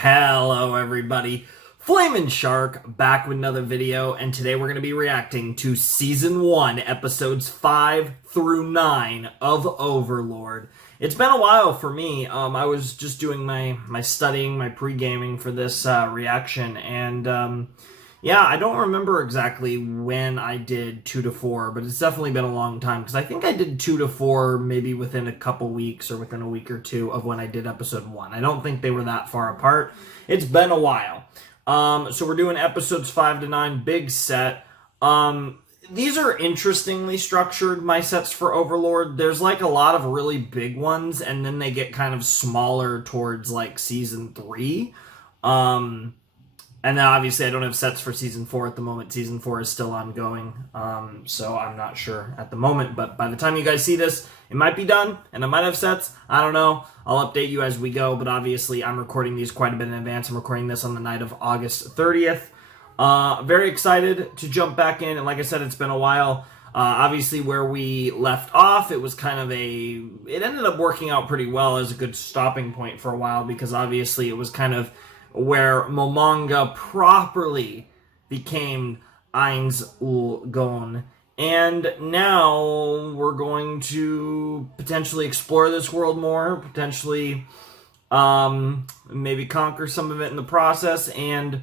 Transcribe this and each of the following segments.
Hello everybody, Flamin' Shark back with another video, and today we're going to be reacting to Season 1, Episodes 5 through 9 of Overlord. It's been a while for me. I was just doing my studying, my pre-gaming for this reaction, and yeah, I don't remember exactly when I did 2 to 4, but it's definitely been a long time, because I think I did 2 to 4 maybe within a couple weeks or within a week or two of when I did episode 1. I don't think they were that far apart. It's been a while. So we're doing episodes 5 to 9, big set. These are interestingly structured, my sets for Overlord. There's like a lot of really big ones, and then they get kind of smaller towards like season 3. And then obviously I don't have sets for Season 4 at the moment. Season 4 is still ongoing, so I'm not sure at the moment. But by the time you guys see this, it might be done, and I might have sets. I don't know. I'll update you as we go, but obviously I'm recording these quite a bit in advance. I'm recording this on the night of August 30th. Very excited to jump back in, and like I said, it's been a while. Obviously where we left off, it was kind of it ended up working out pretty well as a good stopping point for a while, because obviously it was kind of where Momonga properly became Ainz Ul Gon. And now we're going to potentially explore this world more, potentially maybe conquer some of it in the process, and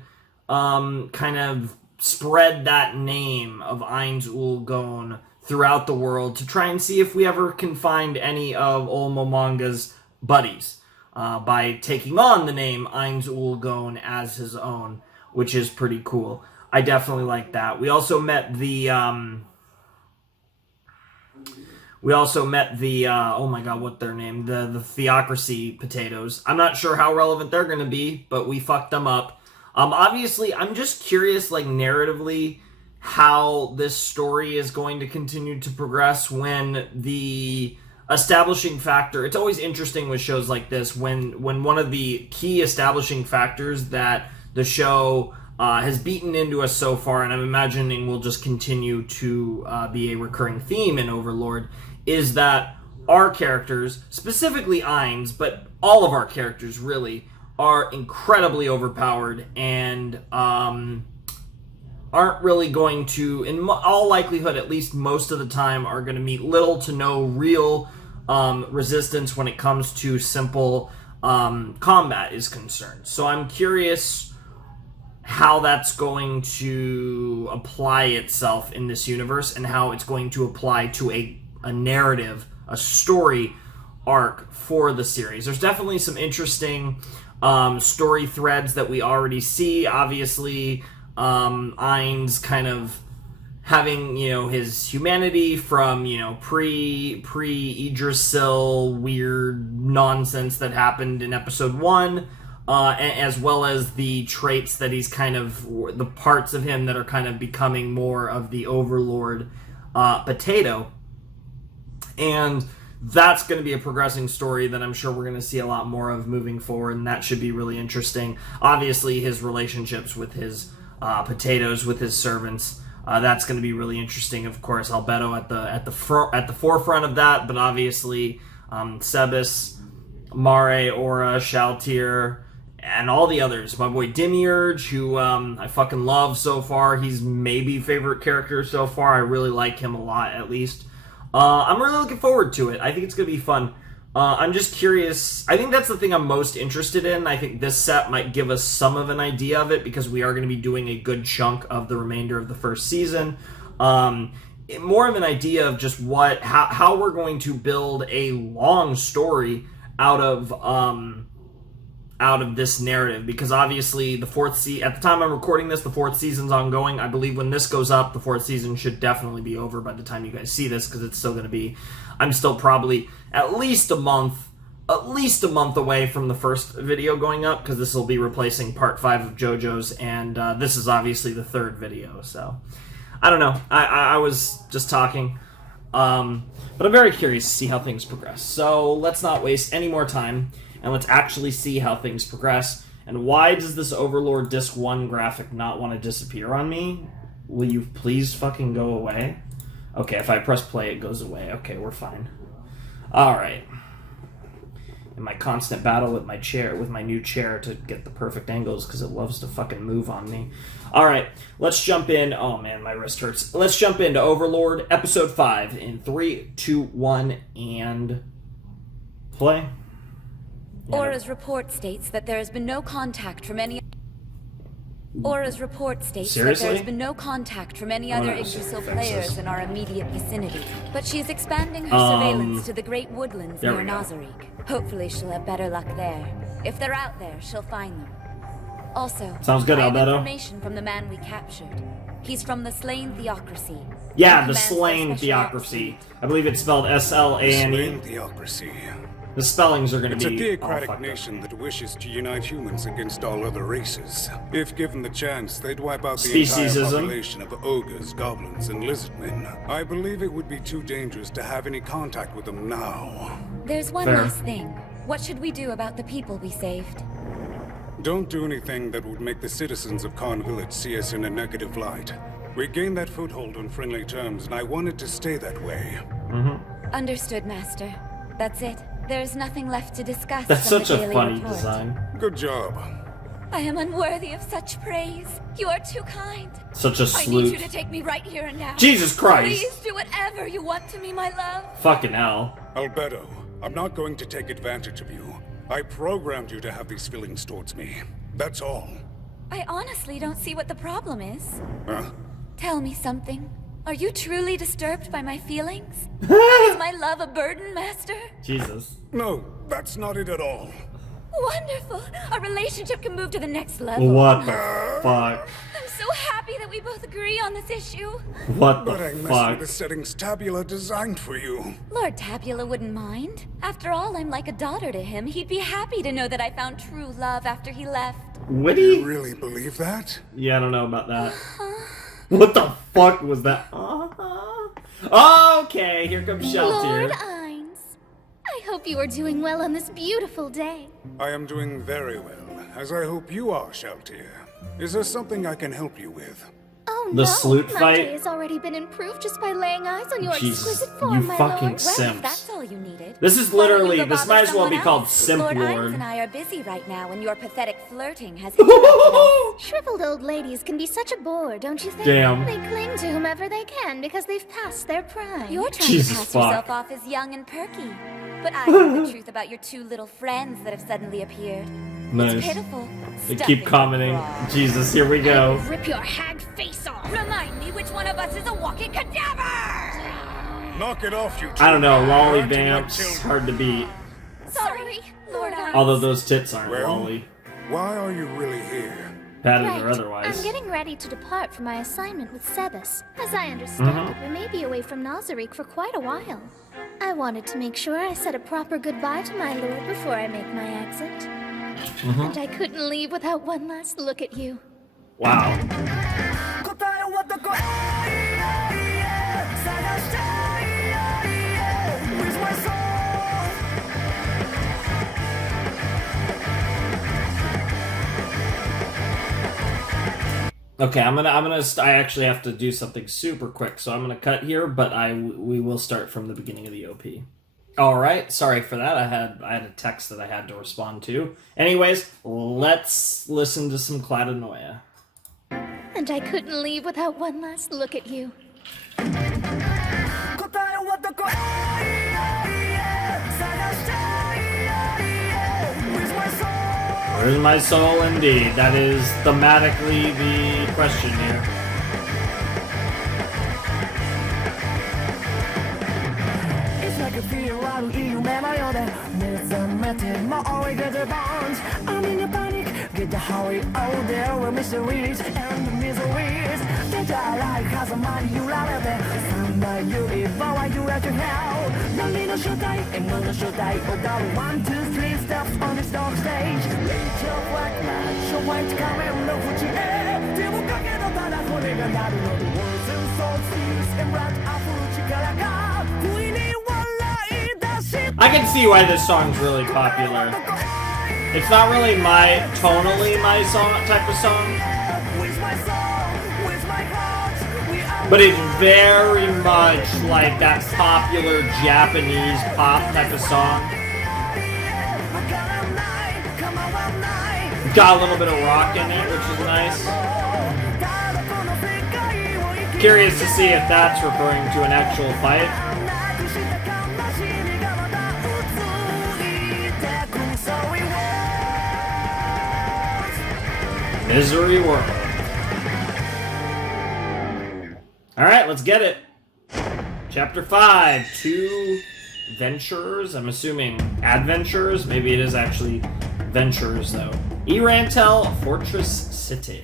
kind of spread that name of Ainz Ul Gon throughout the world to try and see if we ever can find any of Ol Momonga's buddies. By taking on the name Ainz Ul Gon as his own, which is pretty cool. I definitely like that. We also met the oh my god, what their name? The Theocracy potatoes. I'm not sure how relevant they're going to be, but we fucked them up. Obviously, I'm just curious, like, narratively, how this story is going to continue to progress when the establishing factor. It's always interesting with shows like this when one of the key establishing factors that the show has beaten into us so far, and I'm imagining will just continue to be a recurring theme in Overlord, is that our characters, specifically Ainz, but all of our characters really, are incredibly overpowered and aren't really going to, in all likelihood, at least most of the time, are going to meet little to no real resistance when it comes to simple combat is concerned. So I'm curious how that's going to apply itself in this universe, and how it's going to apply to a narrative, a story arc for the series. There's definitely some interesting story threads that we already see. Obviously, Ainz kind of having, his humanity from, pre-Idrisil weird nonsense that happened in episode 1, as well as the traits that he's kind of, the parts of him that are kind of becoming more of the Overlord potato. And that's going to be a progressing story that I'm sure we're going to see a lot more of moving forward, and that should be really interesting. Obviously, his relationships with his potatoes, with his servants, that's going to be really interesting. Of course, Albedo at the forefront of that, but obviously Sebas, Mare, Aura, Shaltir, and all the others. My boy Demiurge, who I fucking love so far. He's maybe favorite character so far. I really like him a lot, at least. I'm really looking forward to it. I think it's going to be fun. I'm just curious. I think that's the thing I'm most interested in. I think this set might give us some of an idea of it, because we are going to be doing a good chunk of the remainder of the first season. More of an idea of just how we're going to build a long story out of this narrative, because obviously the at the time I'm recording this, the 4th season's ongoing. I believe when this goes up, the 4th season should definitely be over by the time you guys see this, because it's still going to be, I'm still probably at least a month away from the first video going up, because this will be replacing part 5 of JoJo's, and this is obviously the 3rd video. So I don't know, I was just talking, but I'm very curious to see how things progress. So let's not waste any more time, and let's actually see how things progress. And why does this Overlord Disc 1 graphic not want to disappear on me? Will you please fucking go away? Okay, if I press play, it goes away. Okay, we're fine. Alright. in my constant battle with my chair, with my new chair to get the perfect angles because it loves to fucking move on me. All right, let's jump in. Oh man, my wrist hurts. Let's jump into Overlord, episode 5 in 3, 2, 1, and play. Aura's report states that there has been no contact from any. Aura's report states that there has been no contact from any other Yggdrasil players in our immediate vicinity. But she is expanding her surveillance to the Great Woodlands near Nazarick. Hopefully she'll have better luck there. If they're out there, she'll find them. Also, sounds good, I have Albedo. information from the man we captured. He's from the Slain Theocracy. Yeah, the Slain Theocracy. I believe it's spelled S-L-A-N-E. Slain Theocracy. The spellings are going to be... It's a theocratic nation that wishes to unite humans against all other races. If given the chance, they'd wipe out the entire population of ogres, goblins, and lizardmen. I believe it would be too dangerous to have any contact with them now. There's one last thing. What should we do about the people we saved? Don't do anything that would make the citizens of Karn Village see us in a negative light. We gained that foothold on friendly terms, and I want it to stay that way. Understood, Master. That's it. There's nothing left to discuss. That's such a funny design. Good job. I am unworthy of such praise. You are too kind. Such a I sleuth. need you to take me right here and now. Jesus Christ. Please do whatever you want to me, my love. Fucking hell. Albedo, I'm not going to take advantage of you. I programmed you to have these feelings towards me. That's all. I honestly don't see what the problem is. Huh? Tell me something. Are you truly disturbed by my feelings? Is my love a burden, Master? Jesus. No, that's not it at all. Wonderful. Our relationship can move to the next level. What the fuck? I'm so happy that we both agree on this issue. What But I the messed fuck? with the settings Tabula designed for you. Lord Tabula wouldn't mind. After all, I'm like a daughter to him. He'd be happy to know that I found true love after he left. Witty? You really believe that? Yeah, I don't know about that. What the fuck was that? Okay, here comes Sheltier. Lord Ainz, I hope you are doing well on this beautiful day. I am doing very well, as I hope you are, Sheltier. Is there something I can help you with? Oh The no, salute my fight? day has already been improved just by laying eyes on your Jesus, exquisite form, you my fucking lord. simp. Well, if that's all you needed. This is why don't you literally, go this bother might as well be someone called else? Simp Lord Ainz Lord. and I are busy right now, and your pathetic flirting has interrupted us. Shriveled old ladies can be such a bore, don't you think? Damn. They cling to whomever they can because they've passed their prime. You're trying Jesus to pass fuck. yourself off as young and perky. But I know the truth about your two little friends that have suddenly appeared. Nice. It's pitiful. They Stuffing keep commenting. raw. Jesus, here we go. Rip your hag face off. Remind me which one of us is a walking cadaver! Knock it off, you two. I don't know, lolly Acting like vamps, children. hard to beat. Sorry, Lord Ainz. Although those tits aren't Well, lolly. why are you really here? Padded Right. or otherwise. I'm getting ready to depart for my assignment with Sebas. As I understand Mm-hmm. it, we may be away from Nazarick for quite a while. I wanted to make sure I said a proper goodbye to my lord before I make my exit. Mm-hmm. And I couldn't leave without one last look at you. Wow. Okay, I actually have to do something super quick, so I'm gonna cut here, but we will start from the beginning of the OP. All right, sorry for that. I had a text that I had to respond to. Anyways, let's listen to some Cladanoia. And I couldn't leave without one last look at you. Where's my soul? Indeed, that is thematically the question here. It's like a feel out of you, man. I know that. My always get the bounce. I'm in a panic. Get the hurry out there with mysteries and the miseries. Get a life has a money you love it. Someday you evolve, I do at your hell. No need no show die, and no show die. Oh, down 1, 2, 3 steps on this dark stage. Reach your black man, show white coming, no fuji air. Demo kage no tada, kore ga naru no. The words and souls, seas and rat, afu chikara ga. I can see why this song's really popular. It's not really tonally my song type of song, but it's very much like that popular Japanese pop type of song. Got a little bit of rock in it, which is nice. Curious to see if that's referring to an actual fight. Misery World. Alright, let's get it. Chapter 5. 2 Ventures. I'm assuming adventures. Maybe it is actually ventures, though. Erantel Fortress City.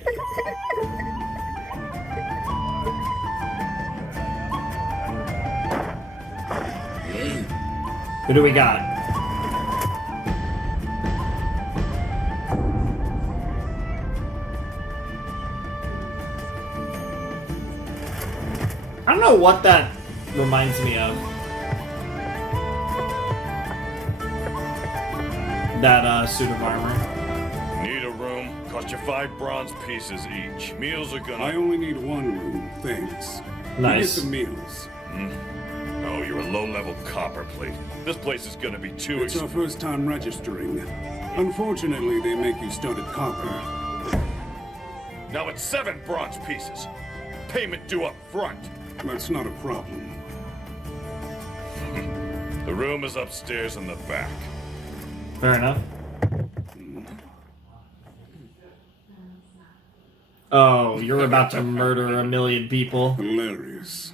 Who do we got? I don't know what that reminds me of. That suit of armor. Need a room? Cost you 5 bronze pieces each. Meals are gonna... I only need 1 room, thanks. Nice. You get the meals. Oh, you're a low-level copper plate. This place is gonna be too It's our first time registering. Unfortunately, they make you start at copper. Now it's 7 bronze pieces. Payment due up front. That's not a problem. The room is upstairs in the back. Fair enough. Oh, you're about to murder 1,000,000 people. Hilarious.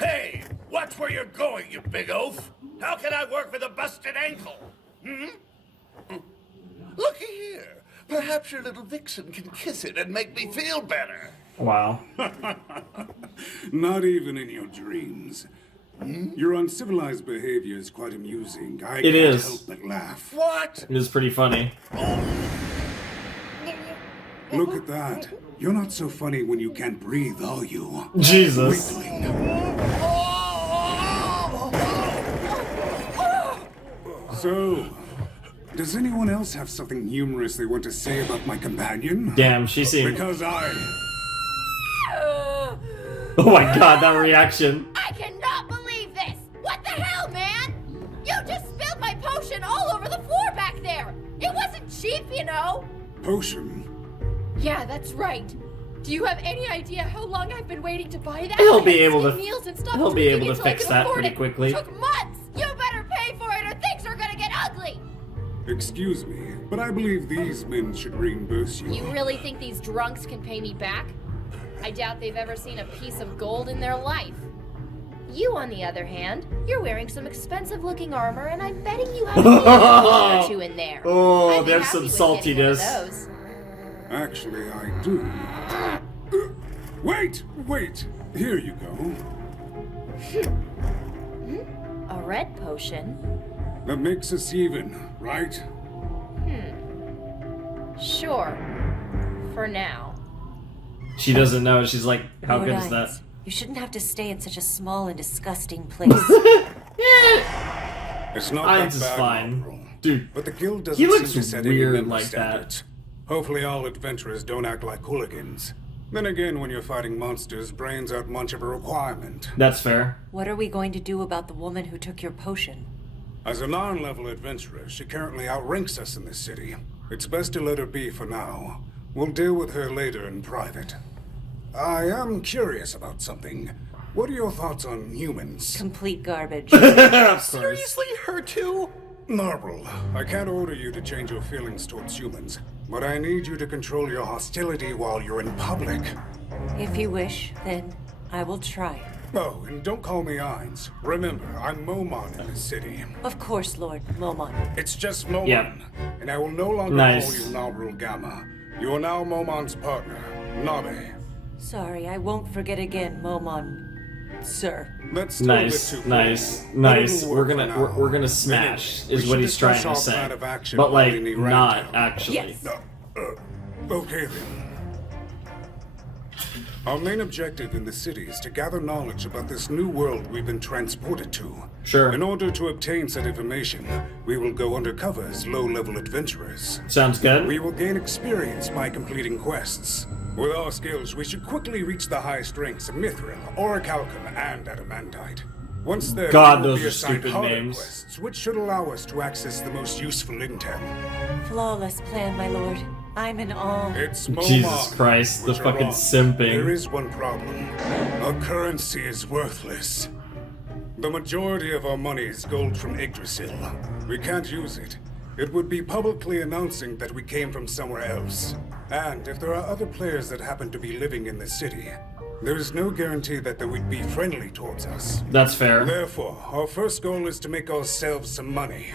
Hey! Watch where you're going, you big oaf! How can I work with a busted ankle? Looky here. Perhaps your little vixen can kiss it and make me feel better. Wow. Not even in your dreams. Your uncivilized behavior is quite amusing. I It can't is. help but laugh. What? It is pretty funny. Look at that. You're not so funny when you can't breathe, are you? Jesus. Weakling. So, does anyone else have something humorous they want to say about my companion? Damn, she seemed... Because I... Oh my god, that reaction. I cannot believe this! What the hell, man? You just spilled my potion all over the floor back there! It wasn't cheap, you know! Potion? Yeah, that's right. Do you have any idea how long I've been waiting to buy that? He'll be I had able to- meals and stuff he'll be tweaking able to until I fix could that afford pretty it. quickly. Took months! You better pay for it or things are gonna get ugly! Excuse me, but I believe these men should reimburse you. You really think these drunks can pay me back? I doubt they've ever seen a piece of gold in their life. You, on the other hand, you're wearing some expensive-looking armor, and I'm betting you have a or two in there. Oh, I'd be there's happy some with getting one of saltiness. those. Actually, I do. Wait! Here you go. A red potion? That makes us even, right? Sure. For now. She doesn't know. She's like, how Lord good is that? Ives, you shouldn't have to stay in such a small and disgusting place. It's not Irons that is bad, fine. Corporal. Dude, But the guild doesn't he seem looks to set any weird minimum like that. standards. Hopefully all adventurers don't act like hooligans. Then again, when you're fighting monsters, brains aren't much of a requirement. That's fair. What are we going to do about the woman who took your potion? As a non-level adventurer, she currently outranks us in this city. It's best to let her be for now. We'll deal with her later in private. I am curious about something. What are your thoughts on humans? Complete garbage. Of course. Seriously, her too? Marble, I can't order you to change your feelings towards humans, but I need you to control your hostility while you're in public. If you wish, then I will try. Oh, and don't call me Ainz. Remember, I'm Momon in this city. Of course, Lord Momon. It's just Momon, Yep. and I will no longer Nice. call you Nobril Gamma. You are now Momon's partner, Nabe. Sorry, I won't forget again, Momon. Sir. That's still Nice, a bit too nice, cold, but nice. it'll We're work gonna for now. we're gonna smash Anyway, we is what should he's trying discuss to our say, plan of action but like in the not Rantel. actually. Yes. Okay then. Our main objective in the city is to gather knowledge about this new world we've been transported to. Sure. In order to obtain said information, we will go undercover as low-level adventurers. Sounds good. We will gain experience by completing quests. With our skills, we should quickly reach the highest ranks of Mithril, Orichalcum, and Adamantite. Once there, God, we will those be are assigned stupid harder names. quests, which should allow us to access the most useful intel. Flawless plan, my lord. I'm in awe. It's Jesus Christ, the which are fucking wrong. simping. There is one problem. Our currency is worthless. The majority of our money is gold from Yggdrasil. We can't use it. It would be publicly announcing that we came from somewhere else. And if there are other players that happen to be living in the city, there is no guarantee that they would be friendly towards us. That's fair. Therefore, our first goal is to make ourselves some money.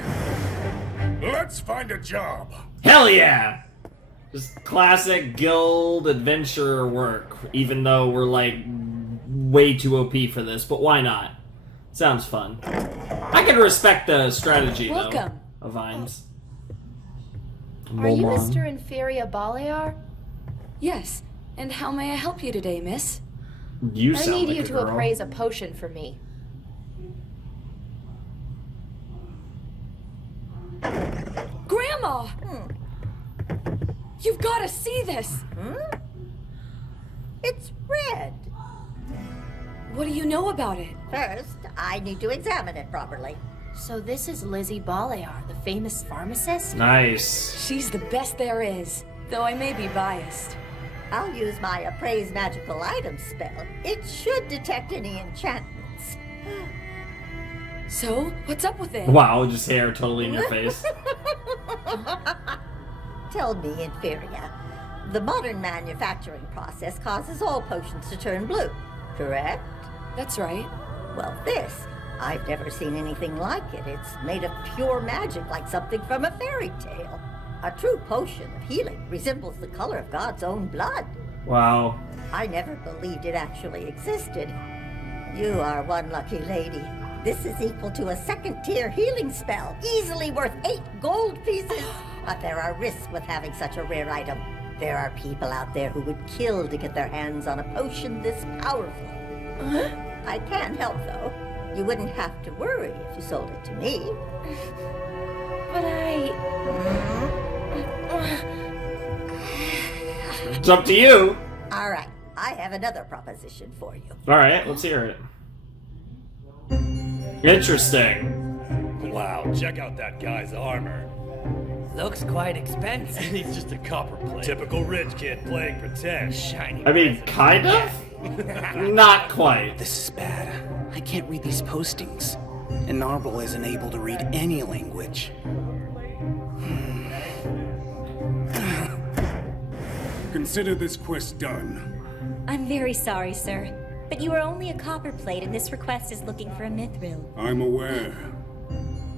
Let's find a job. Hell yeah! Just classic guild adventurer work, even though we're like way too OP for this, but why not? Sounds fun. I can respect the strategy Welcome. though of Vines. Are you Momon. Mr. Inferia Balear? Yes. And how may I help you today, miss? You I sound need like you a to girl. appraise a potion for me. Grandma! You've got to see this! It's red. What do you know about it? First, I need to examine it properly. So this is Lizzie Balear, the famous pharmacist? Nice. She's the best there is, though I may be biased. I'll use my appraise magical item spell. It should detect any enchantments. So, what's up with it? Wow, just hair totally in your face. Tell me, Inferia, the modern manufacturing process causes all potions to turn blue, correct? That's right. Well, this, I've never seen anything like it. It's made of pure magic, like something from a fairy tale. A true potion of healing resembles the color of God's own blood. Wow. I never believed it actually existed. You are one lucky lady. This is equal to a second-tier healing spell, easily worth 8 gold pieces. But there are risks with having such a rare item. There are people out there who would kill to get their hands on a potion this powerful. I can help, though. You wouldn't have to worry if you sold it to me. But It's up to you. All right, I have another proposition for you. Alright, let's hear it. Interesting. Wow, check out that guy's armor. Looks quite expensive. He's just a copper plate. Typical rich kid playing pretend. Shiny. I mean, kind of? Not quite. This is bad. I can't read these postings. And Narble isn't able to read any language. Consider this quest done. I'm very sorry, sir. But you are only a copper plate, and this request is looking for a mithril. I'm aware.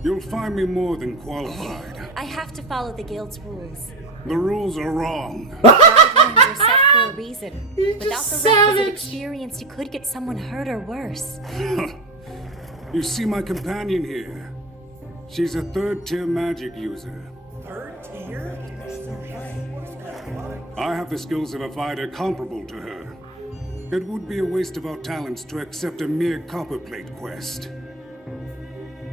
You'll find me more than qualified. I have to follow the guild's rules. The rules are wrong. Guidelines are set for a reason. Without the just requisite savage. experience, you could get someone hurt or worse. You see my companion here? She's a third-tier magic user. Third tier? I have the skills of a fighter comparable to her. It would be a waste of our talents to accept a mere copperplate quest.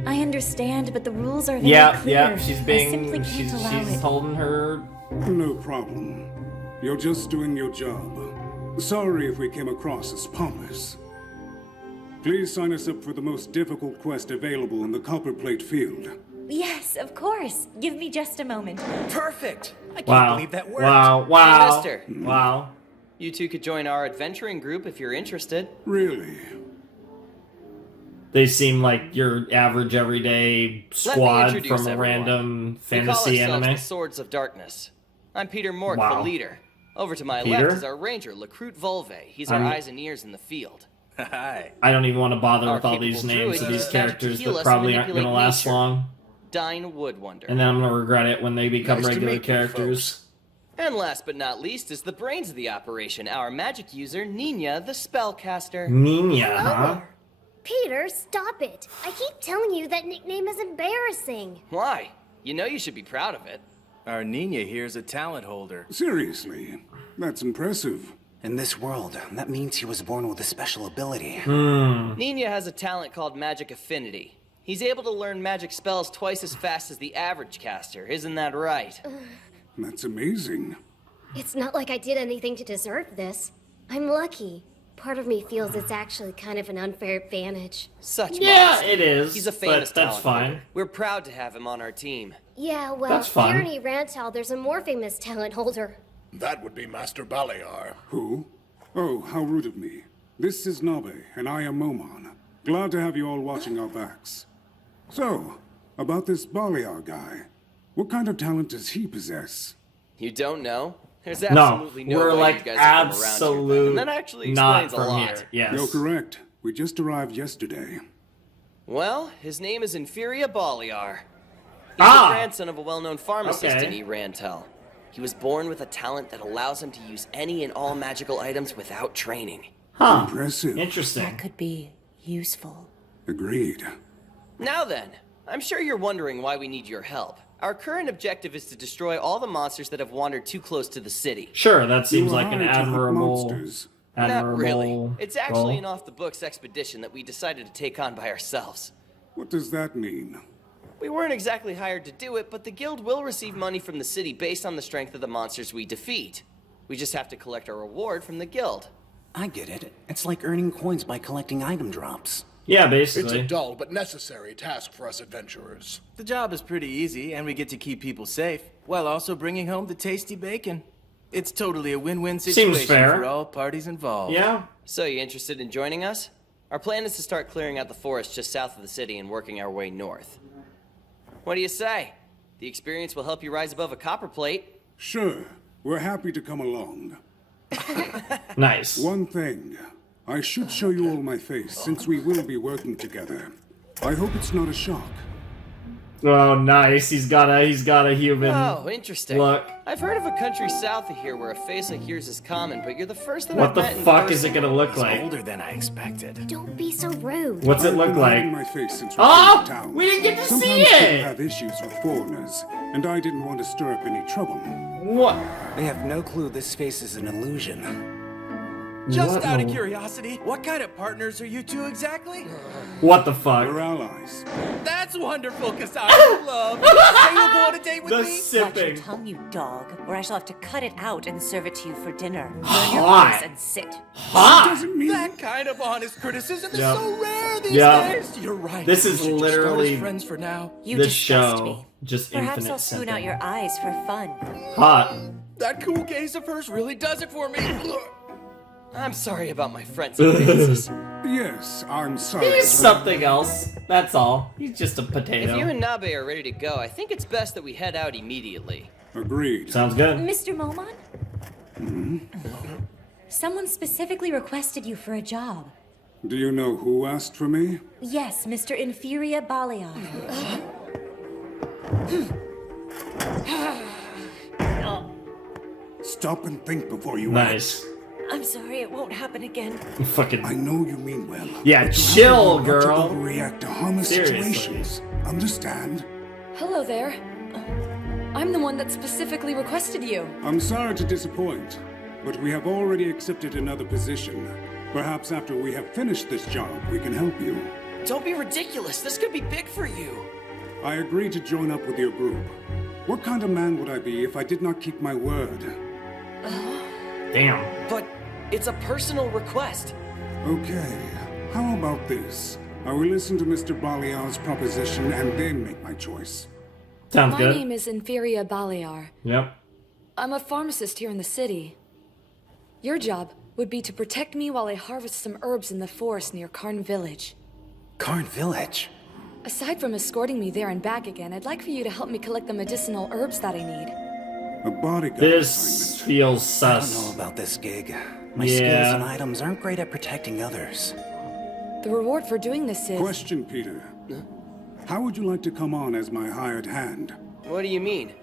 I understand, but the rules are very Yeah, clear. yeah, she's I being, simply can't she's allow it. holding her. No problem. You're just doing your job. Sorry if we came across as pompous. Please sign us up for the most difficult quest available in the copperplate field. Yes, of course. Give me just a moment. Perfect! I can't Wow. believe that worked. Wow, wow. Mister. Wow. You two could join our adventuring group if you're interested. Really? They seem like your average everyday squad introduce from a everyone. random We call fantasy ourselves anime. the Swords of Darkness. I'm Peter Mork, Wow. the leader. Over to my Peter? left is our ranger, Lacroute Volve. He's our I'm- eyes and ears in the field. Hi. I don't even want to bother Our with all these capable names druid of these uses magic to characters heal that us probably and aren't going to manipulate last nature. long. Dine Woodwonder. And then I'm going to regret it when they become Nice to regular meet you, characters. And last but not least is the brains of the operation, our magic user, Nina, the spellcaster. Nina, huh? Peter, stop it. I keep telling you that nickname is embarrassing. Why? You know you should be proud of it. Our Nina here's a talent holder. Seriously? That's impressive. In this world, that means he was born with a special ability. Nina has a talent called Magic Affinity. He's able to learn magic spells twice as fast as the average caster, isn't that right? That's amazing. It's not like I did anything to deserve this. I'm lucky. Part of me feels it's actually kind of an unfair advantage. Such Yeah, modesty. it is. He's a famous but that's talent fine. holder. We're proud to have him on our team. Yeah, well, That's fun. here in Rantel, there's a more famous talent holder. That would be Master Baliar. Who? Oh, how rude of me. This is Nabe, and I am Momon. Glad to have you all watching our backs. So, about this Baliar guy. What kind of talent does he possess? You don't know? There's No, absolutely no, we're way like you guys have come around absolute here. And that actually not explains a from lot. here. Yes. You're correct. We just arrived yesterday. Well, his name is Inferia Baliar. He's Ah! the grandson of a well-known pharmacist Okay. in Rantel. He was born with a talent that allows him to use any and all magical items without training. Huh. Impressive. Interesting. That could be useful. Agreed. Now then, I'm sure you're wondering why we need your help. Our current objective is to destroy all the monsters that have wandered too close to the city. Sure, that seems You like an are to hunt admirable. monsters. Not really. Admirable. It's actually goal. an off-the-books expedition that we decided to take on by ourselves. What does that mean? We weren't exactly hired to do it, but the guild will receive money from the city based on the strength of the monsters we defeat. We just have to collect our reward from the guild. I get it. It's like earning coins by collecting item drops. Yeah, It's basically. a dull but necessary task for us adventurers. The job is pretty easy, and we get to keep people safe, while also bringing home the tasty bacon. It's totally a win-win situation fair. for all parties involved. Yeah. So, you interested in joining us? Our plan is to start clearing out the forest just south of the city and working our way north. What do you say? The experience will help you rise above a copper plate. Sure. We're happy to come along. Nice. One thing. I should show you all my face, since we will be working together. I hope it's not a shock. Oh, nice. He's got a human. Oh, interesting. Look. I've heard of a country south of here where a face like yours is common, but you're the first that What I've the met in fuck is person. it gonna look It's like? older than I expected. Don't be so rude. What's it look I've been hiding like? my face since we Oh! came to town. We didn't get to Sometimes see people it! have issues with foreigners, and I didn't want to stir up any trouble. What? They have no clue this face is an illusion. Just What out of the- curiosity, what kind of partners are you two exactly? What the fuck? We're allies. That's wonderful, cause I love. Say you'll go on a date with The me? Watch your sipping. tongue, you dog, or I shall have to cut it out and serve it to you for dinner. Learn your Hot. place and sit. Hot. Doesn't mean That kind of honest criticism is Yep. so rare these Yep. days. You're right. This We is should just literally start as friends for now. You this disgust show. me. Just Perhaps infinite I'll spoon out simping. your eyes for fun. Hot. That cool gaze of hers really does it for me. I'm sorry about my friend's advances. Yes, I'm sorry. He's something else. That's all. He's just a If you potato. and Nabe are ready to go, I think it's best that we head out immediately. Agreed. Sounds good. Mr. Momon? Someone specifically requested you for a job. Do you know who asked for me? Yes, Mr. Inferia Baliar. Stop and think before you Nice. I'm sorry, it won't happen again. Fucking. act. I know you mean well. Yeah, but you chill, have to girl. Not to overreact to harmless Seriously. situations. Understand? Hello there. I'm the one that specifically requested you. I'm sorry to disappoint, but we have already accepted another position. Perhaps after we have finished this job, we can help you. Don't be ridiculous. This could be big for you. I agreed to join up with your group. What kind of man would I be if I did not keep my word? Damn. But it's a personal request. Okay, how about this? I will listen to Mr. Baliar's proposition and then make my choice. Sounds My good. name is Inferia Baliar. Yep. I'm a pharmacist here in the city. Your job would be to protect me while I harvest some herbs in the forest near Karn Village. Karn Village? Aside from escorting me there and back again, I'd like for you to help me collect the medicinal herbs that I need. A bodyguard This feels I don't know sus. about this gig. My Yeah. skills and items aren't great at protecting others. The reward for doing this is... Question, Peter. How would you like to come on as my hired hand? What do you mean?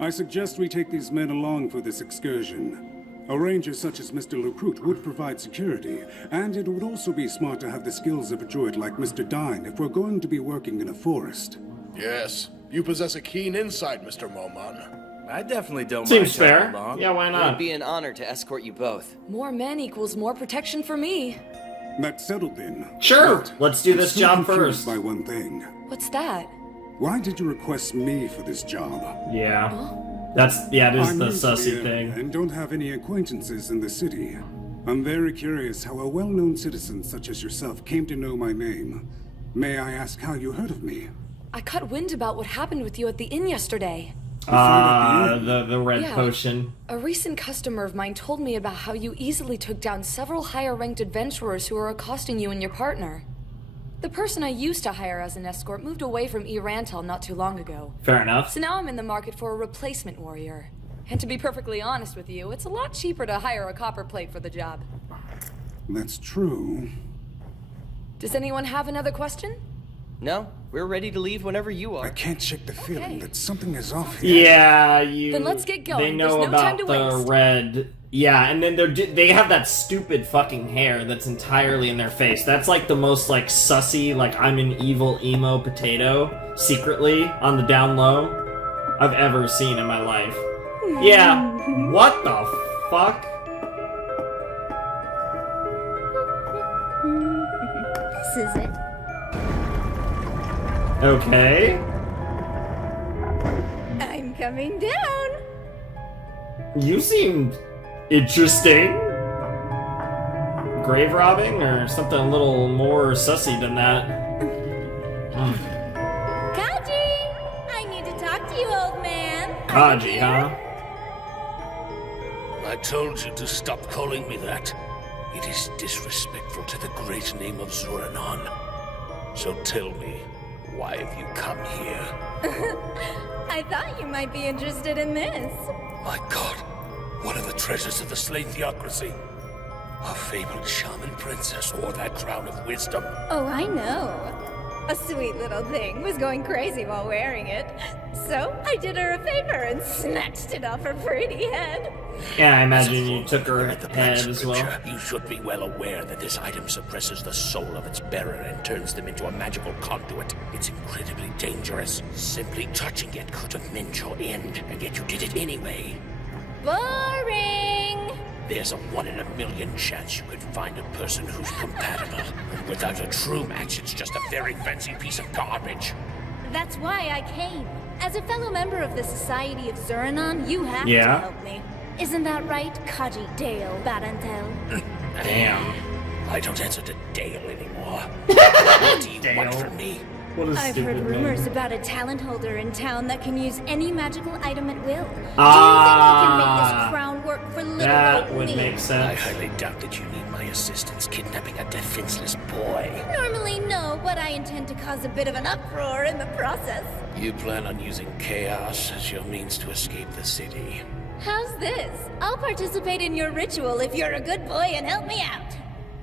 I suggest we take these men along for this excursion. A ranger such as Mr. Lecruit would provide security, and it would also be smart to have the skills of a druid like Mr. Dine if we're going to be working in a forest. Yes, you possess a keen insight, Mr. Momon. I definitely don't Seems mind fair. tagging along. Yeah, why It would not? be an honor to escort you both. More men equals more protection for me. That's settled then. Sure. But Let's do I'm this still job confused first. by one thing. What's that? Why did you request me for this job? Yeah. That's, yeah, it is I'm the new to sussy the area thing. and don't have any acquaintances in the city. I'm very curious how a well-known citizen such as yourself came to know my name. May I ask how you heard of me? I caught wind about what happened with you at the inn yesterday. The red Yeah. potion. A recent customer of mine told me about how you easily took down several higher-ranked adventurers who were accosting you and your partner. The person I used to hire as an escort moved away from Erantel not too long ago. Fair enough. So now I'm in the market for a replacement warrior. And to be perfectly honest with you, it's a lot cheaper to hire a copperplate for the job. That's true. Does anyone have another question? No, we're ready to leave whenever you are. I can't shake the feeling that something is off here. Yeah, you. Then let's get going. They know There's no time about to the waste. red. Yeah, and then they have that stupid fucking hair that's entirely in their face. That's like the most like sussy, like I'm an evil emo potato secretly on the down low I've ever seen in my life. Yeah, what the fuck? This is it. Okay. I'm coming down. You seem interesting. Grave robbing or something a little more sussy than that. Kaji! I need to talk to you, old man. Kaji, huh? I told you to stop calling me that. It is disrespectful to the great name of Zuranon. So tell me, why have you come here? I thought you might be interested in this. My god, one of the treasures of the slain theocracy. A fabled shaman princess wore that crown of wisdom. Oh, I know. A sweet little thing was going crazy while wearing it. So I did her a favor and snatched it off her pretty head. Yeah, I imagine you took her head as well. You should be well aware that this item suppresses the soul of its bearer and turns them into a magical conduit. It's incredibly dangerous. Simply touching it could have meant your end, and yet you did it anyway. Boring! There's a 1 in a million chance you could find a person who's compatible. And without a true match, it's just a very fancy piece of garbage. That's why I came. As a fellow member of the Society of Zuranon, you have Yeah. to help me. Isn't that right, Kaji Dale Barantel? Damn. I don't answer to Dale anymore. What do you want from me? What a I've heard stupid rumors name. about a talent holder in town that can use any magical item at will. Do you think Ah, he can make this crown work for little that old would me? make I sense. highly doubt that you need my assistance kidnapping a defenseless boy. Normally no, but I intend to cause a bit of an uproar in the process. You plan on using chaos as your means to escape the city. How's this? I'll participate in your ritual if you're a good boy and help me out.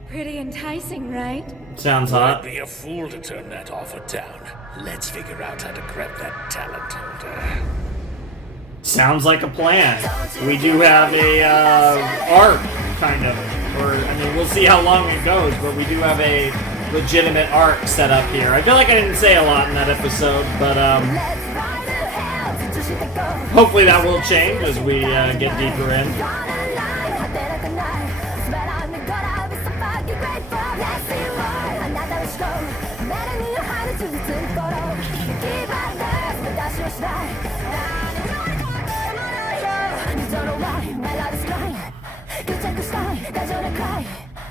Pretty enticing, right? Sounds I'd hot. be a fool to turn that offer down. Let's figure out how to grab that talent holder. Sounds like a plan. We do have a arc, kind of. Or, I mean, we'll see how long it goes, but we do have a legitimate arc set up here. I feel like I didn't say a lot in that episode, but hopefully that will change as we get deeper in.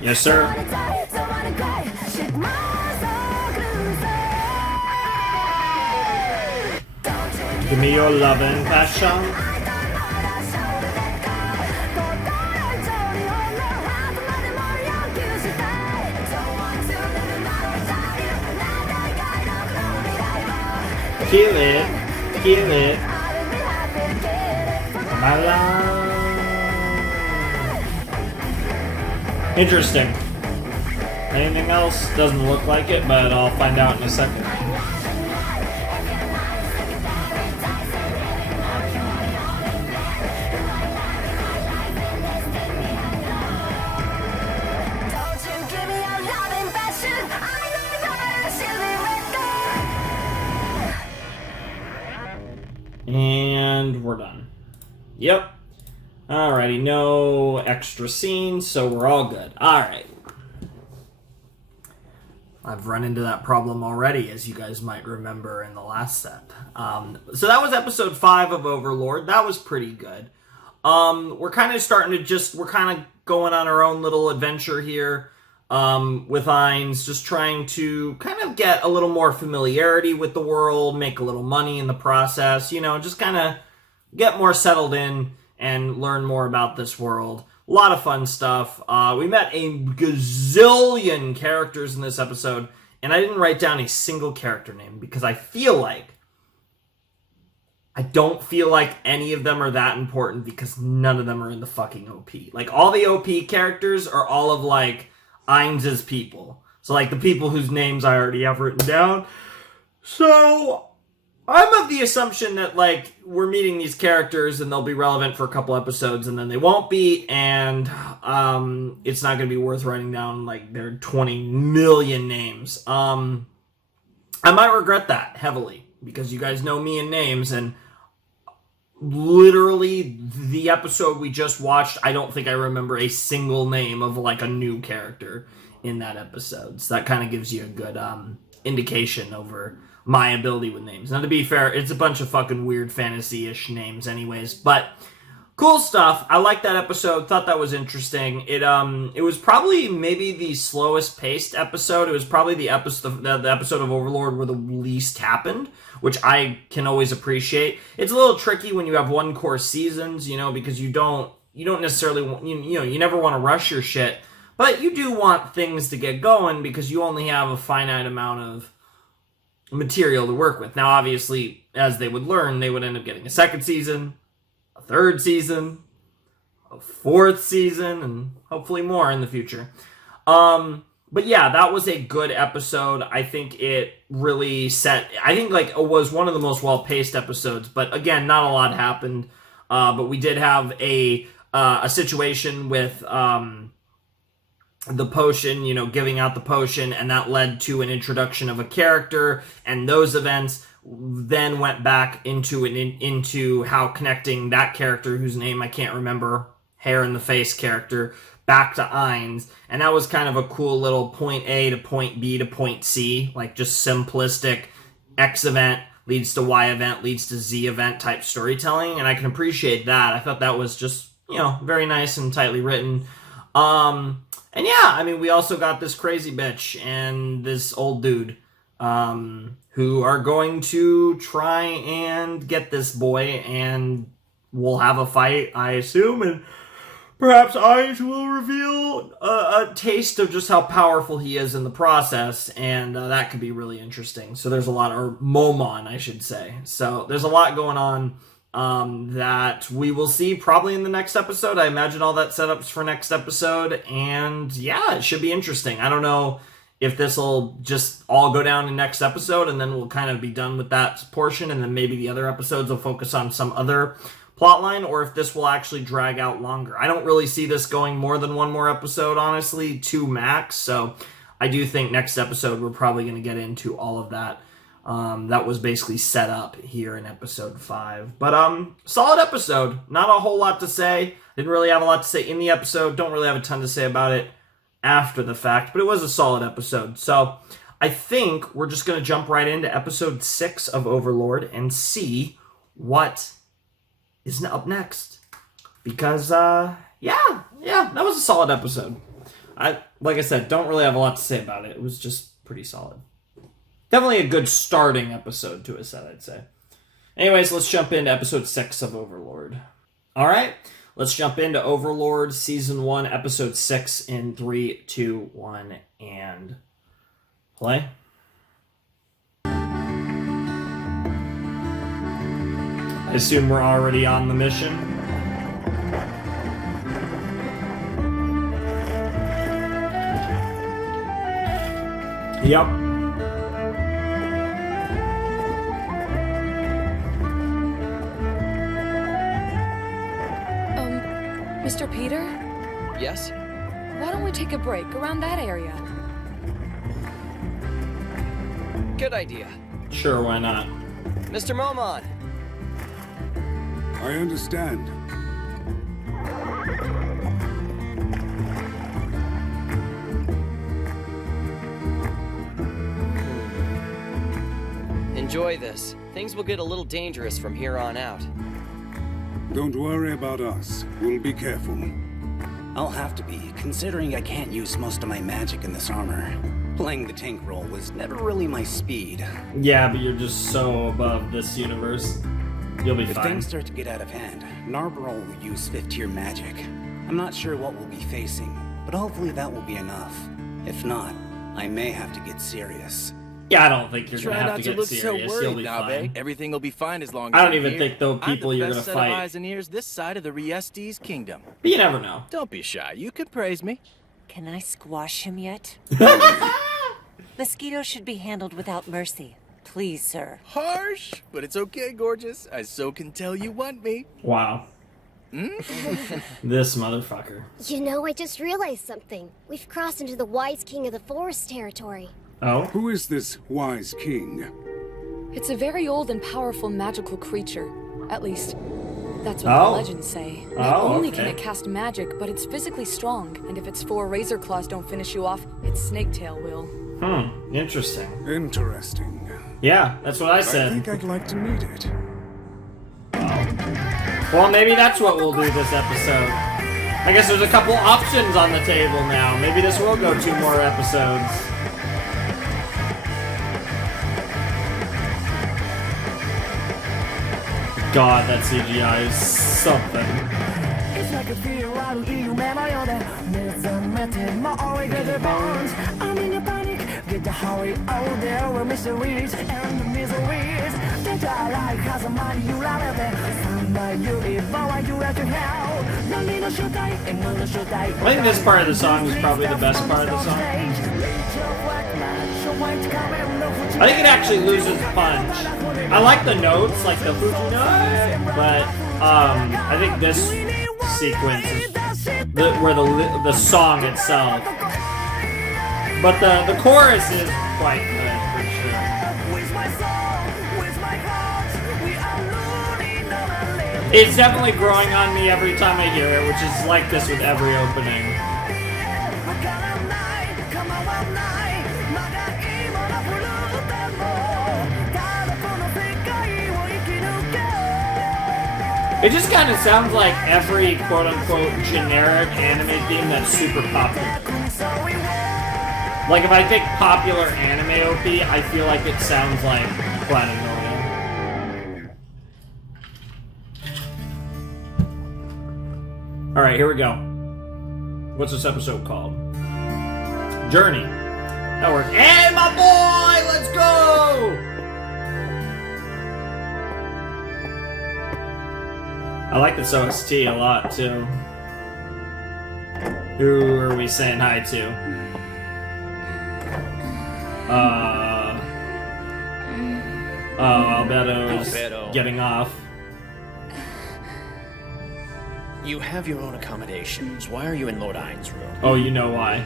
Yes, sir. Give me your love and passion. Kill it. Kill it. My love. Interesting. Anything else? Doesn't look like it, but I'll find out in a second. And we're done. Yep. Alrighty, no extra scenes, so we're all good. Alright. I've run into that problem already, as you guys might remember in the last set. So that was episode 5 of Overlord. That was pretty good. We're kind of starting to we're kind of going on our own little adventure here with Ainz, just trying to kind of get a little more familiarity with the world, make a little money in the process, you know, just kind of get more settled in and learn more about this world. A lot of fun stuff. We met a gazillion characters in this episode, and I didn't write down a single character name because I don't feel like any of them are that important because none of them are in the fucking OP. Like, all the OP characters are all of, like, Ainz's people. So, like, the people whose names I already have written down. So, I'm of the assumption that, like, we're meeting these characters and they'll be relevant for a couple episodes and then they won't be, and it's not going to be worth writing down, like, their 20 million names. I might regret that heavily because you guys know me and names, and literally the episode we just watched, I don't think I remember a single name of, like, a new character in that episode. So that kind of gives you a good indication over my ability with names. Now, to be fair, it's a bunch of fucking weird fantasy-ish names anyways, but cool stuff. I liked that episode. Thought that was interesting. It was probably maybe the slowest paced episode. It was probably the episode of Overlord where the least happened, which I can always appreciate. It's a little tricky when you have one course seasons, you know, because you don't necessarily want, you never want to rush your shit, but you do want things to get going because you only have a finite amount of material to work with. Now, obviously, as they would learn, they would end up getting a second season, a third season, a fourth season, and hopefully more in the future. But yeah, that was a good episode. I think it really like, it was one of the most well-paced episodes, but again, not a lot happened. But we did have a situation with the potion, giving out the potion, and that led to an introduction of a character, and those events then went back into how connecting that character, whose name I can't remember, hair in the face character, back to Ainz, and that was kind of a cool little point A to point B to point C, like just simplistic X event leads to Y event leads to Z event type storytelling, and I can appreciate that. I thought that was just, very nice and tightly written. And yeah, I mean, we also got this crazy bitch and this old dude, who are going to try and get this boy, and we'll have a fight, I assume, and perhaps Ainz will reveal a taste of just how powerful he is in the process, and that could be really interesting. So there's a lot, or Momon, I should say. So there's a lot going on that we will see probably in the next episode. I imagine all that setups for next episode, and yeah, it should be interesting. I don't know if this will just all go down in next episode, and then we'll kind of be done with that portion, and then maybe the other episodes will focus on some other plotline, or if this will actually drag out longer. I don't really see this going more than one more episode, honestly, 2 max, so I do think next episode we're probably going to get into all of that. That was basically set up here in episode 5. But, solid episode. Not a whole lot to say. Didn't really have a lot to say in the episode. Don't really have a ton to say about it after the fact. But it was a solid episode. So, I think we're just going to jump right into episode 6 of Overlord and see what is up next. Because, yeah, that was a solid episode. Like I said, don't really have a lot to say about it. It was just pretty solid. Definitely a good starting episode to a set, I'd say. Anyways, let's jump into episode 6 of Overlord. Alright, let's jump into Overlord Season 1, Episode 6 in 3, 2, 1, and play. I assume we're already on the mission. Yep. Mr. Peter? Yes? Why don't we take a break around that area? Good idea. Sure, why not? Mr. Momon! I understand. Enjoy this. Things will get a little dangerous from here on out. Don't worry about us. We'll be careful. I'll have to be, considering I can't use most of my magic in this armor. Playing the tank role was never really my speed. Yeah, but you're just so above this universe. You'll be If fine. things start to get out of hand, Narberol will use 5th tier magic. I'm not sure what we'll be facing, but hopefully that will be enough. If not, I may have to get serious. Yeah, I don't think you're gonna Try have not to to get look serious. so You'll worried, be Nabe. fine. Everything will be fine as long as I don't I'm even here. think though people I'm the you're best gonna set of fight. eyes and ears this side of the Riestes kingdom. But you never know. Don't be shy. You can praise me. Can I squash him yet? Mosquito should be handled without mercy. Please, sir. Harsh, but it's okay, gorgeous. I so can tell you want me. Wow. This motherfucker. You know, I just realized something. We've crossed into the Wise King of the Forest territory. Oh? Who is this wise king? It's a very old and powerful magical creature. At least, that's what Oh. the legends say. Not Oh, only okay. can it cast magic, but it's physically strong. And if its 4 razor claws don't finish you off, its snake tail will. Interesting. Interesting. Yeah, that's what I I said. think I'd like to meet it. Well, maybe that's what we'll do this episode. I guess there's a couple options on the table now. Maybe this will go 2 more episodes. God, that CGI is something. It's like a fear out of you, man. I know that. I'm in a panic. Get the hurry out there with mysteries and the miseries. That I like has a money you love it. Somebody you evolve, you have to help. I think this part of the song is probably the best part of the song. I think it actually loses punch. I like the notes, like the Fuji note, but I think this sequence is where the song itself. But the chorus is quite good for sure. It's definitely growing on me every time I hear it, which is like this with every opening. It just kind of sounds like every quote-unquote generic anime theme that's super popular. Like if I think popular anime OP, I feel like it sounds like Platinum Alright, here we go. What's this episode called? Journey. That works. Hey, my boy! Let's go! I like this OST a lot, too. Who are we saying hi to? Albedo's getting off. You have your own accommodations. Why are you in Lord Ain's room? Oh, you know why.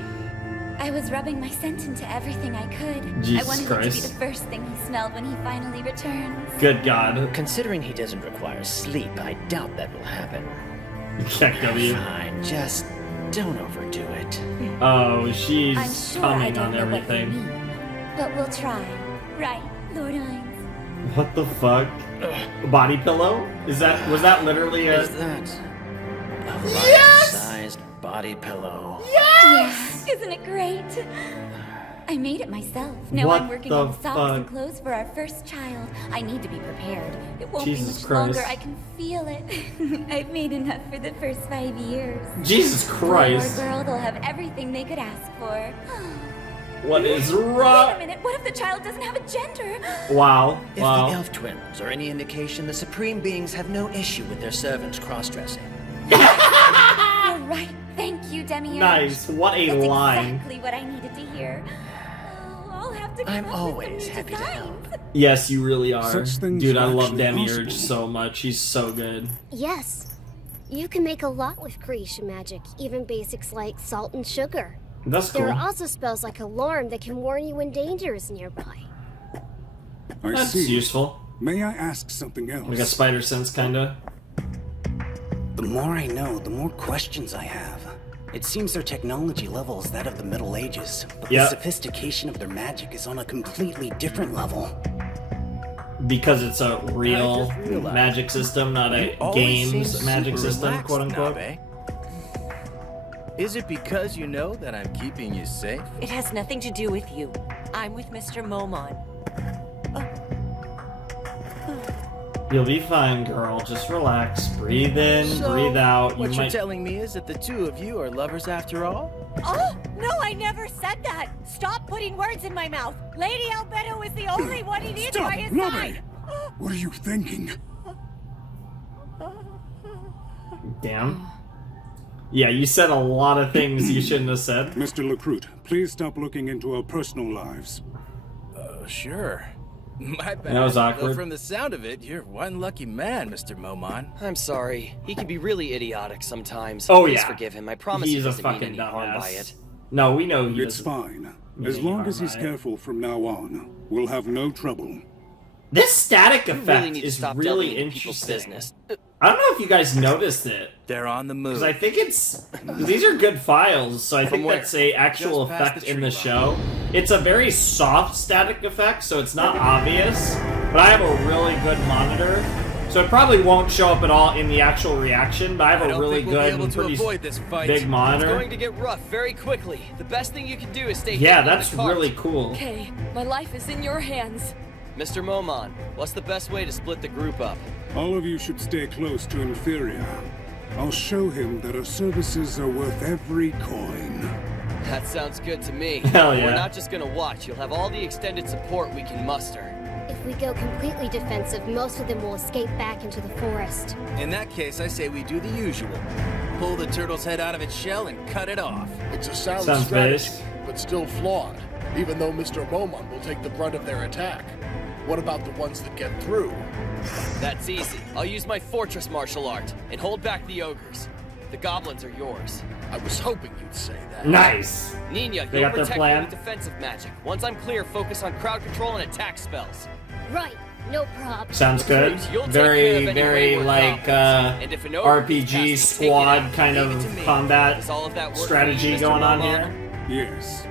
I was rubbing my scent into everything I could. Jesus I wanted it Christ. to be the first thing he smelled when he finally returns. Good God. Considering he doesn't require sleep, I doubt that will happen. W. Fine, just don't overdo it. Oh, I'm she's sure I coming don't on know what you everything. mean, but we'll try. Right, Lord Ain's? What the fuck? Body pillow? Was that literally a... Is that a Yes! life-sized body pillow? Yes! Isn't it great? I made it myself. Now What I'm working the on socks and fuck? clothes for our first child. I need to be prepared. It won't Jesus be much Christ. longer. I can feel it. I've made enough for the first 5 years. Jesus Christ. Boy or girl, they'll have everything they could ask for. What is Wait a wrong? minute. What if the child doesn't have a gender? Wow. If Wow. the elf twins are any indication, the supreme beings have no issue with their servants cross-dressing. You're right. Thank you, Demi. Nice. What a That's line. exactly what I needed to hear. Oh, I'll have to come I'm up with always some new happy to designs. help. Yes, you really are. Such things Dude, I are love actually Demiurge possible. so much. He's so good. Yes. You can make a lot with creation magic, even basics like salt and sugar. That's cool. There are also spells like Alarm that can warn you when danger is nearby. I That's see. useful. May I ask something else? Like a spider sense, kinda. The more I know, the more questions I have. It seems their technology level is that of the Middle Ages, but Yep. the sophistication of their magic is on a completely different level. Because it's a real I just realized magic system, not You a always games seem magic super system, relaxed, quote unquote. Nabe. Is it because you know that I'm keeping you safe? It has nothing to do with you. I'm with Mr. Momon. You'll be fine, girl. Just relax. Breathe in, So, breathe out. What you're might... telling me is that the two of you are lovers after all? Oh, no, I never said that. Stop putting words in my mouth. Lady Albedo is the only one he needs by his side. What are you thinking? Damn. Yeah, you said a lot of things you shouldn't have said. Mr. Recruit, please stop looking into our personal lives. Sure. My bad. That was Though awkward. from the sound of it, you're one lucky man, Mr. Momon. I'm sorry. He can be really idiotic sometimes. Oh, Please yeah. forgive him. I promise He's he a doesn't mean fucking any harm by dumbass. it. No, we know he It's doesn't fine. mean As any long harm as he's by it. careful from now on, we'll have no trouble. This static You effect really need to is stop really delving into people's interesting. business. I don't know if you guys noticed it. They're on the move. Because I think these are good files, so I think where? that's a actual Just past effect the in tree the line. show. It's a very soft static effect, so it's not obvious, but I have a really good monitor, so it probably won't show up at all in the actual reaction, but I have a don't really think we'll be good able and to pretty avoid this fight. big It's monitor. going to get rough very quickly. The best thing you can do is stay Yeah, hidden in that's the cart. really cool. Okay, my life is in your hands. Mr. Momon, what's the best way to split the group up? All of you should stay close to Inferior. I'll show him that our services are worth every coin. That sounds good to me. Hell yeah. We're not just gonna watch. You'll have all the extended support we can muster. If we go completely defensive, most of them will escape back into the forest. In that case, I say we do the usual. Pull the turtle's head out of its shell and cut it off. It's a sound Sounds strategy, base. but still flawed, even though Mr. Momon will take the brunt of their attack. What about the ones that get through? That's easy. I'll use my fortress martial art and hold back the ogres. The goblins are yours. I was hoping you'd say that. Nice. Nina, They you'll got their protect me plan? with defensive magic. Once I'm clear, focus on crowd control and attack spells. Right, no problem. Sounds good. You'll take care Very, of any very wayward like goblins. And if an ogre RPG gets past me, take it squad out. kind Leave it of to me. combat Is all of that work for strategy you, Mr. going on Momon? here. Yes.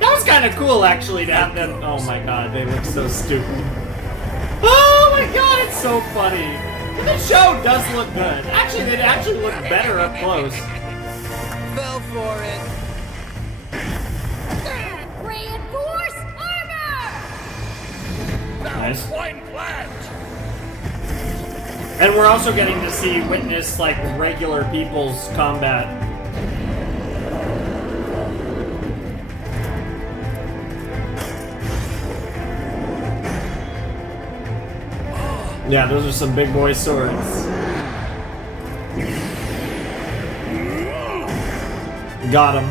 That was kind of cool, actually, to have them. Oh my god, they look so stupid. Oh my god, it's so funny. But the show does look good. Actually, they actually look better up close. Fell for it. Reinforce armor! Nice. Fine plant! And we're also getting to see witness like regular people's combat. Yeah, those are some big boy swords. Got him.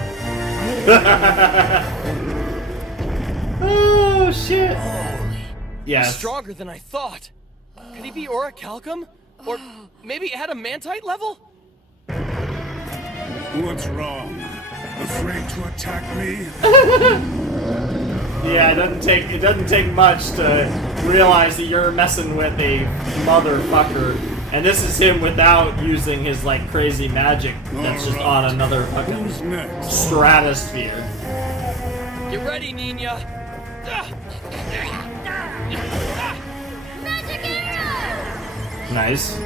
Oh shit. He's Yes. stronger than I thought. Could he be orichalcum? Or maybe adamantite level? What's wrong? Afraid to attack me? Yeah, it doesn't take much to realize that you're messing with a motherfucker. And this is him without using his like crazy magic that's just on another fucking stratosphere. Get ready, Nina. Magic arrow! Nice.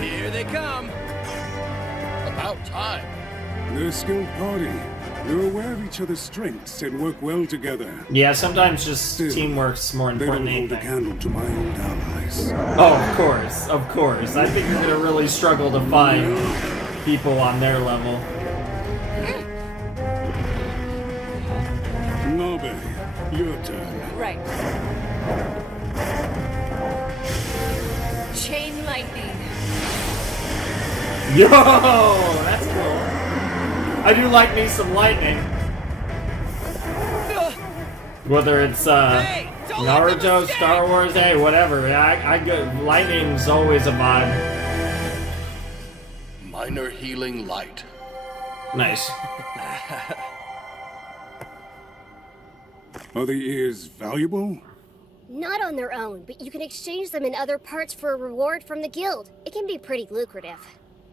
Here they come. About time. They're a skilled party. They're aware of each other's strengths and work well together. Yeah, sometimes just teamwork's more They important don't than hold a anything. candle to my old allies. Oh, of course, of course. I think you're gonna really struggle to find people on their level. Nabe, your turn. Right. Chain lightning. Yo, that's cool. I do like me some lightning. Whether it's Naruto, Star Wars, hey, whatever. I go. Lightning's always a vibe. Minor healing light. Nice. Are the ears valuable? Not on their own, but you can exchange them in other parts for a reward from the guild. It can be pretty lucrative.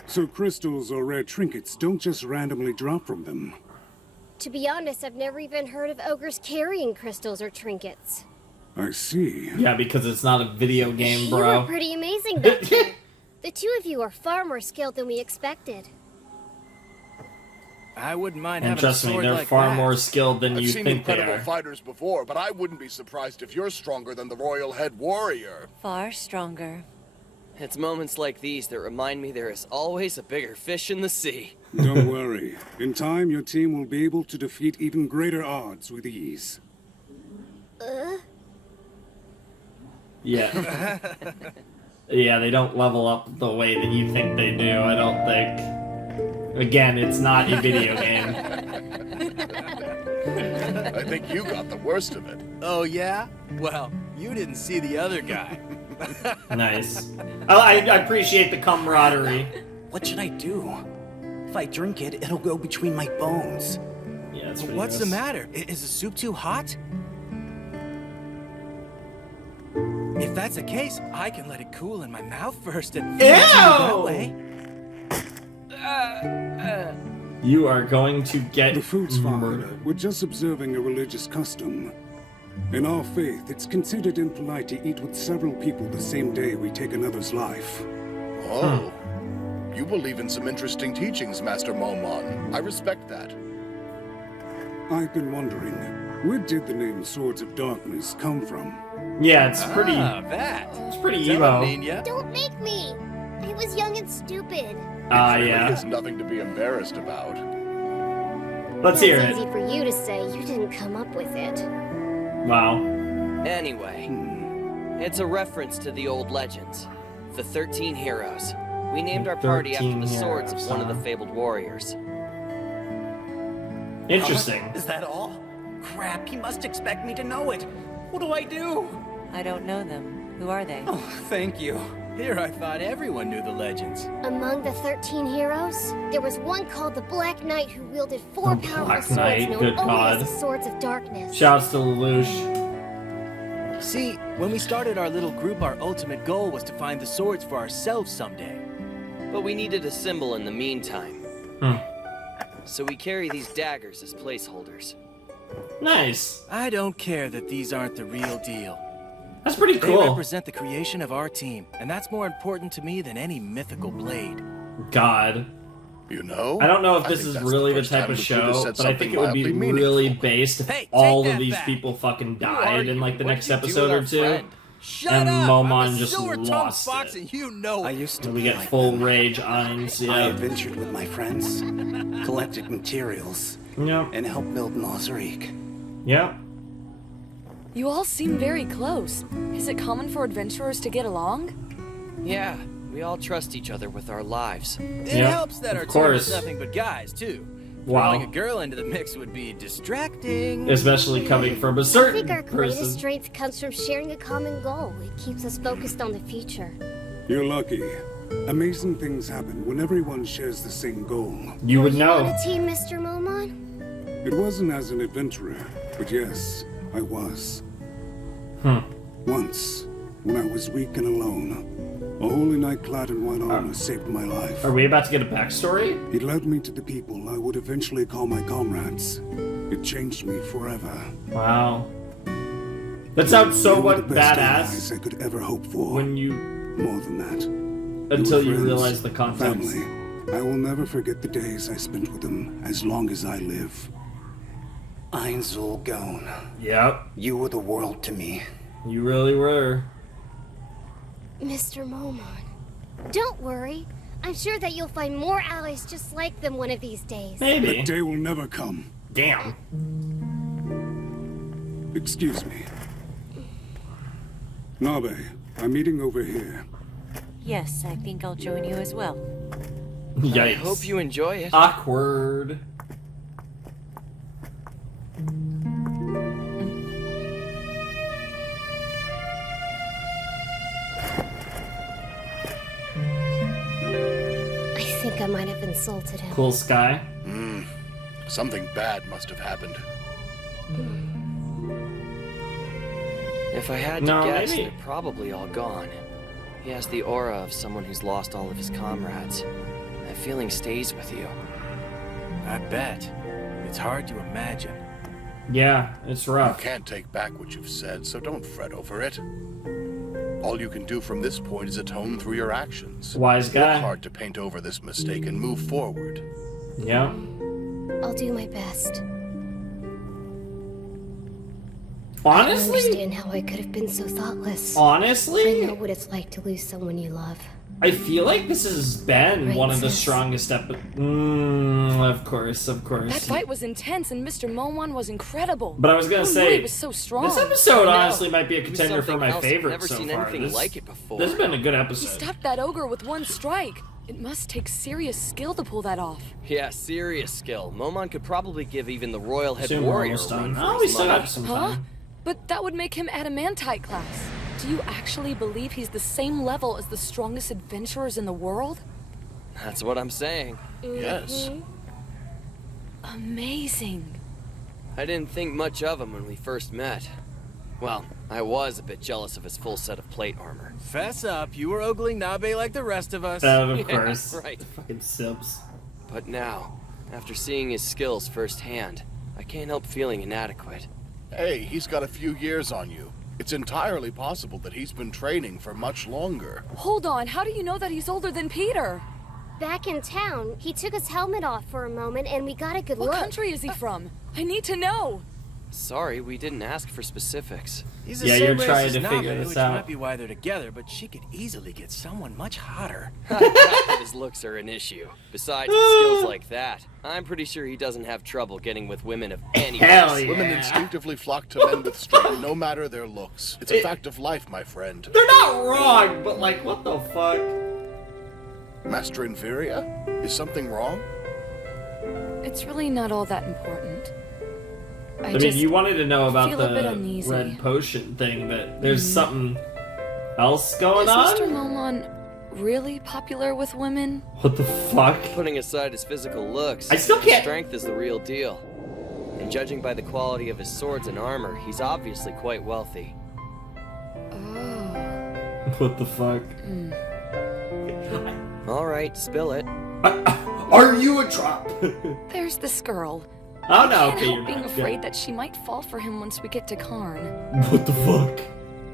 So crystals or rare trinkets don't just randomly drop from them. To be honest, I've never even heard of ogres carrying crystals or trinkets. I see. Yeah, because it's not a video game, You were bro. pretty amazing back there. The two of you are far more skilled than we expected. I wouldn't mind And having trust a me, sword they're like far that. more skilled than I've you seen think they incredible are. fighters before, but I wouldn't be surprised if you're stronger than the royal head warrior. Far stronger. It's moments like these that remind me there is always a bigger fish in the sea. Don't worry. In time, your team will be able to defeat even greater odds with ease. Yeah. Yeah, they don't level up the way that you think they do, I don't think. Again, it's not a video game. I think you got the worst of it. Oh, yeah? Well, you didn't see the other guy. Nice. I appreciate the camaraderie. What should I do? If I drink it, it'll go between my bones. Yeah, that's pretty What's the gross. matter? Is the soup too hot? If that's the case, I can let it cool in my mouth first and feed it to you that way. You are going to get The fruit's fine. murdered. We're just observing a religious custom. In our faith, it's considered impolite to eat with several people the same day we take another's life. Oh. You believe in some interesting teachings, Master Momon. I respect that. I've been wondering, where did the name Swords of Darkness come from? Yeah, it's pretty. That. It's pretty Tell emo. him, Ninya. Don't make me! I was young and stupid. Really Yeah. is nothing to be embarrassed about. Let's hear That's it. easy for you to say. You didn't come up with it. Wow. Anyway, it's a reference to the old legends. The 13 heroes. We named our party after 13 the swords heroes, of one of huh? the fabled warriors. Interesting. Is that all? Crap, he must expect me to know it. What do I do? I don't know them. Who are they? Oh, thank you. Here, I thought everyone knew the legends. Among the 13 heroes, there was one called the Black Knight who wielded four The powerful Black swords Knight, known good only God. as the Swords of Darkness. Shouts to Lelouch. See, when we started our little group, our ultimate goal was to find the swords for ourselves someday. But we needed a symbol in the meantime. Hmm. So we carry these daggers as placeholders. Nice. I don't care that these aren't the real deal. That's pretty They cool. represent the creation of our team, and that's more important to me than any mythical blade. God. You know? I don't know if I this think is that's really the first type time of the Buddha show, said but I think something it would be mildly really meaningful. based if Hey, take all of that these back. people fucking Who are died in like the you? next What'd you do episode with or our two. friend? Shut And up! Momon I'm a just silver-tongued lost fox, it. and you know I it. used to So we be get like full them. rage Eins, I yeah. adventured with my friends, collected materials, Yep. and helped build Nazarick. Yep. You all seem very close. Is it common for adventurers to get along? Yeah, we all trust each other with our lives. It Yeah, helps that of our team course. is nothing but guys, too. Wow. Throwing a girl into the mix would be distracting. Especially coming from a I certain think our greatest person. strength comes from sharing a common goal. It keeps us focused on the future. You're lucky. Amazing things happen when everyone shares the same goal. You would On know. a team, Mr. Momon? It wasn't as an adventurer, but yes, I was. Hmm. Once, when I was weak and alone, a holy knight clad in white armor saved my life. Are we about to get a backstory? It led me to the people I would eventually call my comrades. It changed me forever. Wow. That sounds so They were what the best badass allies I could ever hope for. when you More than that. until They you were friends, realize the context. Family. I will never forget the days I spent with them as long as I live. Einzul Gone. Yep. You were the world to me. You really were. Mr. Momon. Don't worry. I'm sure that you'll find more allies just like them one of these days. Maybe. That day will never come. Damn. Excuse me. Nabe, I'm meeting over here. Yes, I think I'll join you as well. Yikes. I hope you enjoy it. Awkward. I think I might have insulted him. Cool sky. Something bad must have happened. If I had to No, guess, maybe. they're probably all gone. He has the aura of someone who's lost all of his comrades. That feeling stays with you. I bet. It's hard to imagine. Yeah, it's You rough. can't take back what you've said, so don't fret over it. All you can do from this point is atone through your actions. Wise guy. Work hard to paint over this mistake and move forward. Yeah. I'll do my best. Honestly? I don't understand how I could have been so thoughtless. Honestly? I know what it's like to lose someone you love. I feel like this has been Right, one of the sis? strongest of course. That fight was intense, and Mr. Momon was incredible. But I was gonna say, he was so strong. this episode I know. honestly might be a It was contender for something my else. I've favorite never so seen far. anything like it before. This has been a good He episode. stopped that ogre with one strike. It must take serious skill to pull that off. Yeah, serious skill. Momon could probably give even the royal head Assume we're warrior almost a run done. for Oh, we his still money. got some Huh? time. But that would make him adamantite class. Do you actually believe he's the same level as the strongest adventurers in the world? That's what I'm saying. Yes. Amazing. I didn't think much of him when we first met. Well, I was a bit jealous of his full set of plate armor. Fess up, you were ogling Nabe like the rest of us. Of Yeah, course. right. Fucking simps. But now, after seeing his skills firsthand, I can't help feeling inadequate. Hey, he's got a few years on you. It's entirely possible that he's been training for much longer. Hold on, how do you know that he's older than Peter? Back in town, he took his helmet off for a moment and we got a good What look. country is he from? I need to know. Sorry, we didn't ask for specifics. He's the Yeah, same you're race trying as to Nabe, figure this which out. might be why they're together, but she could easily get someone much hotter. I doubt that his looks are an issue. Besides, with skills like that, I'm pretty sure he doesn't have trouble getting with women of any Hell race. yeah. Women instinctively flock to men with strength, no matter their looks. It's a fact of life, my friend. They're not wrong, but like, what the fuck? Master Inferia? Is something wrong? It's really not all that important. I mean, you wanted to know about feel a bit the uneasy. red potion thing, but there's something else going Is on? Mr. Momon really popular with women? What the fuck? Putting aside his physical looks, I still his can't- strength is the real deal. And judging by the quality of his swords and armor, he's obviously quite wealthy. What the fuck? All right, spill it. Are you a trap? There's this girl. Oh no, I can't okay, you're help being not. afraid that she might fall for him once we get to Karn. What the fuck?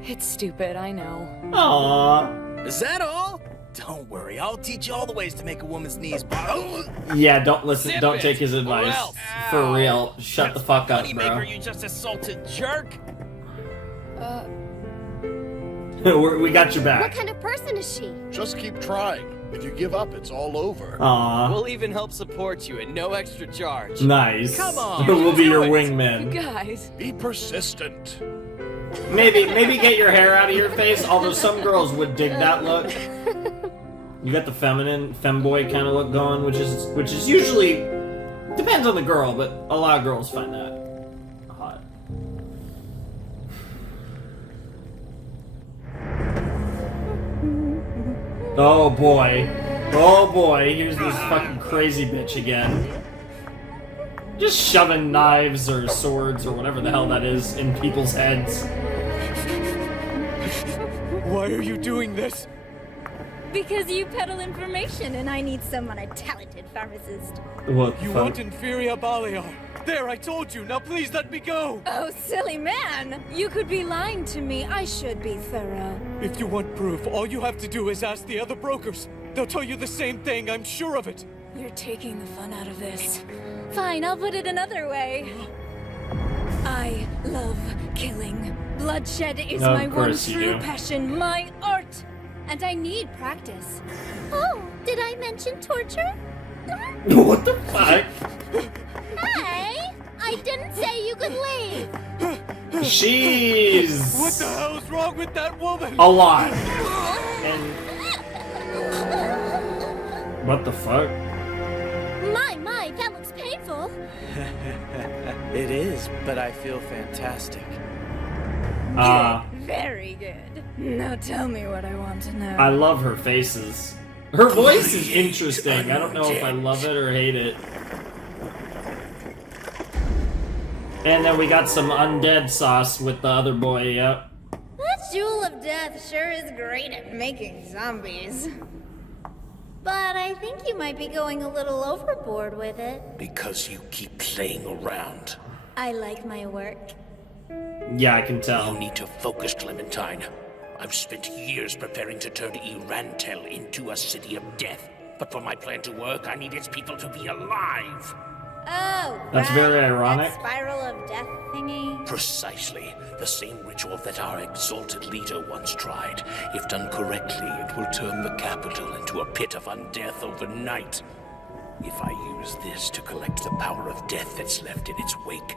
It's stupid, I know. Aww. Is that all? Don't worry, I'll teach you all the ways to make a woman's knees bow. Yeah, don't listen. Zip Don't it, take his or advice. else. For real. Shut the fuck up, Moneymaker, bro. you just assaulted jerk. We got your What back. kind of person is she? Just keep trying. If you give up, it's all over. Aww. We'll even help support you at no extra charge. Nice. Come on, We'll be do your it. wingman. Guys. Be persistent. Maybe get your hair out of your face. Although some girls would dig that look. You got the feminine, femboy kind of look going, which is usually depends on the girl, but a lot of girls find that hot. Oh boy. Oh boy, here's this fucking crazy bitch again. Just shoving knives or swords or whatever the hell that is in people's heads. Why are you doing this? Because you peddle information and I need someone, a talented pharmacist. What the You fuck? want Inferia Balear. There, I told you. Now please let me go. Oh, silly man! You could be lying to me. I should be thorough. If you want proof, all you have to do is ask the other brokers. They'll tell you the same thing, I'm sure of it. You're taking the fun out of this. Fine, I'll put it another way. I love killing. Bloodshed is Of my one course you true do. passion, my art. And I need practice. Oh, did I mention torture? What the fuck? Hey! I didn't say you could leave! She's What the hell is wrong with that woman? a lot. And what the fuck? My, that looks painful. It is, but I feel fantastic. Very good. Now tell me what I want to know. I love her faces. Her voice is interesting. I don't know if I love it or hate it. And then we got some undead sauce with the other boy, yep. That Jewel of Death sure is great at making zombies. But I think you might be going a little overboard with it. Because you keep playing around. I like my work. Yeah, I can tell. You need to focus, Clementine. I've spent years preparing to turn Irantel into a city of death. But for my plan to work, I need its people to be alive. Oh, That's very ironic. That spiral of death thingy. Precisely. The same ritual that our exalted leader once tried. If done correctly, it will turn the capital into a pit of undeath overnight. If I use this to collect the power of death that's left in its wake,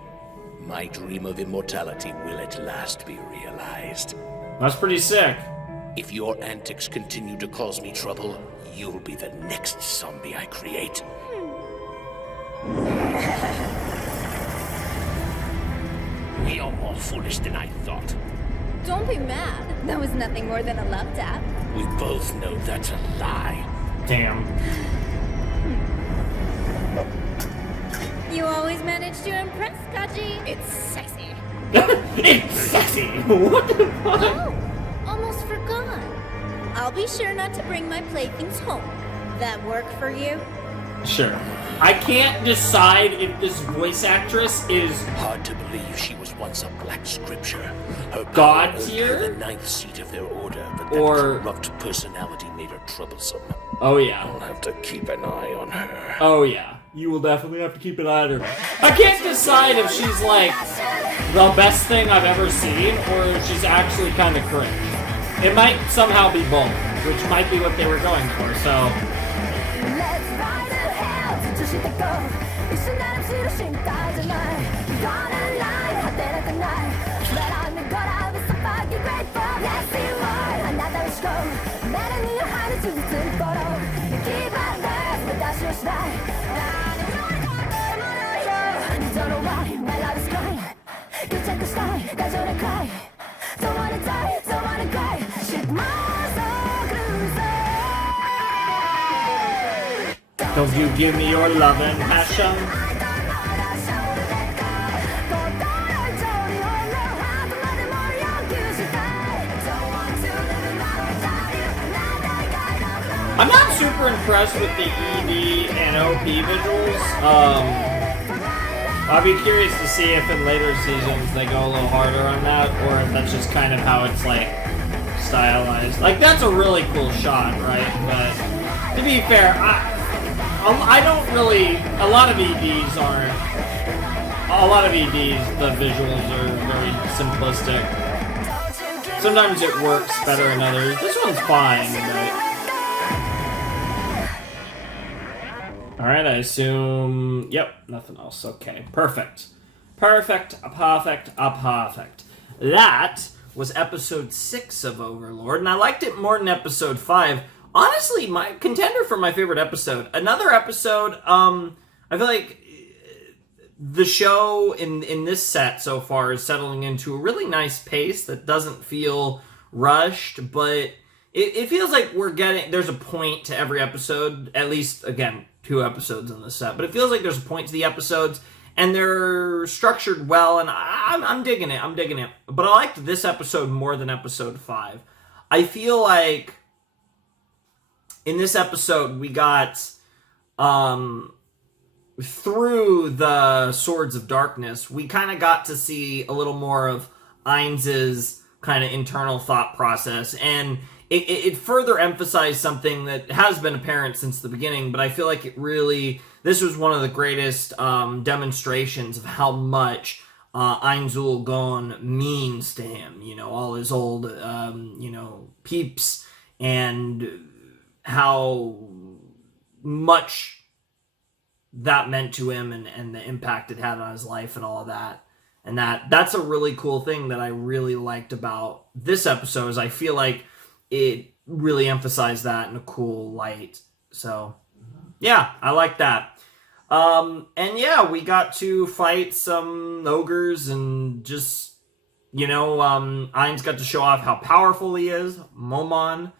my dream of immortality will at last be realized. That's pretty sick. If your antics continue to cause me trouble, you'll be the next zombie I create. You're more foolish than I thought. Don't be mad. That was nothing more than a love tap. We both know that's a lie. Damn. You always manage to impress, Kaji. It's sexy. It's sexy. What the fuck? Oh, almost forgot. I'll be sure not to bring my playthings home. That work for you? Sure. I can't decide if this voice actress is hard to believe she was once a black scripture. Her God power tier? earned her the ninth seat of their order, but that Or corrupt personality made her troublesome. Oh yeah. I'll have to keep an eye on her. Oh yeah. You will definitely have to keep an eye on her. I can't decide if she's like the best thing I've ever seen or if she's actually kind of cringe. It might somehow be both, which might be what they were going for, so don't you give me your love and passion? I'm not super impressed with the ED and OP visuals. I'll be curious to see if in later seasons they go a little harder on that, or if that's just kind of how it's like stylized. Like that's a really cool shot, right? But to be fair, I don't really. A lot of EDs aren't. A lot of EDs, the visuals are very simplistic. Sometimes it works better than others. This one's fine, but. Alright, I assume... Yep, nothing else. Okay, perfect. Perfect. That was episode 6 of Overlord, and I liked it more than episode 5. Honestly, my contender for my favorite episode. Another episode, I feel like the show in this set so far is settling into a really nice pace that doesn't feel rushed, but it feels like there's a point to every episode, at least, again, 2 episodes in the set, but it feels like there's a point to the episodes, and they're structured well, and I'm digging it, but I liked this episode more than episode 5. I feel like in this episode, we got, through the Swords of Darkness, we kind of got to see a little more of Ainz's kind of internal thought process, and it further emphasized something that has been apparent since the beginning, but I feel like this was one of the greatest demonstrations of how much Ainzul Gon means to him. You know, all his old, peeps, and how much that meant to him and the impact it had on his life and all of that. And that's a really cool thing that I really liked about this episode, is I feel like it really emphasized that in a cool light. So, yeah, I like that. And yeah, we got to fight some ogres and just, Ainz got to show off how powerful he is, Momon.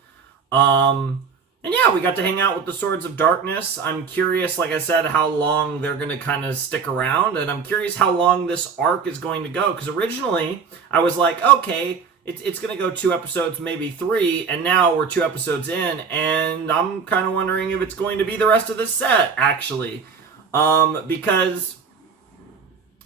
And yeah, we got to hang out with the Swords of Darkness. I'm curious, like I said, how long they're going to kind of stick around, and I'm curious how long this arc is going to go, because originally I was like, okay, it's going to go 2 episodes, maybe 3, and now we're 2 episodes in, and I'm kind of wondering if it's going to be the rest of the set, actually. Because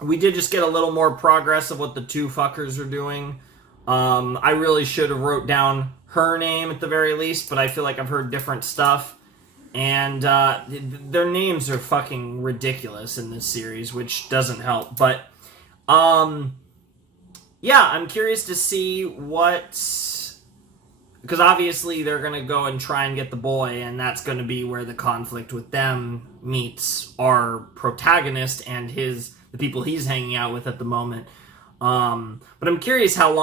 we did just get a little more progress of what the 2 fuckers are doing. I really should have wrote down her name at the very least, but I feel like I've heard different stuff. And their names are fucking ridiculous in this series, which doesn't help. But, yeah, I'm curious to see what... Because obviously they're going to go and try and get the boy, and that's going to be where the conflict with them meets our protagonist and the people he's hanging out with at the moment. But I'm curious how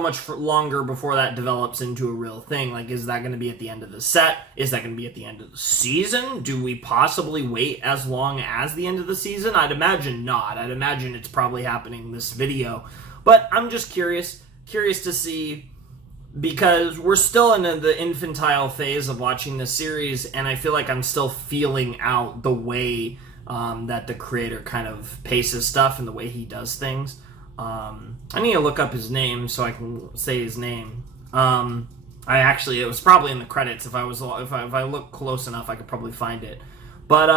much longer before that develops into a real thing. Like, is that going to be at the end of the set? Is that going to be at the end of the season? Do we possibly wait as long as the end of the season? I'd imagine not. I'd imagine it's probably happening this video. But I'm just curious to see, because we're still in the infantile phase of watching this series, and I feel like I'm still feeling out the way that the creator kind of paces stuff and the way he does things. I need to look up his name so I can say his name. It was probably in the credits. If I look close enough, I could probably find it. But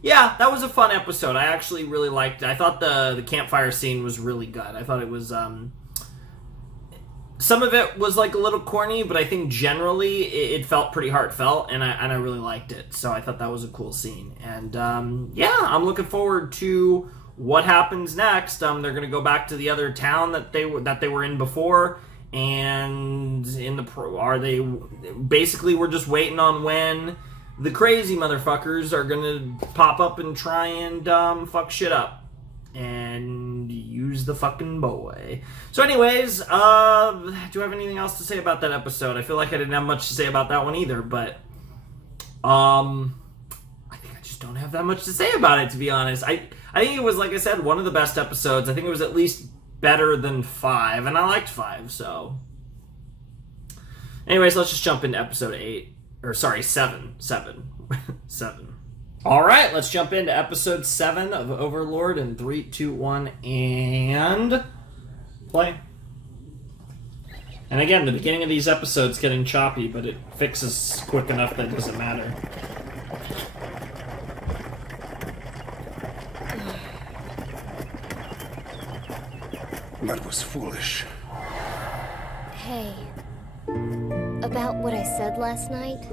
yeah, that was a fun episode. I actually really liked it. I thought the campfire scene was really good. I thought it was some of it was like a little corny, but I think generally it felt pretty heartfelt, and I really liked it. So I thought that was a cool scene. And yeah, I'm looking forward to what happens next. They're going to go back to the other town that they were in before, and basically we're just waiting on when the crazy motherfuckers are going to pop up and try and fuck shit up and use the fucking boy. So anyways, do I have anything else to say about that episode? I feel like I didn't have much to say about that one either, but I think I just don't have that much to say about it, to be honest. I think it was, like I said, one of the best episodes. I think it was at least better than 5, and I liked 5, so. Anyways, let's just jump into episode 7. 7. Alright, let's jump into episode 7 of Overlord in 3, 2, 1, and play. And again, the beginning of these episodes getting choppy, but it fixes quick enough that it doesn't matter. That was foolish. Hey, about what I said last night,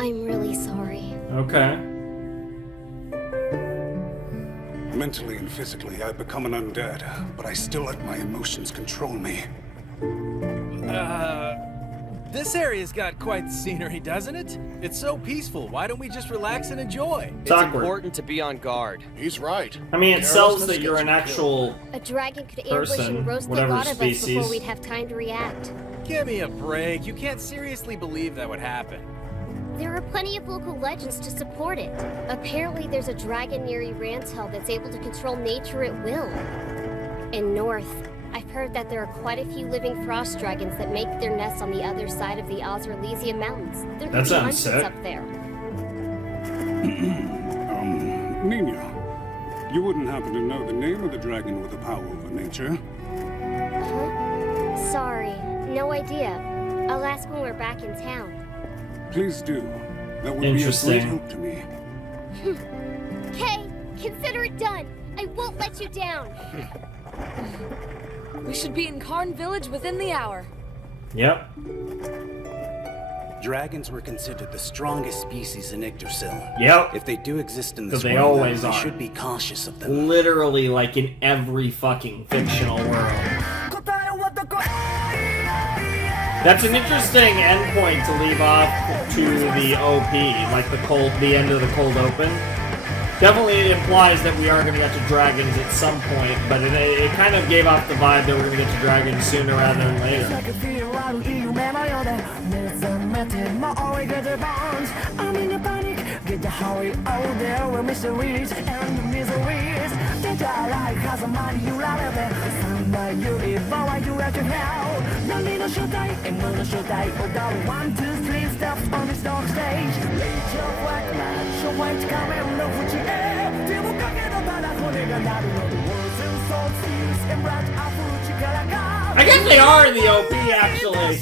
I'm really sorry. Okay. Mentally and physically, I've become an undead, but I still let my emotions control me. This area's got quite the scenery, doesn't it? It's so peaceful. Why don't we just relax and enjoy? It's important to be on guard. He's right. I mean, it sells that you're an actual A dragon could person, ambush and roast the whatever lot of us species. before we'd have time to react. Give me a break. You can't seriously believe that would happen. There are plenty of local legends to support it. Apparently there's a dragon near Irantel that's able to control nature at will. In North, I've heard that there are quite a few living frost dragons that make their nests on the other side of the Ozerlesia Mountains. There could be hundreds up there. Nina, you wouldn't happen to know the name of the dragon with the power over nature? Sorry, no idea. I'll ask when we're back in town. Please do. That would be a great help to me. Hey, consider it done. I won't let you down. We should be in Karn Village within the hour. Yep. Dragons were considered the strongest species in Yggdrasil. Yep. If they do exist in this they world, always we are. should be cautious of them. Literally, like in every fucking fictional world. That's an interesting endpoint to leave off to the OP, like the end of the cold open. Definitely implies that we are going to get to dragons at some point, but it kind of gave off the vibe that we're going to get to dragons sooner rather than later. I guess they are in the OP, actually.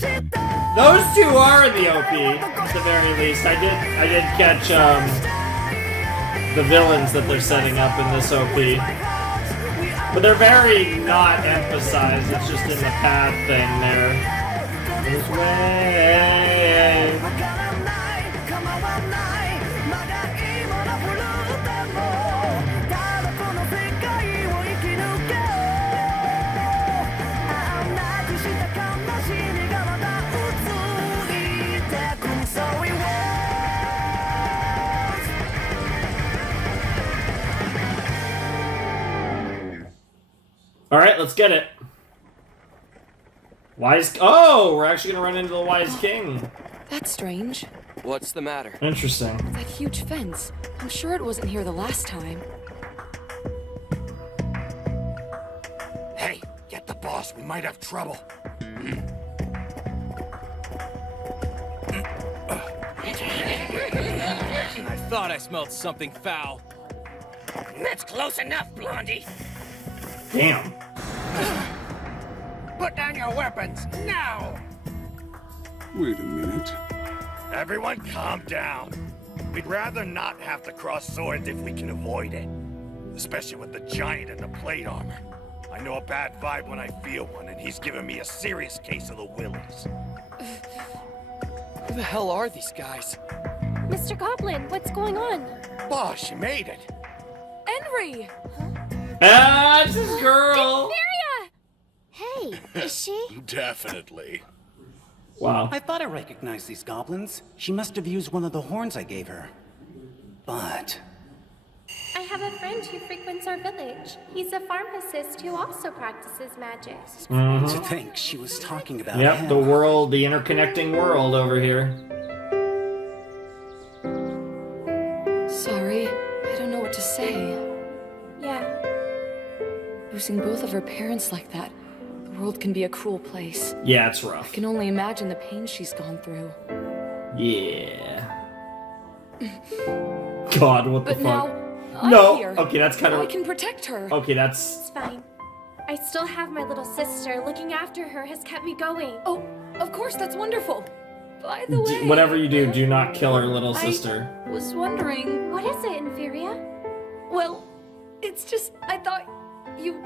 Those two are in the OP, at the very least. I did catch the villains that they're setting up in this OP. But they're very not emphasized, it's just in the path thing there. This way. All right, let's get it. Wise. Oh, we're actually gonna run into the Wise King. That's strange. What's the matter? Interesting. That huge fence. I'm sure it wasn't here the last time. Hey, get the boss. We might have trouble. I thought I smelled something foul. That's close enough, Blondie. Damn. Put down your weapons, now! Wait a minute. Everyone calm down. We'd rather not have to cross swords if we can avoid it. Especially with the giant and the plate armor. I know a bad vibe when I feel one, and he's giving me a serious case of the willies. Who the hell are these guys? Mr. Goblin, what's going on? Boss, you made it. Henry! Ah, it's this girl! Hey, is she? Definitely. Wow. I thought I recognized these goblins. She must have used one of the horns I gave her. But... I have a friend who frequents our village. He's a pharmacist who also practices magic. To think she was talking about Yep, him. the world, the interconnecting world over here. Sorry, I don't know what to say. Yeah. Losing both of her parents like that, the world can be a cruel place. Yeah, it's I rough. can only imagine the pain she's gone through. Yeah. God, what the But fuck? now, I'm No! here. Okay, that's kind I of... can protect her. Okay, that's... It's fine. I still have my little sister. Looking after her has kept me going. Oh, of course, that's wonderful. By the way... Whatever you do, do not kill her little sister. I was wondering... What is it, Inferior? Well, it's just, I thought you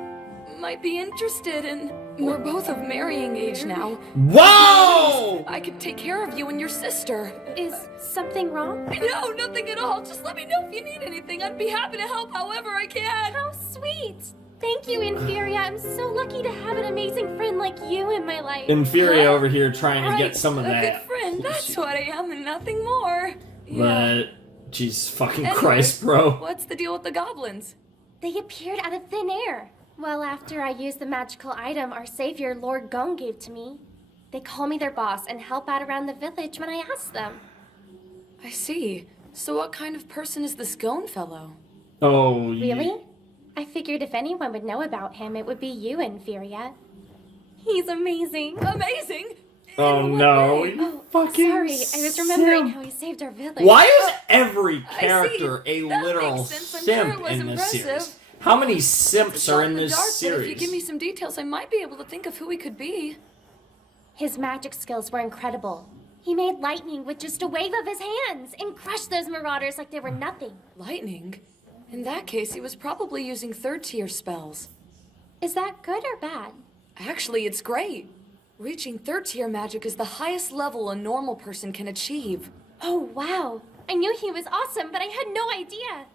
might be interested in... We're both of marrying age now. Whoa! I could take care of you and your sister. Is something wrong? No, nothing at all. Just let me know if you need anything. I'd be happy to help however I can. How sweet! Thank you, Inferior. I'm so lucky to have an amazing friend like you in my life. Inferior over here trying to get some of a that. good friend. That's what I am and nothing more. But... Jesus fucking Anyway, Christ, bro. What's the deal with the goblins? They appeared out of thin air. Well, after I used the magical item our savior, Lord Gong, gave to me. They call me their boss and help out around the village when I ask them. I see. So what kind of person is this Gone fellow? Oh, Really? I figured if anyone would know about him, it would be you, Inferior. He's amazing. Amazing? Oh no, you Oh, fucking sorry. I was remembering simp. how he saved our village. Why is every I character see. a That literal makes sense. I'm simp sure it was in this impressive. series? How many simps are in the this dark, but if you series? give me some details, I might be able to think of who he could be. His magic skills were incredible. He made lightning with just a wave of his hands and crushed those marauders like they were nothing. Lightning? In that case, he was probably using third-tier spells. Is that good or bad? Actually, it's great. Reaching third-tier magic is the highest level a normal person can achieve. Oh, wow. I knew he was awesome, but I had no idea.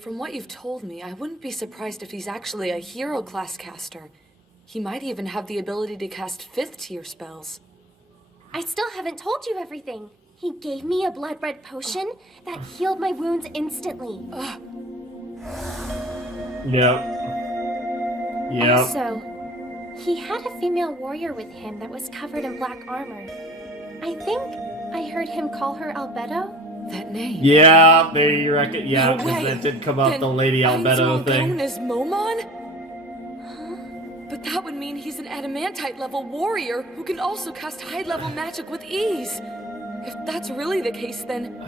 From what you've told me, I wouldn't be surprised if he's actually a hero class caster. He might even have the ability to cast 5th-tier spells. I still haven't told you everything. He gave me a blood red potion that healed my wounds instantly. Yep. Also, he had a female warrior with him that was covered in black armor. I think I heard him call her Albedo. That name? Yeah, there you reckon. Yeah, No because way. that did come up, Then the Lady Albedo thing. known as Momon? But that would mean he's an adamantite-level warrior who can also cast high-level magic with ease. If that's really the case, then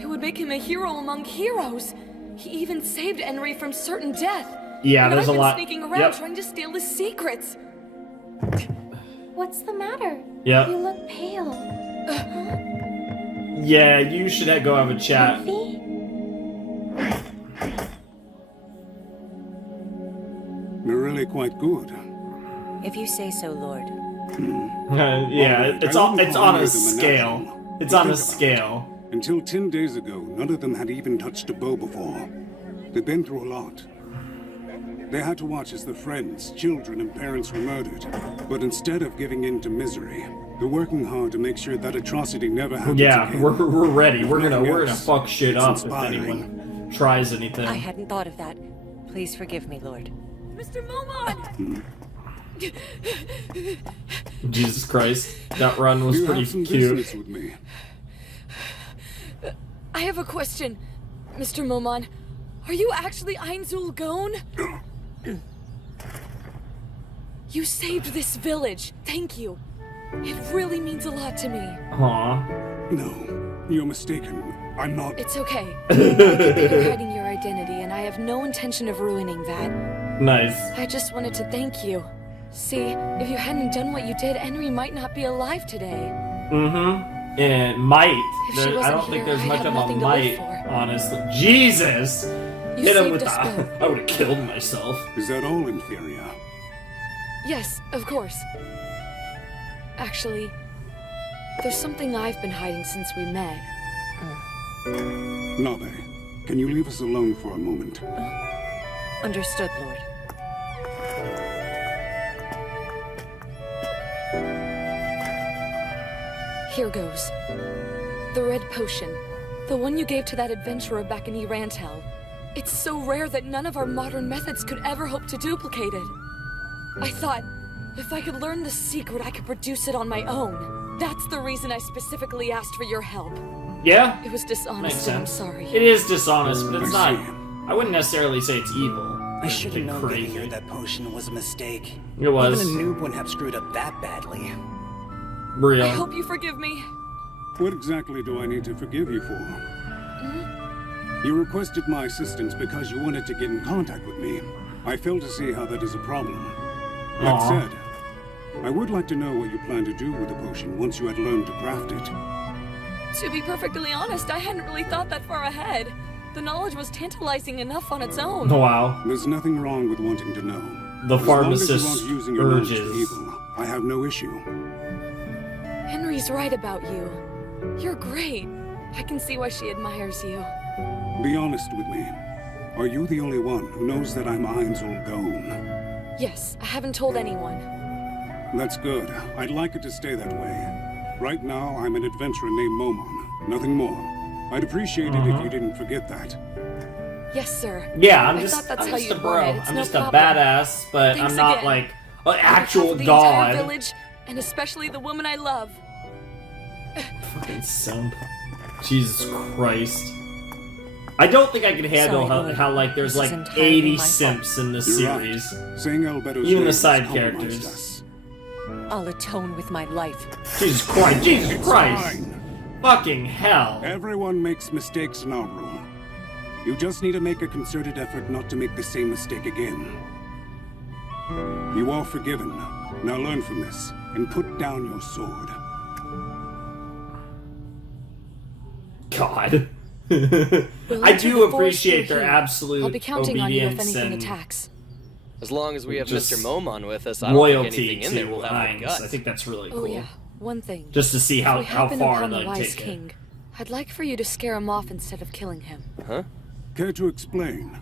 it would make him a hero among heroes. He even saved Henry from certain death. Yeah, and there's I've a been lot. sneaking around Yep. trying to steal his secrets. What's the matter? Yep. You look pale. Yeah, you should go have a chat. You're really quite good. If you say so, Lord. Yeah, it's I on wouldn't it's call on you a the scale. natural. It's But on a think about it. scale. Until 10 days ago, none of them had even touched a bow before. They've been through a lot. They had to watch as their friends, children, and parents were murdered. But instead of giving in to misery, they're working hard to make sure that atrocity never happens again. We're ready. We're gonna Yes, fuck shit it's up inspiring. if anyone tries anything. I hadn't thought of that. Please forgive me, Lord. Mr. Momon! Jesus Christ, that run was You pretty have some cute. business with me. I have a question, Mr. Momon. Are you actually Ainzul Gon? You saved this village. Thank you. It really means a lot to me. Aw. No, you're mistaken. I'm not. It's okay. I get that you're hiding your identity, and I have no intention of ruining that. Nice. I just wanted to thank you. See, if you hadn't done what you did, Henry might not be alive today. Mm-hmm. And might. If she I wasn't don't think here, there's I'd much have of a nothing to live might, for. honestly. Jesus! You Hit him saved with us both. the... I would have killed myself. Is that all, Inferior? Yes, of course. Actually, there's something I've been hiding since we met. Nabe, can you leave us alone for a moment? Understood, Lord. Here goes. The red potion. The one you gave to that adventurer back in Irantel. It's so rare that none of our modern methods could ever hope to duplicate it. I thought, if I could learn the secret, I could produce it on my own. That's the reason I specifically asked for your help. Yeah? It was dishonest, Makes and I'm sense. sorry. It is dishonest, but it's I not... see. I wouldn't necessarily say it's evil. I should have known crazy. giving her that potion was a mistake. It was. Even a noob wouldn't have screwed up that badly. Real. I hope you forgive me. What exactly do I need to forgive you for? You requested my assistance because you wanted to get in contact with me. I fail to see how that is a problem. That Aw. said, I would like to know what you plan to do with the potion once you had learned to craft it. To be perfectly honest, I hadn't really thought that far ahead. The knowledge was tantalizing enough on its own. Wow. There's nothing wrong with wanting to know. The As long as you pharmacist aren't using your knowledge urges. for evil, I have no issue. Henry's right about you. You're great. I can see why she admires you. Be honest with me. Are you the only one who knows that I'm Ainzul Gon? Yes, I haven't told anyone. That's good. I'd like it to stay that way. Right now, I'm an adventurer named Momon. Nothing more. I'd appreciate it if you didn't forget that. Yes, sir. Yeah, I thought that's I'm how just you a bro. wanted. It's I'm no just problem. a badass, but Thanks I'm not again. like an On behalf actual of the entire god. village, and especially the woman I love. Fucking simp. Jesus Christ. I don't think I can handle Sorry, how like there's This is like entirely 80 my fault. simps in this You're right. series. Saying Albedo's Even name the has side compromised characters. us. I'll atone with my life. Jesus Christ. Jesus It's Christ. fine. Fucking hell. Everyone makes mistakes, Naru. You just need to make a concerted effort not to make the same mistake again. You are forgiven. Now learn from this and put down your sword. God. We'll I enter do the forest appreciate through their here. absolute I'll be counting on you if obedience anything and attacks. As long as we have just Mr. Momon with us, I don't think loyalty anything in there to will have the Ainz. guts. I think that's really cool. Oh yeah, one thing. Just to see If how we how happen far upon the they Wise take it. King, I'd like for you to scare him off instead of killing him. Huh? Care to explain?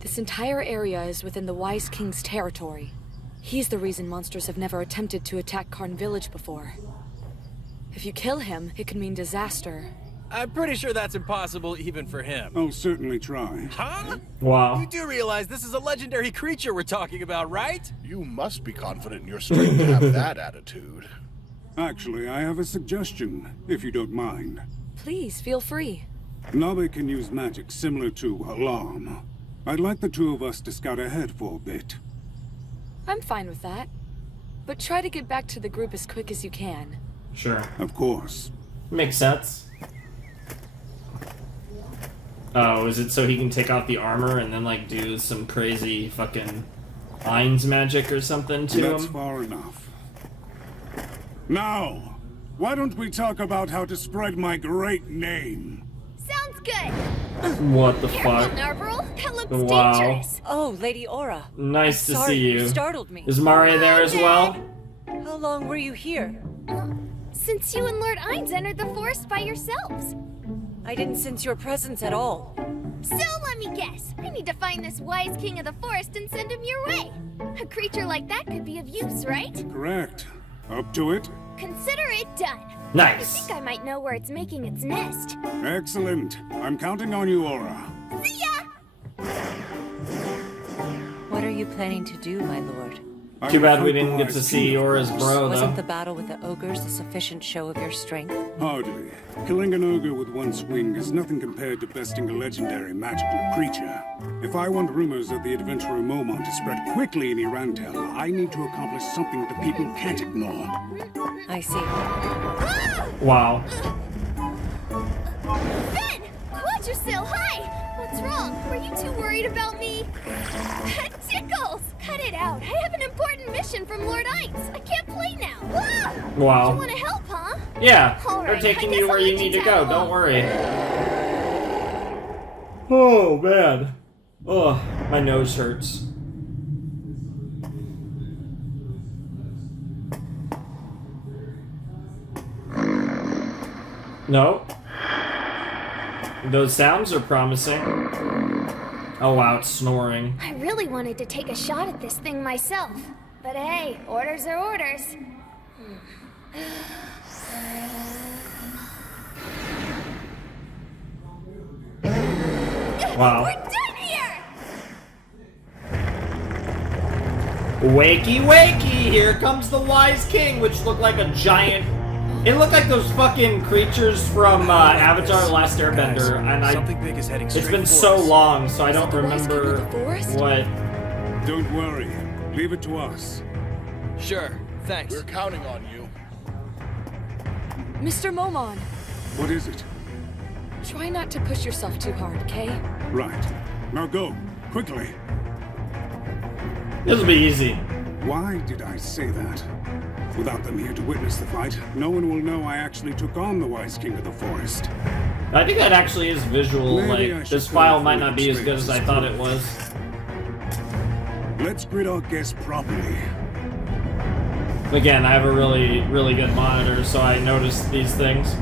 This entire area is within the Wise King's territory. He's the reason monsters have never attempted to attack Karn Village before. If you kill him, it could mean disaster. I'm pretty sure that's impossible even for him. I'll certainly try. Huh? Wow. You do realize this is a legendary creature we're talking about, right? You must be confident in your strength to have that attitude. Actually, I have a suggestion, if you don't mind. Please, feel free. Nabe can use magic similar to alarm. I'd like the two of us to scout ahead for a bit. I'm fine with that. But try to get back to the group as quick as you can. Sure. Of course. Makes sense. Oh, is it so he can take off the armor and then like do some crazy fucking Ainz magic or something to That's him? far enough. Now, why don't we talk about how to spread my great name? Sounds good. What the Careful, fuck? Narbrel. That looks Wow. dangerous. Oh, Lady Aura. Nice I'm to sorry, see you. You startled me. Is Mari there as well? How long were you here? since you and Lord Ainz entered the forest by yourselves. I didn't sense your presence at all. So let me guess. I need to find this wise king of the forest and send him your way. A creature like that could be of use, right? Correct. Up to it? Consider it done. Nice. I think I might know where it's making its nest. Excellent. I'm counting on you, Aura. See ya! What are you planning to do, my lord? Too bad we didn't get to see Aura's bro, Wasn't though. the battle with the ogres a sufficient show of your strength? Hardly. Killing an ogre with one swing is nothing compared to besting a legendary magical creature. If I want rumors of the adventurer Momon to spread quickly in Irantel, I need to accomplish something that the people can't ignore. I see. Wow. Ben! Quadrisil, hi! What's wrong? Were you too worried about me? That tickles! Cut it out. I have an important mission from Lord Ainz. I can't play now. Ah! Wow. You want to help, huh? Yeah, All they're right, taking I guess you where I'll you let need to you go. tag Don't along. worry. Oh, man. Oh, my nose hurts. No. Those sounds are promising. Oh, wow, it's snoring. I really wanted to take a shot at this thing myself. But hey, orders are orders. Wow. We're done here! Wakey, wakey! Here comes the Wise King, which looked like a giant. It looked like those fucking creatures from Avatar: The Last Airbender, and Something big is heading it's straight been for so us. long, so I don't the Wise King of remember the forest? what. Don't worry. Leave it to us. Sure, thanks. We're counting on you. Mr. Momon, What is it? try not to push yourself too hard, okay? Right. Now go. Quickly. This'll be easy. Why did I say that? Without them here to witness the fight, no one will know I actually took on the Wise King of the Forest. I think that actually is visual. Maybe I Like, should this file go might through not be as good as I thought it was. Let's greet our guests properly. Again, I have a really, really good monitor, so I noticed these things.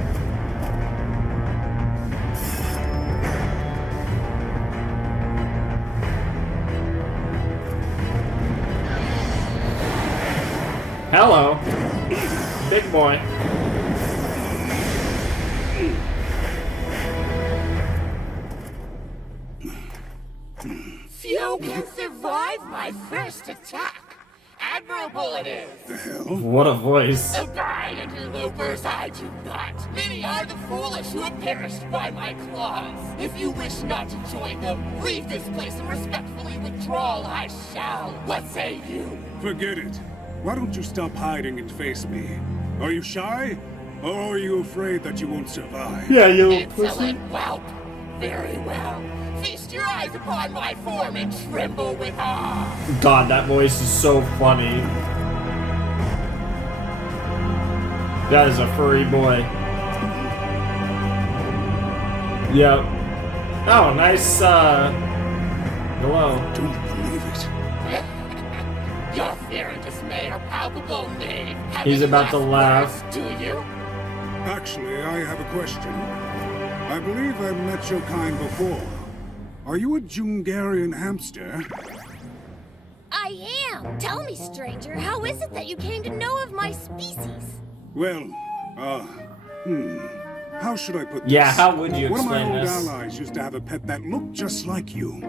Hello, big boy. Few can survive my first attack. Admirable it is. The hell? What a voice. Abide, interlopers, I do not. Many are the foolish who have perished by my claws. If you wish not to join them, leave this place and respectfully withdraw. I shall. What say you? Forget it. Why don't you stop hiding and face me? Are you shy? Or are you afraid that you won't survive? Yeah, you Excellent whelp. Very well. Feast your eyes upon my form and tremble with awe. God, that voice is so funny. That is a furry boy. Yep. Oh, nice, hello. Don't believe it. Your fear and dismay are palpable, knave. He's about to laugh. Do you? Actually, I have a question. I believe I've met your kind before. Are you a Jungarian hamster? I am. Tell me, stranger, how is it that you came to know of my species? Well, how should I put this? Yeah, how would you One of my explain old this? allies used to have a pet that looked just like you.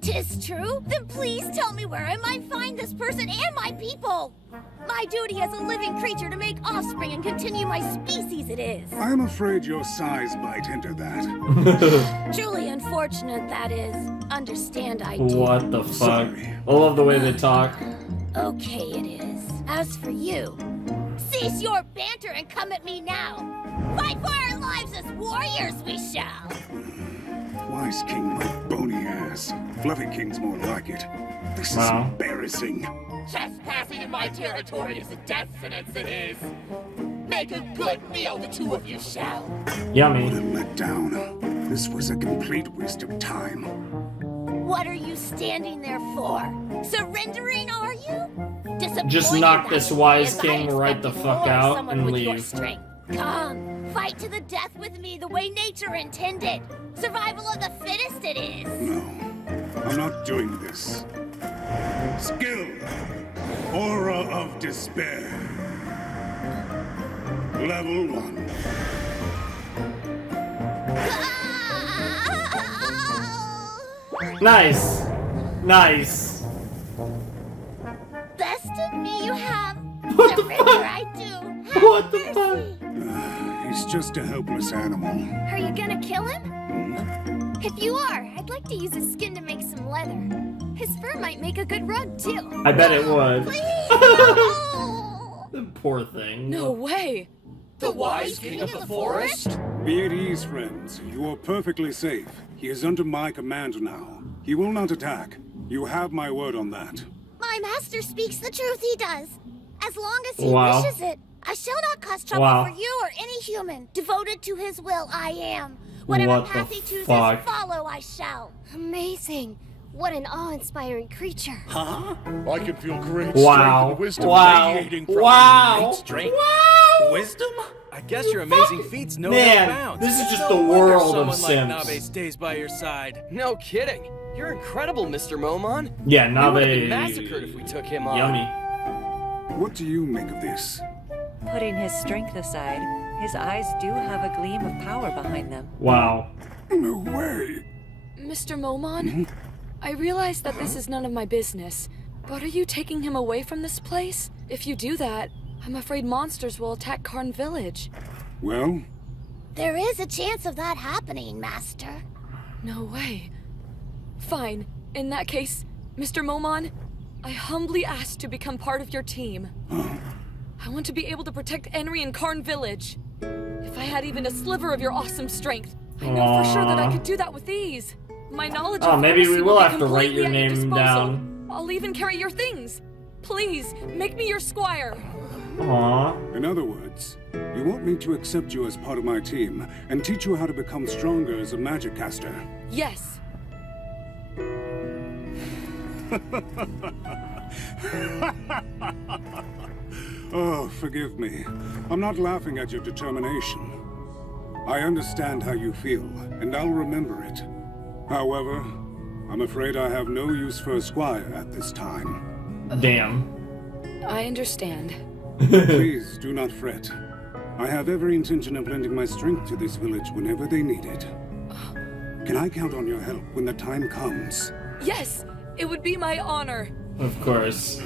'Tis true? Then please tell me where I might find this person and my people. My duty as a living creature to make offspring and continue my species it is. I'm afraid your size might hinder that. Truly unfortunate, that is. Understand I do. What the fuck? I love the way they talk. Okay, it is. As for you, cease your banter and come at me now. Fight for our lives as warriors we shall. Wise King, my bony ass. Fluffy King's more like it. This is Wow. embarrassing. Trespassing in my territory is a death sentence, it is. Make a good meal, the two of you shall. Yummy. What a letdown. This was a complete waste of time. What are you standing there for? Surrendering, are you? just knock this wise king right the fuck out and leave. Come, fight to the death with me the way nature intended. Survival of the fittest it is. No, I'm not doing this. Skill. Aura of Despair. Level 1. Nice. Nice. Best of me you have. What the Surrender fuck? I do. What the fuck? He's just a helpless animal. Are you gonna kill him? If you are, I'd like to use his skin to make some leather. His fur might make a good rug, too. I bet it would. The poor thing. No way. The wise king of the forest? Be at ease, friends. You are perfectly safe. He is under my command now. He will not attack. You have my word on that. My master speaks the truth, he does. As long as he Wow. wishes it, I shall not cause trouble Wow. for you or any human. Devoted to his will, I am. Whatever What path the he chooses, fuck? follow I shall. Amazing. What an awe-inspiring creature. Huh? I can feel great Wow. strength and wisdom Wow. radiating from Wow. him. Great strength? Wow. Wisdom? I guess your amazing feats know Man, no bounds. this is just No the wonder world of someone like Sims. Nabe stays by your side. No kidding. You're incredible, Mr. Momon. Yeah, We would have been Nabe. massacred if we took him on. Yummy. What do you make of this? Putting his strength aside, his eyes do have a gleam of power behind them. Wow. No way. Mr. Momon, I realize that this is none of my business, but are you taking him away from this place? If you do that, I'm afraid monsters will attack Karn Village. Well, There is a chance of that happening, Master. No way. Fine. In that case, Mr. Momon, I humbly ask to become part of your team. I want to be able to protect Enri and Karn Village. If I had even a sliver of your awesome strength, I know for sure that I Aw. could do that with ease. My knowledge Oh, of maybe we pharmacy will be have to write your completely at name disposal. down. I'll even carry your things. Please, make me your squire. Aww. in other words, you want me to accept you as part of my team and teach you how to become stronger as a magic caster. Yes. Oh, forgive me. I'm not laughing at your determination. I understand how you feel, and I'll remember it. However, I'm afraid I have no use for a squire at this time. Damn. I understand. Please do not fret. I have every intention of lending my strength to this village whenever they need it. Can I count on your help when the time comes? Yes, it would be my honor. Of course.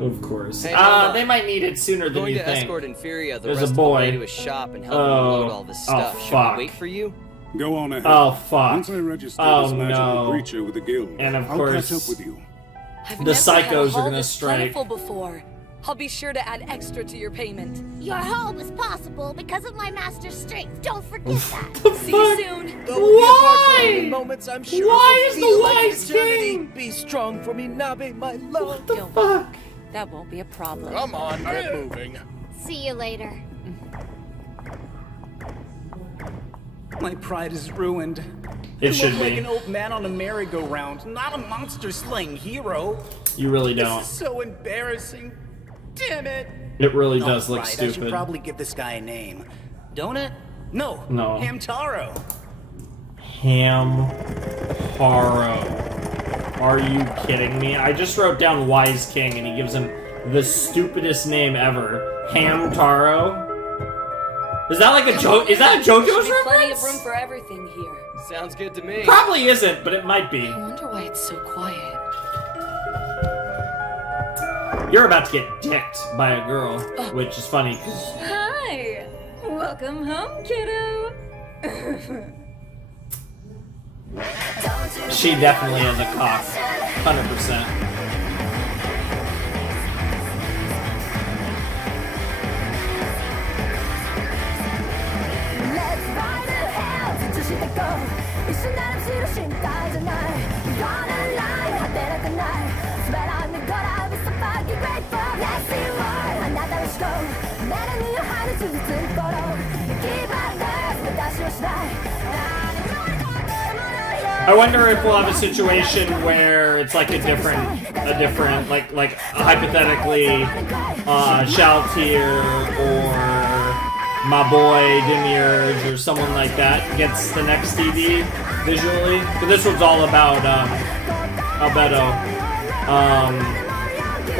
Of course. Hey, Mama. They might need it sooner I'm than going you to think. escort Inferia the There's rest a of the way boy. to his shop and help him unload all this stuff. Should fuck. we wait for you? Go on ahead. Oh, fuck. Once I register Oh, this magical no. creature with the guild, And of I'll course, catch up with you. I've the never had a psychos are haul gonna this strike. plentiful before. I'll be sure to add extra to your payment. Your haul was possible because of my master's strength. Don't forget that. See you soon. Though we'll be apart for Why? many moments, I'm sure Why it'll is the feel like wise eternity. king? Be strong for me, Nabe, my love. Don't worry. That won't be a problem. Come on, get moving. See you later. My pride is ruined. It I should look like be. an old man on a merry-go-round, not a monster-slaying hero. You really This don't. is so embarrassing. Damn it. It really does look right, I should stupid. probably give this guy a name. Don't it? No. No. Hamtaro. Hamtaro. Are you kidding me? I just wrote down Wise King and he gives him the stupidest name ever. Hamtaro? Is that like a joke? Is that a There'll JoJo's be plenty of reference? room for everything here. Sounds good to me. Probably isn't, but it might be. I wonder why it's so quiet. You're about to get dicked by a girl, which is funny. 'Cause Hi! Welcome home, kiddo! she definitely has a cock. 100%. Let's ride to hell 尽してこう一瞬なら知る心配じゃない Gonna lie 果てなくない Sweat on me gonna be so fucking grateful Let's see more あなたの思考メロディーを張る続く心 Keep on this 目出しをしない何もかものよ I wonder if we'll have a situation where it's like a different, like hypothetically, Shaltier or my boy Demiurge or someone like that gets the next TV visually. But this one's all about Albedo.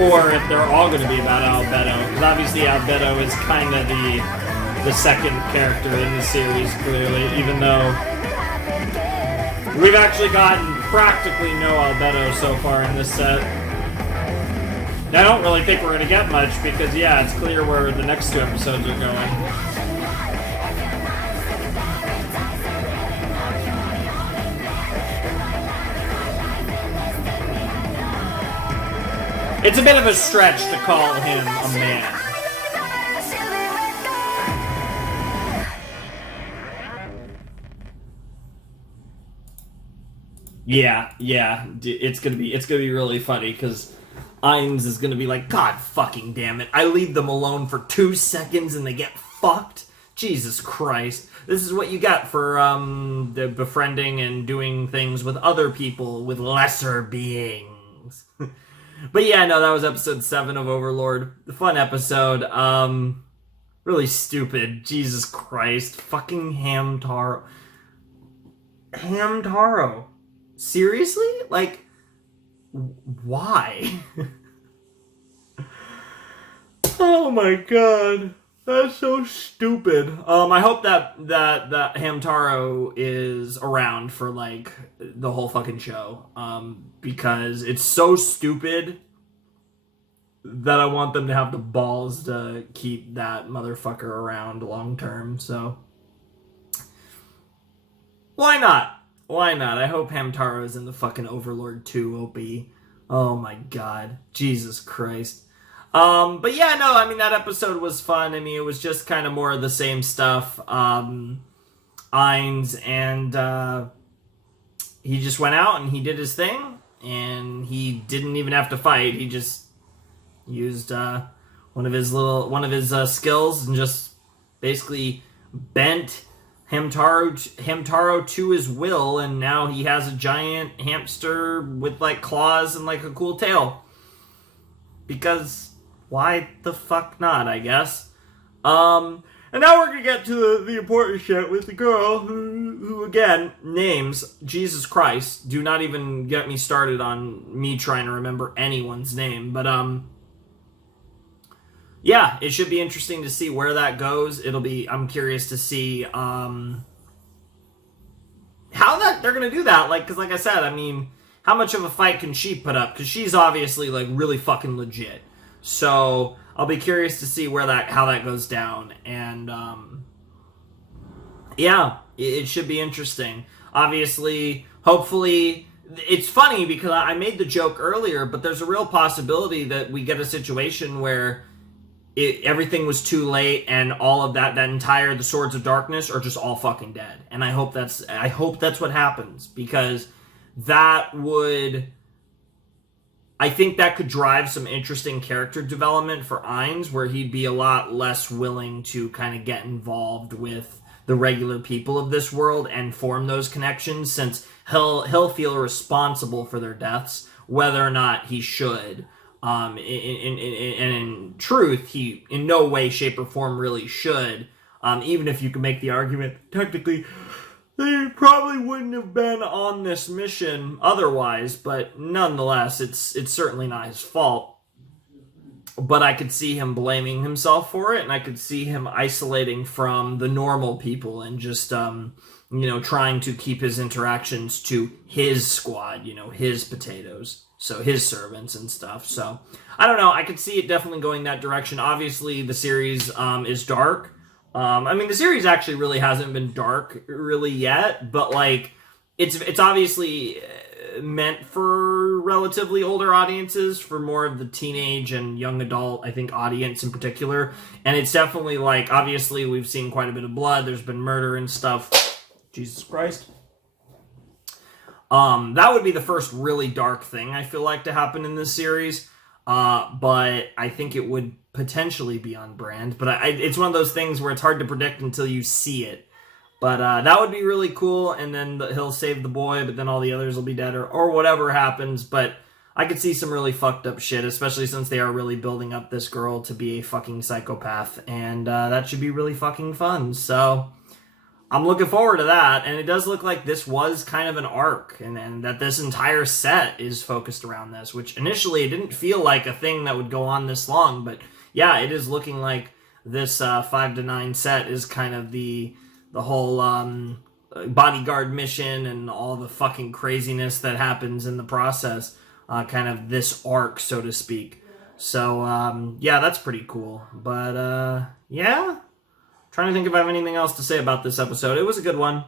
Or if they're all going to be about Albedo, because obviously Albedo is kind of the second character in the series, clearly, even though we've actually gotten practically no Albedo so far in this set. And I don't really think we're going to get much, because yeah, it's clear where the next two episodes are going. It's a bit of a stretch to call him a man. Yeah, it's gonna be really funny because Ainz is gonna be like, God fucking damn it! I leave them alone for 2 seconds and they get fucked. Jesus Christ! This is what you got for the befriending and doing things with other people with lesser beings. But yeah, no, that was episode 7 of Overlord. The fun episode. Really stupid. Jesus Christ. Fucking Hamtaro. Hamtaro. Seriously? Like, why? Oh my god. That's so stupid. I hope that Hamtaro is around for, like, the whole fucking show. Because it's so stupid that I want them to have the balls to keep that motherfucker around long term, so. Why not? Why not? I hope Hamtaro is in the fucking Overlord 2 OP. Oh my god. Jesus Christ. But yeah, no, I mean, that episode was fun. I mean, it was just kind of more of the same stuff. Ainz, and he just went out and he did his thing, and he didn't even have to fight. He just used one of his skills and just basically bent Hamtaro to his will, and now he has a giant hamster with like claws and like a cool tail. Because why the fuck not, I guess. And now we're gonna get to the important shit with the girl who again, names, Jesus Christ, do not even get me started on me trying to remember anyone's name, but yeah, it should be interesting to see where that goes. I'm curious to see how they're gonna do that, like, because like I said, I mean, how much of a fight can she put up? Because she's obviously like really fucking legit. So I'll be curious to see how that goes down, and yeah, it should be interesting. Obviously, hopefully, it's funny because I made the joke earlier, but there's a real possibility that we get a situation where everything was too late, and all of that entire the Swords of Darkness are just all fucking dead. And I hope that's what happens, because I think that could drive some interesting character development for Ainz, where he'd be a lot less willing to kind of get involved with the regular people of this world and form those connections, since he'll feel responsible for their deaths, whether or not he should. In truth, he in no way, shape, or form really should. Even if you can make the argument, technically, they probably wouldn't have been on this mission otherwise, but nonetheless, it's certainly not his fault. But I could see him blaming himself for it, and I could see him isolating from the normal people and just, trying to keep his interactions to his squad, his potatoes, so his servants and stuff. So, I don't know, I could see it definitely going that direction. Obviously, the series is dark. I mean, the series actually really hasn't been dark really yet, but like, it's obviously meant for relatively older audiences, for more of the teenage and young adult, I think, audience in particular. And it's definitely like, obviously, we've seen quite a bit of blood. There's been murder and stuff. Jesus Christ. That would be the first really dark thing I feel like to happen in this series. But I think it would potentially be on brand. But it's one of those things where it's hard to predict until you see it. But that would be really cool, and then he'll save the boy, but then all the others will be dead, or whatever happens. But I could see some really fucked up shit, especially since they are really building up this girl to be a fucking psychopath, and that should be really fucking fun. So I'm looking forward to that, and it does look like this was kind of an arc, and that this entire set is focused around this, which initially it didn't feel like a thing that would go on this long, but yeah, it is looking like this 5 to 9 set is kind of the whole bodyguard mission and all the fucking craziness that happens in the process, kind of this arc, so to speak. So, yeah, that's pretty cool. But, yeah, trying to think if I have anything else to say about this episode. It was a good one.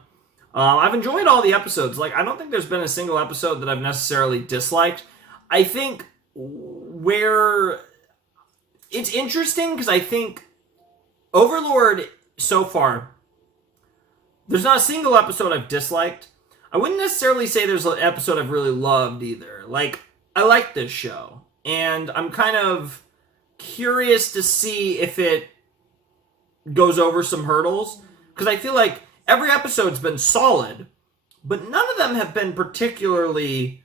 I've enjoyed all the episodes. Like, I don't think there's been a single episode that I've necessarily disliked. I think where it's interesting, because I think Overlord so far, there's not a single episode I've disliked. I wouldn't necessarily say there's an episode I've really loved either. Like, I like this show, and I'm kind of curious to see if it goes over some hurdles, because I feel like every episode's been solid, but none of them have been particularly,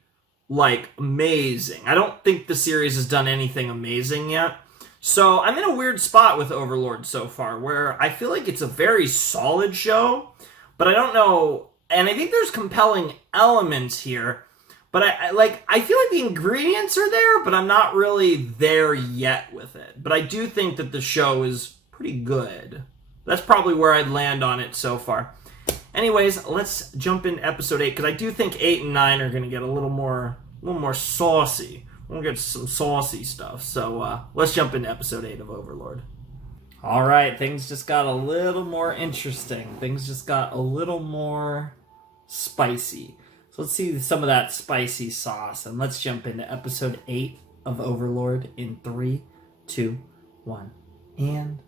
like, amazing. I don't think the series has done anything amazing yet. So I'm in a weird spot with Overlord so far, where I feel like it's a very solid show, but I don't know, and I think there's compelling elements here, but I feel like the ingredients are there, but I'm not really there yet with it. But I do think that the show is pretty good. That's probably where I'd land on it so far. Anyways, let's jump into episode 8, because I do think 8 and 9 are going to get a little more saucy. We'll get some saucy stuff. So let's jump into episode 8 of Overlord. All right, things just got a little more interesting. Things just got a little more spicy. So let's see some of that spicy sauce, and let's jump into episode 8 of Overlord in 3, 2, 1, and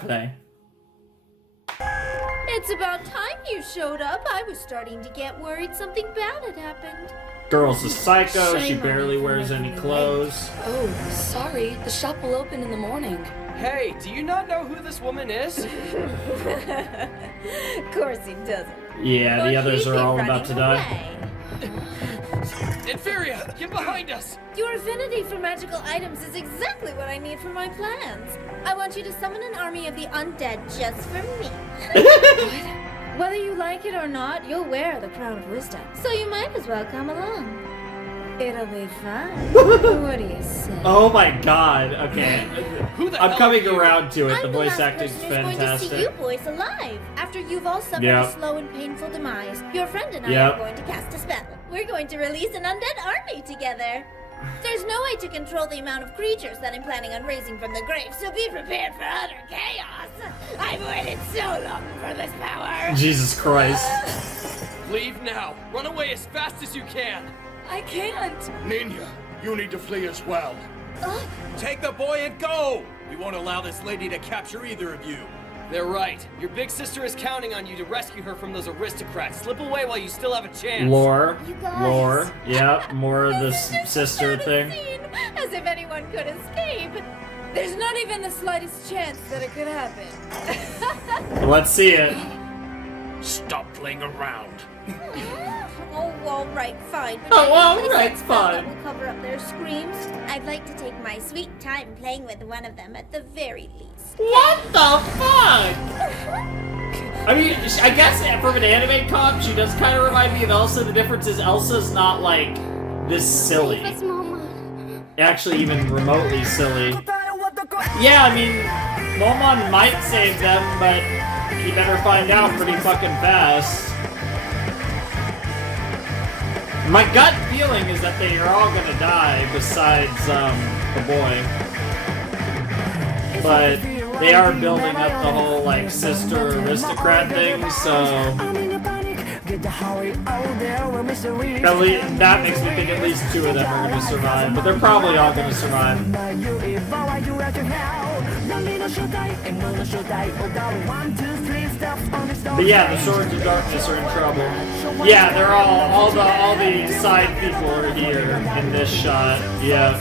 play. It's about time you showed up. I was starting to get worried something bad had happened. Girl's a psycho. She barely wears any clothes. Oh, sorry. The shop will open in the morning. Hey, do you not know who this woman is? Of course he doesn't. Yeah, the others are all about to die. Inferior, get behind us! Your affinity for magical items is exactly what I need for my plans. I want you to summon an army of the undead just for me. Whether you like it or not, you'll wear the crown of wisdom. So you might as well come along. It'll be fun. What do you say? Oh my god, okay. I'm coming around to it. I'm the voice acting's fantastic. Going to see you boys alive. After you've all suffered a slow and painful demise, your friend and I are going to cast a spell. We're going to release an undead army together. There's no way to control the amount of creatures that I'm planning on raising from the grave, so be prepared for utter chaos. I've waited so long for this power. Jesus Christ. Leave now. Run away as fast as you can. I can't. Ninya, you need to flee as well. Take the boy and go! We won't allow this lady to capture either of you. They're right. Your big sister is counting on you to rescue her from those aristocrats. Slip away while you still have a chance. Lore. Yeah, more of the sister thing. As if anyone could escape. There's not even the slightest chance that it could happen. Let's see it. Stop playing around. Oh, all right, fine. That will cover up their screams. I'd like to take my sweet time playing with one of them at the very least. What the fuck? I mean, I guess from an anime comp, she does kind of remind me of Elsa. The difference is Elsa's not, like, this silly. Actually, even remotely silly. Yeah, I mean, Momon might save them, but you better find out pretty fucking fast. My gut feeling is that they are all gonna die besides, the boy. But they are building up the whole, like, sister aristocrat thing, so... At least, that makes me think at least 2 of them are gonna survive, but they're probably all gonna survive. But yeah, the Swords of Darkness are in trouble. Yeah, they're all the side people are here in this shot. Yeah.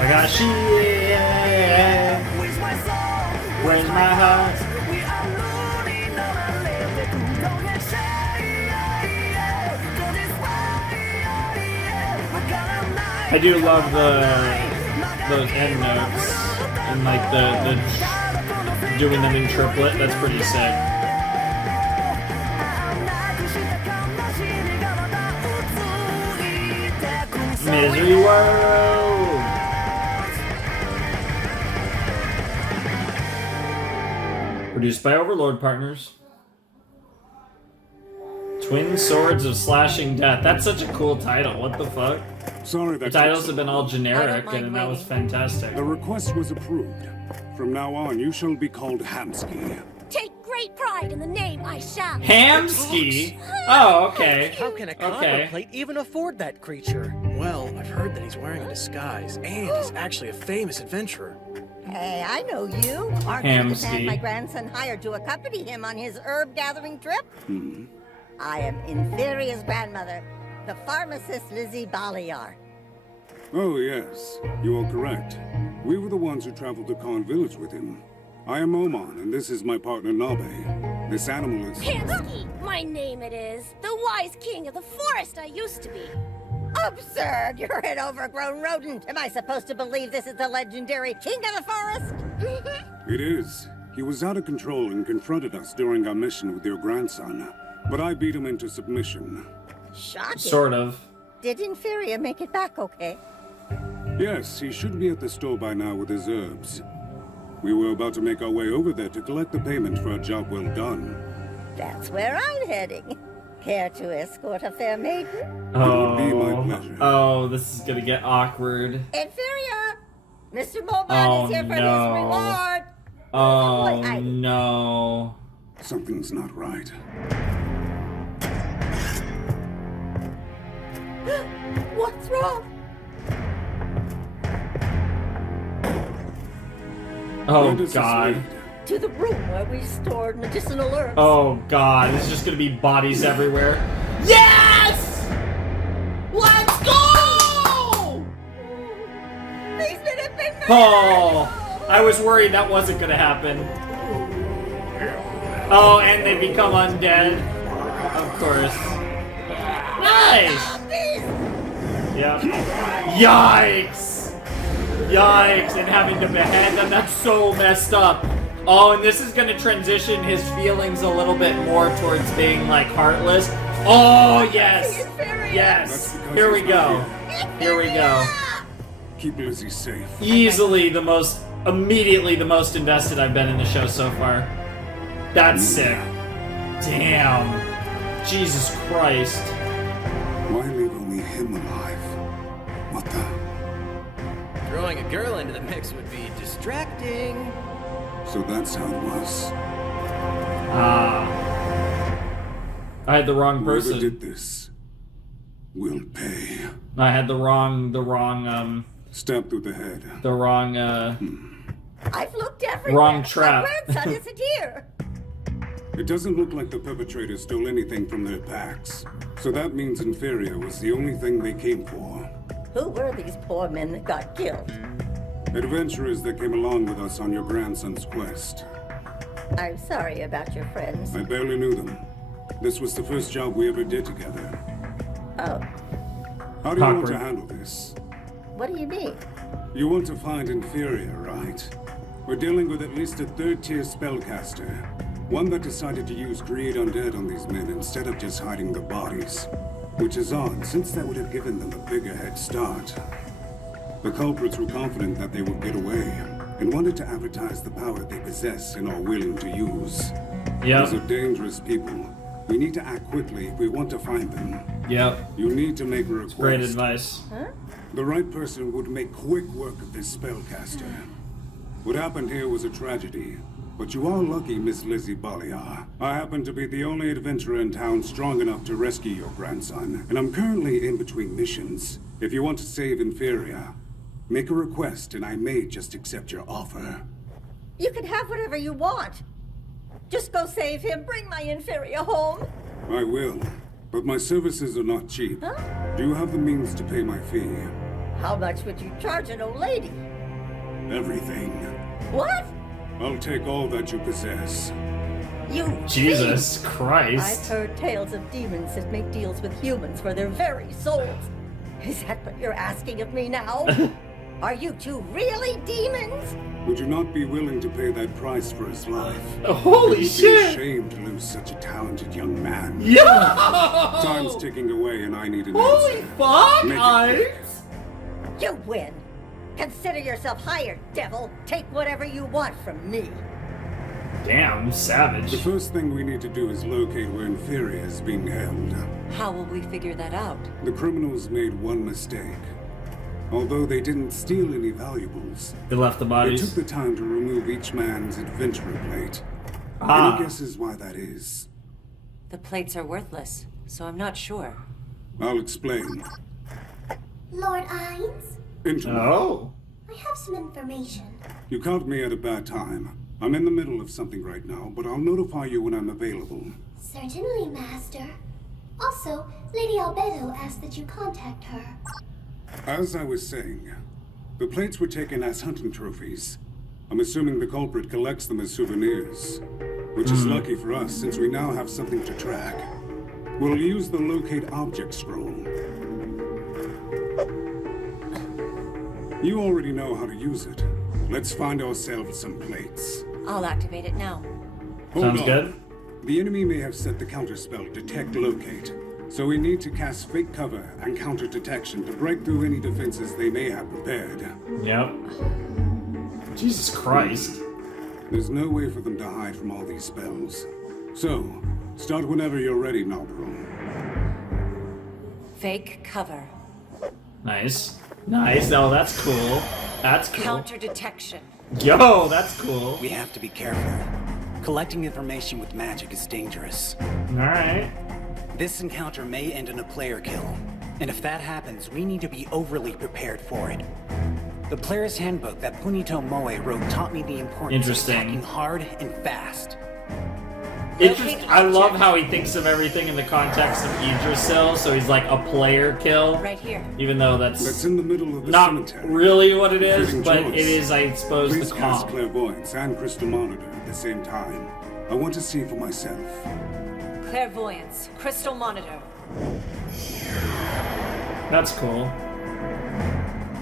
I got shit. Where's my heart? I do love those end notes and like the doing them in triplet. That's pretty sick. Misery World. Produced by Overlord Partners. Twin Swords of Slashing Death. That's such a cool title. What the fuck? Sorry, the titles have been all generic, and that was fantastic. The request was approved. From now on, you shall be called Hamsky. Take great pride in the name I shall. Hamsky? Oh, okay. How can a copperplate even afford that creature? Well, I've heard that he's wearing a disguise, and he's actually a famous adventurer. Hey, I know you. Aren't you the man my grandson hired to accompany him on his herb-gathering trip? Hmm. I am Inferia's grandmother, the pharmacist Lizzie Baliar. Oh, yes. You are correct. We were the ones who traveled to Khan Village with him. I am Oman, and this is my partner Nabe. This animal is... Hamsky! My name it is. The wise king of the forest I used to be. Absurd! You're an overgrown rodent. Am I supposed to believe this is the legendary king of the forest? It is. He was out of control and confronted us during our mission with your grandson. But I beat him into submission. Shocking. Sort of. Did Inferia make it back okay? Yes, he should be at the store by now with his herbs. We were about to make our way over there to collect the payment for a job well done. That's where I'm heading. Care to escort a fair maiden? Oh, it would be my pleasure. Oh, this is gonna get awkward. Inferia! Mr. Moban is here for his reward! Oh, no. Something's not right. What's wrong? Oh, God. To the room where we stored medicinal herbs. Oh, God. There's just gonna be bodies everywhere. Yes! Let's go! These men have been murdered! Oh, I was worried that wasn't gonna happen. Oh, and they become undead. Of course. Nice! Yep. Yikes! Yikes! And having to behead them, that's so messed up. Oh, and this is gonna transition his feelings a little bit more towards being, like, heartless. Oh, yes! Yes! Here we go. Here we go. Keep Lizzie safe. Easily the most, immediately the most invested I've been in the show so far. That's sick. Damn. Jesus Christ. Why leave only him alive? What the? Throwing a girl into the mix would be distracting. So that's how it was. I had the wrong person. Whoever did this will pay. I had the wrong, Stab through the head. the wrong, I've looked everywhere. Wrong trap. My grandson isn't here. It doesn't look like the perpetrators stole anything from their packs. So that means Inferia was the only thing they came for. Who were these poor men that got killed? Adventurers that came along with us on your grandson's quest. I'm sorry about your friends. I barely knew them. This was the first job we ever did together. Oh. How do you want to handle this? What do you mean? You want to find Inferia, right? We're dealing with at least a third-tier spellcaster. One that decided to use Create Undead on these men instead of just hiding the bodies. Which is odd, since that would have given them a bigger head start. The culprits were confident that they would get away, and wanted to advertise the power they possess and are willing to use. Yep. These are dangerous people. We need to act quickly if we want to find them. Yep. You need to make a request. Great advice. Huh? The right person would make quick work of this spellcaster. What happened here was a tragedy, but you are lucky, Miss Lizzie Baliar. I happen to be the only adventurer in town strong enough to rescue your grandson, and I'm currently in between missions. If you want to save Inferia, make a request and I may just accept your offer. You can have whatever you want. Just go save him, bring my Inferia home. I will, but my services are not cheap. Huh? Do you have the means to pay my fee? How much would you charge an old lady? Everything. What? I'll take all that you possess. You Jesus thief! Christ. I've heard tales of demons that make deals with humans for their very souls. Is that what you're asking of me now? Are you two really demons? Would you not be willing to pay that price for his life? Oh, holy You'd shit! be ashamed to lose such a talented young man. Yo! Time's ticking away and I need an Holy answer. fuck, Make it Ives! You win. Consider yourself hired, devil. Take whatever you want from me. Damn, savage. The first thing we need to do is locate where Inferior is being held. How will we figure that out? The criminals made one mistake. Although they didn't steal any valuables, They left the they bodies. took the time to remove each man's adventurer plate. Ah. Any guesses why that is? The plates are worthless, so I'm not sure. I'll explain. Lord Ines, Intro. Oh. I have some information. You caught me at a bad time. I'm in the middle of something right now, but I'll notify you when I'm available. Certainly, Master. Also, Lady Albedo asked that you contact her. As I was saying, the plates were taken as hunting trophies. I'm assuming the culprit collects them as souvenirs, which is lucky for us since we now have something to track. We'll use the locate object scroll. You already know how to use it. Let's find ourselves some plates. I'll activate it now. Hold Sounds on. good. The enemy may have set the counterspell Detect Locate, so we need to cast fake cover and counter detection to break through any defenses they may have prepared. Yep. Jesus Christ. There's no way for them to hide from all these spells. So, start whenever you're ready, Naldro. Fake cover. Nice. Nice. Oh, that's cool. That's cool. Counter detection. Yo, that's cool. We have to be careful. Collecting information with magic is dangerous. Alright. This encounter may end in a player kill. And if that happens, we need to be overly prepared for it. The player's handbook that Punito Moe wrote taught me the importance of attacking hard and fast. I love how he thinks of everything in the context of Idrisil, so he's like a player kill. Right here. Even though that's in the middle of the not cemetery. really what it is, Fitting but choice. it is, I suppose, Please the cast comp. Clairvoyance and Crystal Monitor at the same time. I want to see for myself. Clairvoyance. Crystal monitor. That's cool.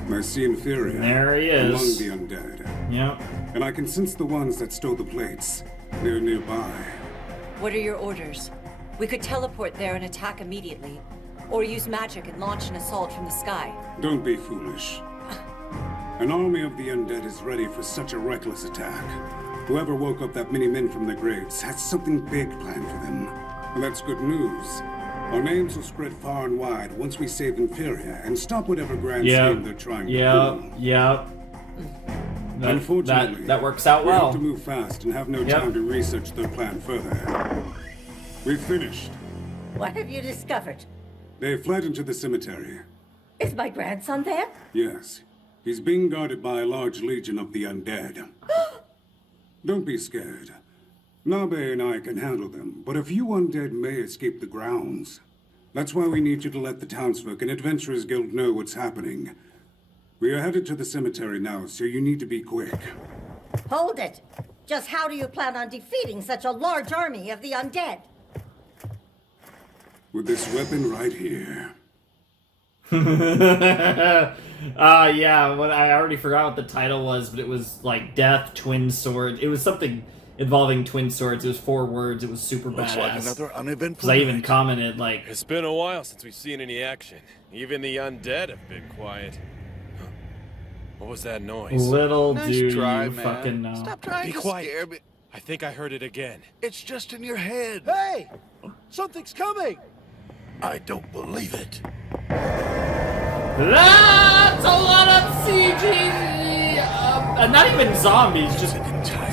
I see Inferior. There he is. Among the undead. Yep. And I can sense the ones that stole the plates. They're nearby. What are your orders? We could teleport there and attack immediately, or use magic and launch an assault from the sky. Don't be foolish. An army of the undead is ready for such a reckless attack. Whoever woke up that many men from their graves has something big planned for them. And that's good news. Our names will spread far and wide once we save Inferior and stop whatever grand scheme they're trying to pull. Yep. Unfortunately, that works out we well. have to move fast and have no time to research their plan further. We've finished. What have you discovered? They fled into the cemetery. Is my grandson there? Yes. He's being guarded by a large legion of the undead. Don't be scared. Nabe and I can handle them, but a few undead may escape the grounds. That's why we need you to let the townsfolk and Adventurers Guild know what's happening. We are headed to the cemetery now, so you need to be quick. Hold it! Just how do you plan on defeating such a large army of the undead? With this weapon right here. Yeah, what I already forgot what the title was, but it was like Death, Twin Swords. It was something involving twin swords. It was 4 words. It was super Looks badass. like another uneventful 'Cause I even night. commented like, It's been a while since we've seen any action. Even the undead have been quiet. What was that noise? little Nice do try, you man. fucking know. Stop trying to scare me. I think I heard it again. It's just in your head. Hey! Something's coming! I don't believe it. That's a lot of CG. And not even zombies, just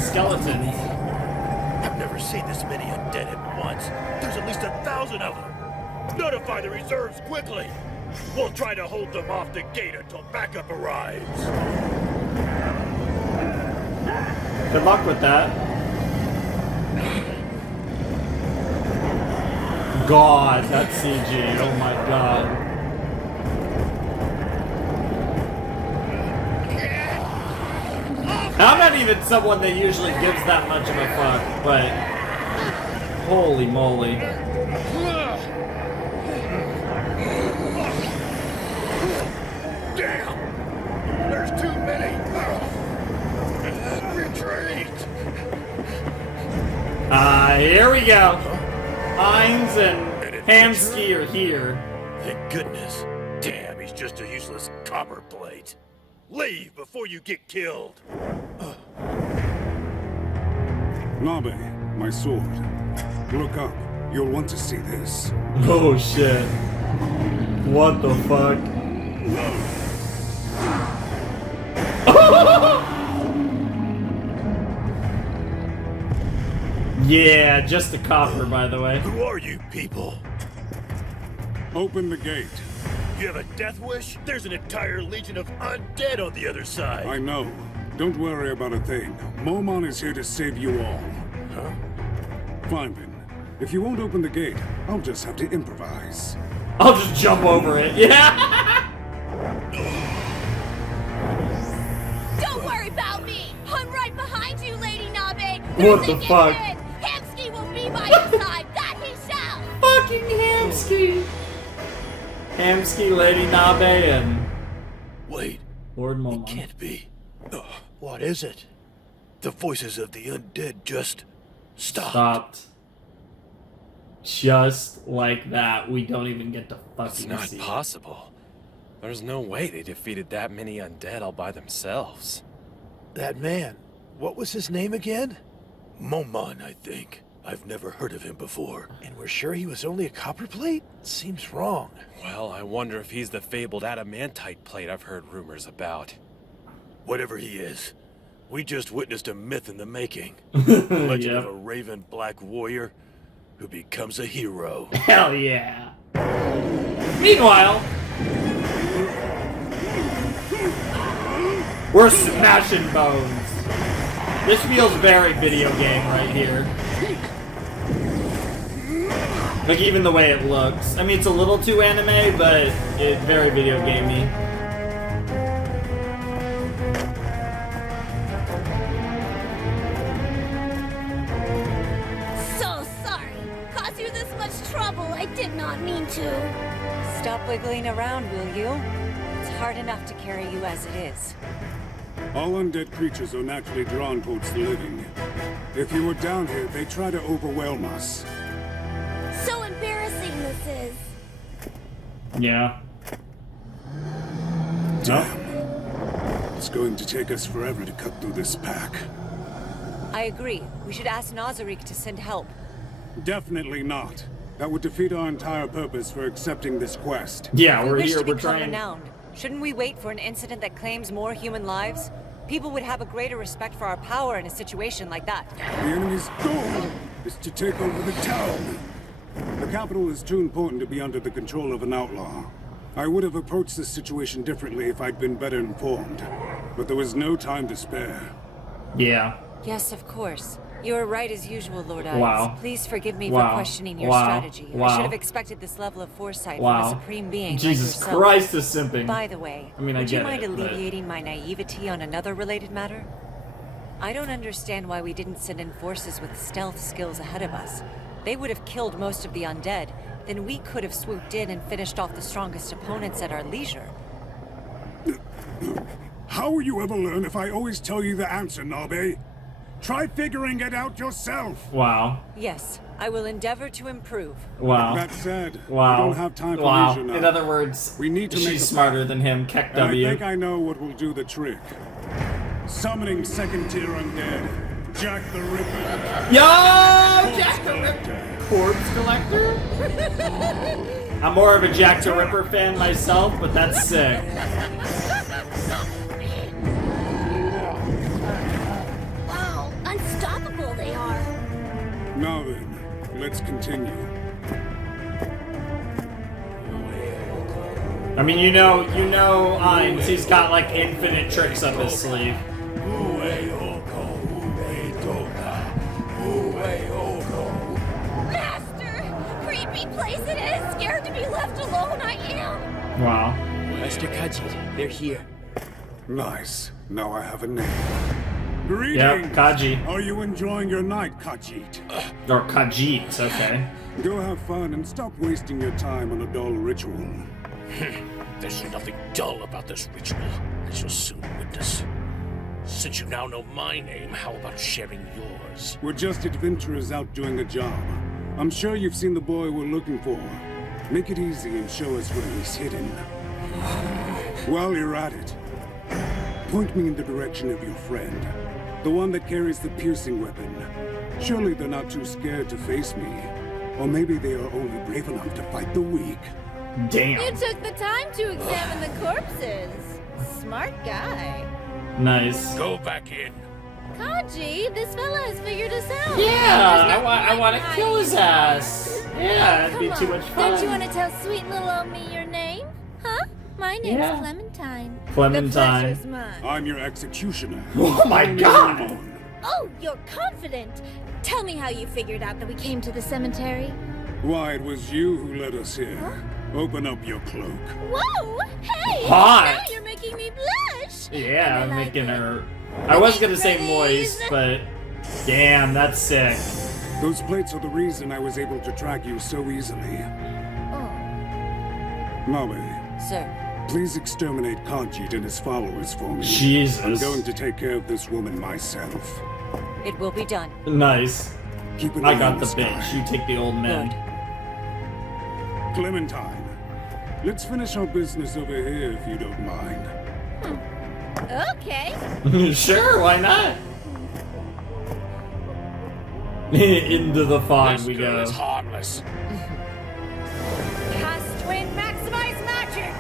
skeletons. I've never seen this many undead at once. There's at least 1,000 of them. Notify the reserves quickly. We'll try to hold them off the gate until backup arrives. Good luck with that. God, that's CG. Oh my god. not even someone that usually gives that much of a fuck, but holy moly. Damn! There's too many! Retreat! Here we go. Hines and Hamsky are here. Thank goodness. Damn, he's just a useless copper plate. Leave before you get killed. Nabe, my sword. Look up. You'll want to see this. Oh shit. What the fuck? Yeah, just a copper, by the way. Who are you people? Open the gate. You have a death wish? There's an entire legion of undead on the other side. I know. Don't worry about a thing. Momon is here to save you all. Huh? Fine then. If you won't open the gate, I'll just have to improvise. I'll just jump over it. Yeah. Don't worry about me. I'm right behind you, Lady Nabe. What the fuck? Hamsky will be by your side. That he shall. Fucking Hamsky. Hamsky, Lady Nabe, and wait, Lord Momon. It can't be. What is it? The voices of the undead just stopped. Just like that. We don't even get to fucking see. It's not possible. There's no way they defeated that many undead all by themselves. That man, what was his name again? Momon, I think. I've never heard of him before. And we're sure he was only a copper plate? Seems wrong. Well, I wonder if he's the fabled adamantite plate I've heard rumors about. Whatever he is, we just witnessed a myth in the making. Legend of a raven black warrior who becomes a hero. Hell yeah. Meanwhile, we're smashing bones. This feels very video game right here. Like, even the way it looks. I mean, it's a little too anime, but it's very video gamey. So sorry. Caused you this much trouble. I did not mean to. Stop wiggling around, will you? It's hard enough to carry you as it is. All undead creatures are naturally drawn towards the living. If you were down here, they try to overwhelm us. So embarrassing this is. Yeah. Damn. It's going to take us forever to cut through this pack. I agree. We should ask Nazarick to send help. Definitely not. That would defeat our entire purpose for accepting this quest. Yeah, we're here, we're trying. Renowned. Shouldn't we wait for an incident that claims more human lives? People would have a greater respect for our power in a situation like that. The enemy's goal is to take over the town. The capital is too important to be under the control of an outlaw. I would have approached this situation differently if I'd been better informed. But there was no time to spare. Yeah. Yes, of course. You are right as usual, Lord Ives. Wow. Please forgive me Wow. for questioning your Wow. strategy. Wow. I should have expected this level of foresight Wow. from a supreme being Jesus like yourself. Christ is simping. By the way, I mean, I would you get mind it, but- alleviating my naivety on another related matter? I don't understand why we didn't send in forces with stealth skills ahead of us. They would have killed most of the undead. Then we could have swooped in and finished off the strongest opponents at our leisure. How will you ever learn if I always tell you the answer, Nabe? Try figuring it out yourself. Wow. Yes, I will endeavor to improve. Wow. That said, Wow. we don't have time for Wow. leisure now. In other words, we need to make she's a smarter plan. than him. Keck And I W. think I know what will do the trick. Summoning second-tier undead. Jack the Ripper. Yo! Jack the Ripper! Corpse Collector? I'm more of a Jack the Ripper fan myself, but that's sick. Wow, unstoppable they are. Now then, let's continue. I mean, you know, Hines, he's got like infinite tricks up his sleeve. Master! Creepy place it is! Scared to be left alone, I am! Wow. Master Khajiit, they're here. Nice. Now I have a name. Greetings. Yep, Khajiit. Are you enjoying your night, Khajiit? Or Khajiit, okay. Go have fun and stop wasting your time on a dull ritual. There's nothing dull about this ritual, as you'll soon witness. Since you now know my name, how about sharing yours? We're just adventurers out doing a job. I'm sure you've seen the boy we're looking for. Make it easy and show us where he's hidden. While you're at it, point me in the direction of your friend. The one that carries the piercing weapon. Surely they're not too scared to face me. Or maybe they are only brave enough to fight the weak. Damn. You took the time to examine the corpses. Smart guy. Nice. Go back in. Kaji, this fella has figured us out. Yeah, I want to kill his ass. Yeah, it'd be too much fun. Don't you want to tell sweet little old me your name? Huh? My name's Yeah. Clementine. Clementine. The pleasure's mine. I'm your executioner. Oh my god! Oh, you're confident. Tell me how you figured out that we came to the cemetery. Why, it was you who led us here. Open up your cloak. Whoa! Hey! Hot. Now you're making me blush. Yeah, I'm making her. I was gonna say moist, but damn, that's sick. Those plates are the reason I was able to track you so easily. Nabe, Sir. please exterminate Khajiit and his followers for me. Jesus. I'm going to take care of this woman myself. It will be done. Nice. Keep an I eye got on the this bitch. guy. You take the old man. Clementine, let's finish our business over here if you don't mind. Okay. Sure, why not? Into the fog This we girl go. is harmless. Cast twin maximize magic!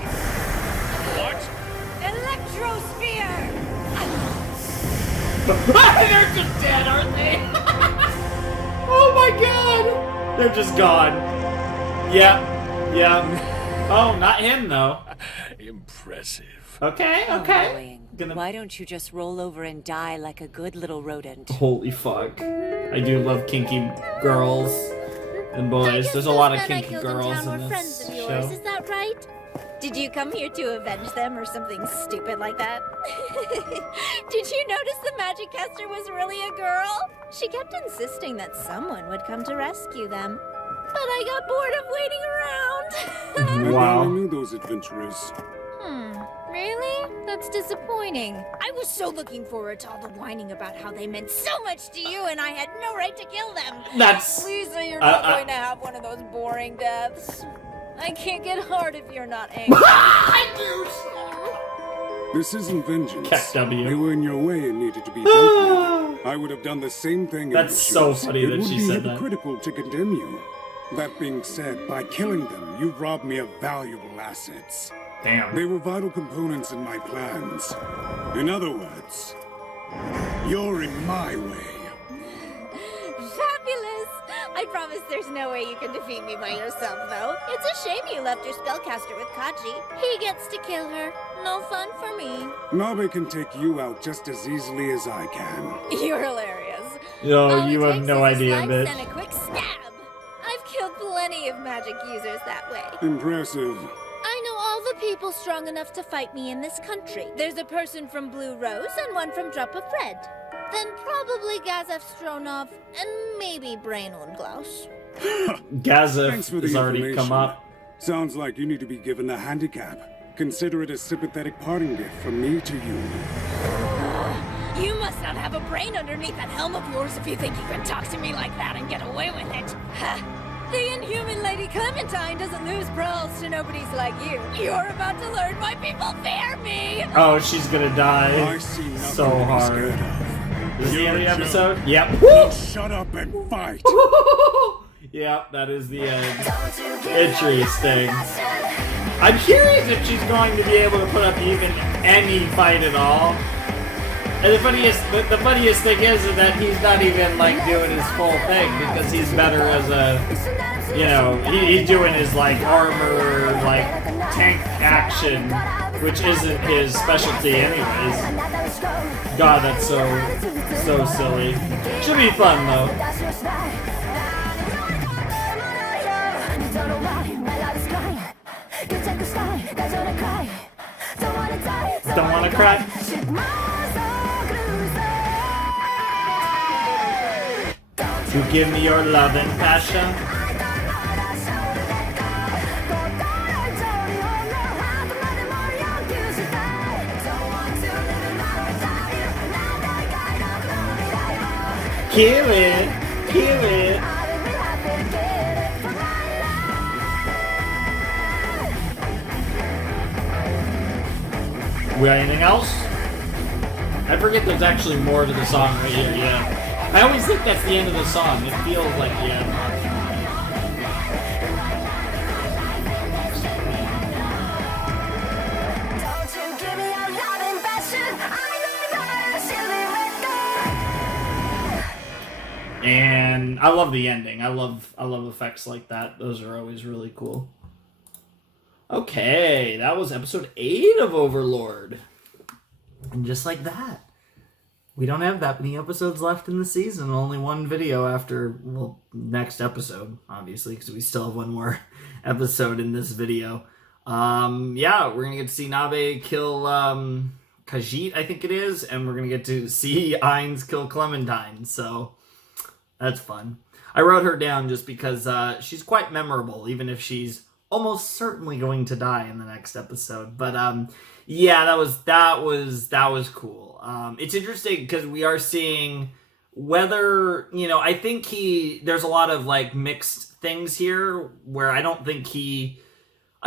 What? Electrosphere! They're just dead, aren't they? Oh my god! They're just gone. Yep. Yep. Oh, not him though. Impressive. Okay, Oh, okay. annoying. Why don't you just roll over and die like a good little rodent? Holy fuck. I do love kinky girls and boys. There's a lot of kinky girls in this Is show. that right? Did you come here to avenge them or something stupid like that? Did you notice the magic caster was really a girl? She kept insisting that someone would come to rescue them. But I got bored of waiting around. I barely knew those adventurers. Really? That's disappointing. I was so looking forward to all the whining about how they meant so much to you and I had no right to kill them. That's- Please say you're not going to have one of those boring deaths. I can't get hard if you're not angry. This isn't vengeance. KW. They were in your way and needed to be dealt with. I would have done the same thing. in That's your so shoes. funny it that would she be said that. hypocritical to condemn you. That being said, by killing them, you've robbed me of valuable assets. Damn. They were vital components in my plans. In other words, you're in my way. Fabulous! I promise there's no way you can defeat me by yourself, though. It's a shame you left your spellcaster with Kaji. He gets to kill her. No fun for me. Nabe can take you out just as easily as I can. You're hilarious. Yo, All you it have takes no is a idea, slice bitch. and a quick stab. I've killed plenty of magic users that way. Impressive. I know all the people strong enough to fight me in this country. There's a person from Blue Rose and one from Drop of Red. Then probably Gazef Stronov and maybe Brain und Glaus. Gazef Thanks for the has already come information. up. Sounds like you need to be given a handicap. Consider it a sympathetic parting gift from me to you. You must not have a brain underneath that helm of yours if you think you can talk to me like that and get away with it. The inhuman Lady Clementine doesn't lose brawls to nobodies like you. You're about to learn why people fear me. Oh, she's gonna die I see nothing so to be hard. scared of. Is this the You're end of the a joke. episode? Yep. Now shut up and fight. Yep, that is the end. Interesting. I'm curious if she's going to be able to put up even any fight at all. And the funniest thing is that he's not even like doing his full thing because he's better as a, you know, he's doing his like armor, like tank action, which isn't his specialty anyways. God, that's so silly. Should be fun though. Don't wanna cry. To give me your love and passion. Kill it, kill it. We got anything else? I forget there's actually more to the song right here, yeah. I always think that's the end of the song. It feels like the end. And I love the ending. I love effects like that. Those are always really cool. Okay, that was episode 8 of Overlord. And just like that, we don't have that many episodes left in the season. Only one video after, well, next episode, obviously, because we still have one more episode in this video. Yeah, we're going to get to see Nabe kill Khajiit, I think it is, and we're going to get to see Ainz kill Clementine, so that's fun. I wrote her down just because she's quite memorable, even if she's almost certainly going to die in the next episode. But yeah, that was cool. It's interesting because we are seeing whether, you know, I think there's a lot of like mixed things here where I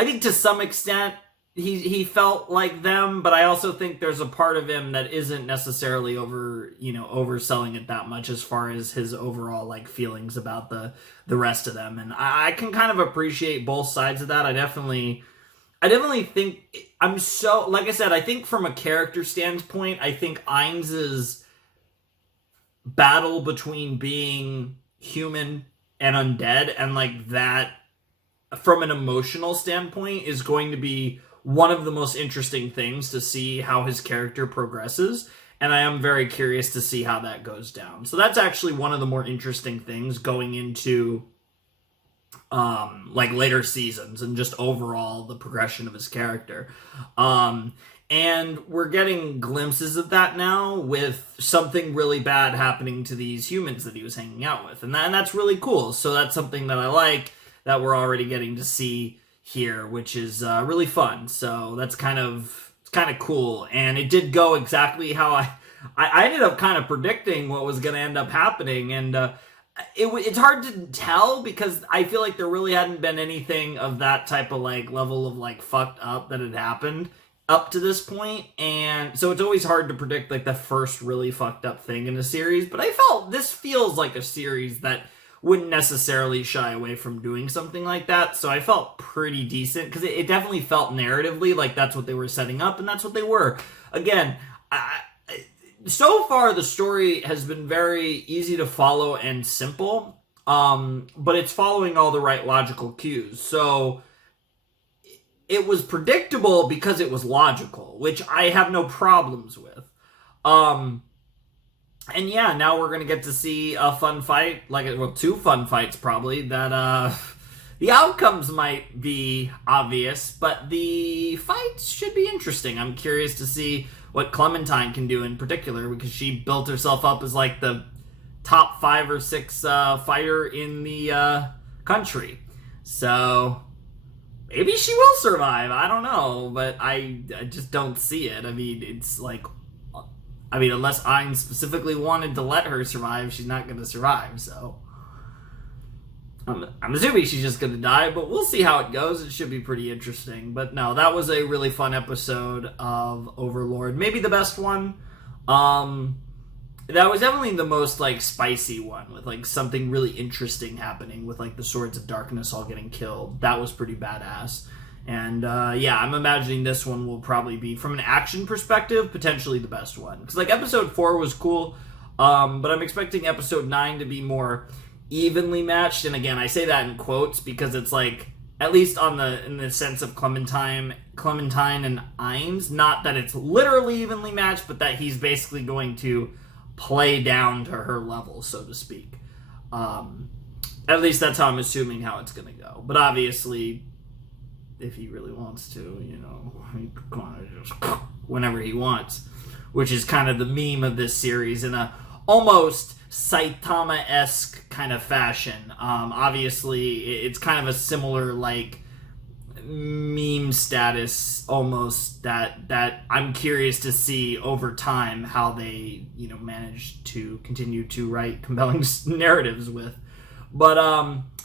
think to some extent he felt like them, but I also think there's a part of him that isn't necessarily overselling it that much as far as his overall like feelings about the rest of them. And I can kind of appreciate both sides of that. I definitely think like I said, I think from a character standpoint, I think Ainz's battle between being human and undead and like that from an emotional standpoint is going to be one of the most interesting things to see how his character progresses, and I am very curious to see how that goes down. So that's actually one of the more interesting things going into like later seasons and just overall the progression of his character. And we're getting glimpses of that now with something really bad happening to these humans that he was hanging out with, and that's really cool. So that's something that I like that we're already getting to see here, which is really fun. So that's kind of cool, and it did go exactly how I ended up kind of predicting what was going to end up happening, and it's hard to tell because I feel like there really hadn't been anything of that type of like level of like fucked up that had happened up to this point, and so it's always hard to predict like the first really fucked up thing in a series, but I felt this feels like a series that wouldn't necessarily shy away from doing something like that, so I felt pretty decent, because it definitely felt narratively like that's what they were setting up, and that's what they were. Again, so far the story has been very easy to follow and simple, but it's following all the right logical cues, so it was predictable because it was logical, which I have no problems with. And yeah, now we're going to get to see a fun fight, two fun fights probably, that the outcomes might be obvious, but the fights should be interesting. I'm curious to see what Clementine can do in particular, because she built herself up as like the top 5 or 6 fighter in the country. So maybe she will survive, I don't know, but I just don't see it. I mean, it's like, unless Ainz specifically wanted to let her survive, she's not going to survive, so I'm assuming she's just going to die, but we'll see how it goes. It should be pretty interesting. But no, that was a really fun episode of Overlord. Maybe the best one. That was definitely the most, like, spicy one, with, like, something really interesting happening with, like, the Swords of Darkness all getting killed. That was pretty badass. And, yeah, I'm imagining this one will probably be, from an action perspective, potentially the best one. Because, like, Episode 4 was cool, but I'm expecting Episode 9 to be more evenly matched. And, again, I say that in quotes because it's, like, at least in the sense of Clementine and Ainz, not that it's literally evenly matched, but that he's basically going to play down to her level, so to speak. At least that's how I'm assuming how it's going to go. But obviously, if he really wants to, you know, he can kind of just whenever he wants, which is kind of the meme of this series in a almost Saitama-esque kind of fashion. Obviously, it's kind of a similar, like, meme status almost that I'm curious to see over time how they, you know, manage to continue to write compelling narratives with. But,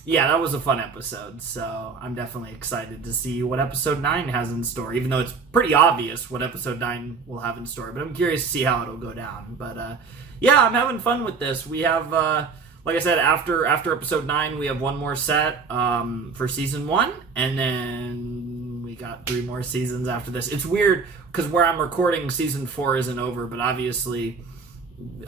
yeah, that was a fun episode, so I'm definitely excited to see what Episode 9 has in store, even though it's pretty obvious what Episode 9 will have in store, but I'm curious to see how it'll go down. But, yeah, I'm having fun with this. We have, like I said, after Episode 9, we have one more set for Season 1, and then we got 3 more seasons after this. It's weird, because where I'm recording, Season 4 isn't over, but obviously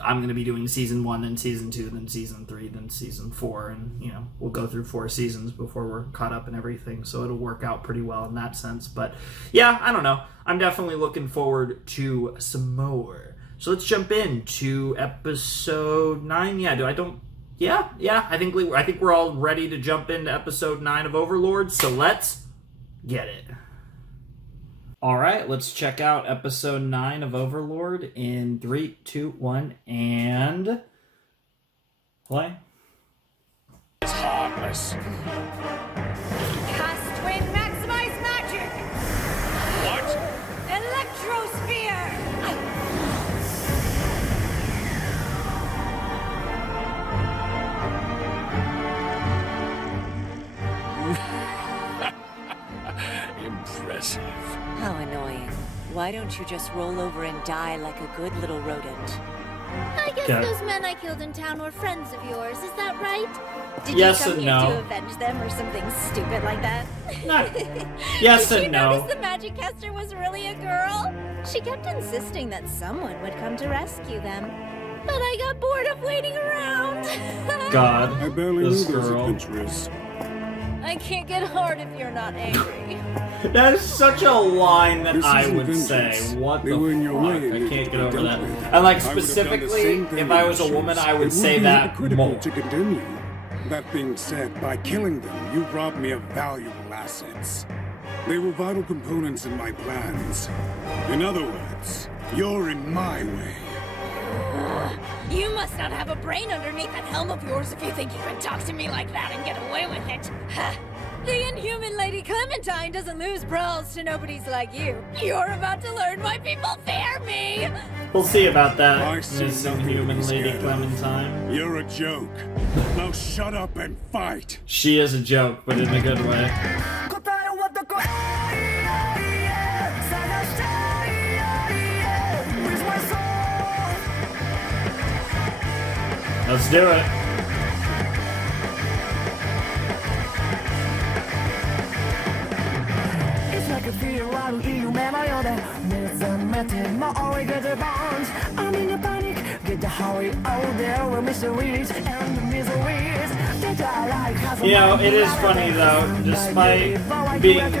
I'm going to be doing Season 1, then Season 2, then Season 3, then Season 4, and, you know, we'll go through 4 seasons before we're caught up and everything, so it'll work out pretty well in that sense. But, yeah, I don't know. I'm definitely looking forward to some more. So let's jump into Episode 9. Yeah, I think we're all ready to jump into Episode 9 of Overlord, so let's get it. All right, let's check out Episode 9 of Overlord in 3, 2, 1, and play. It's harmless. Cast Twin Maximize Magic! What? Electrosphere! Impressive. How annoying. Why don't you just roll over and die like a good little rodent? I guess Okay. those men I killed in town were friends of yours, is that right? Did Yes you come and here no. to avenge them or something stupid like that? Yes Did you and no. notice the magic caster was really a girl? She kept insisting that someone would come to rescue them. But I got bored of waiting around. God, I barely this knew those girl. adventurers. I can't get hard if you're not angry. That is such a line that This I isn't would vengeance. say. What They the were in your way fuck? and I needed can't to get be over dealt that. with. And like I would have done the specifically, same thing if I with was a your woman, shoes. I would It say be that hypocritical more. to condemn you. That being said, by killing them, you robbed me of valuable assets. They were vital components in my plans. In other words, you're in my way. You must not have a brain underneath that helm of yours if you think you can talk to me like that and get away with it. Ha! The inhuman Lady Clementine doesn't lose brawls to nobodies like you. You're about to learn why people fear me! We'll see about that, I see Miss nothing to Inhuman be Lady scared of. Clementine. You're a joke. Now shut up and fight. She is a joke, but in a good way. Let's do it. It's like a fear out of you, man. I know that. There's a method, my always get the bonds. I'm in a panic, get the hurry out there with mysteries and the miseries. You know, it is funny though, despite being.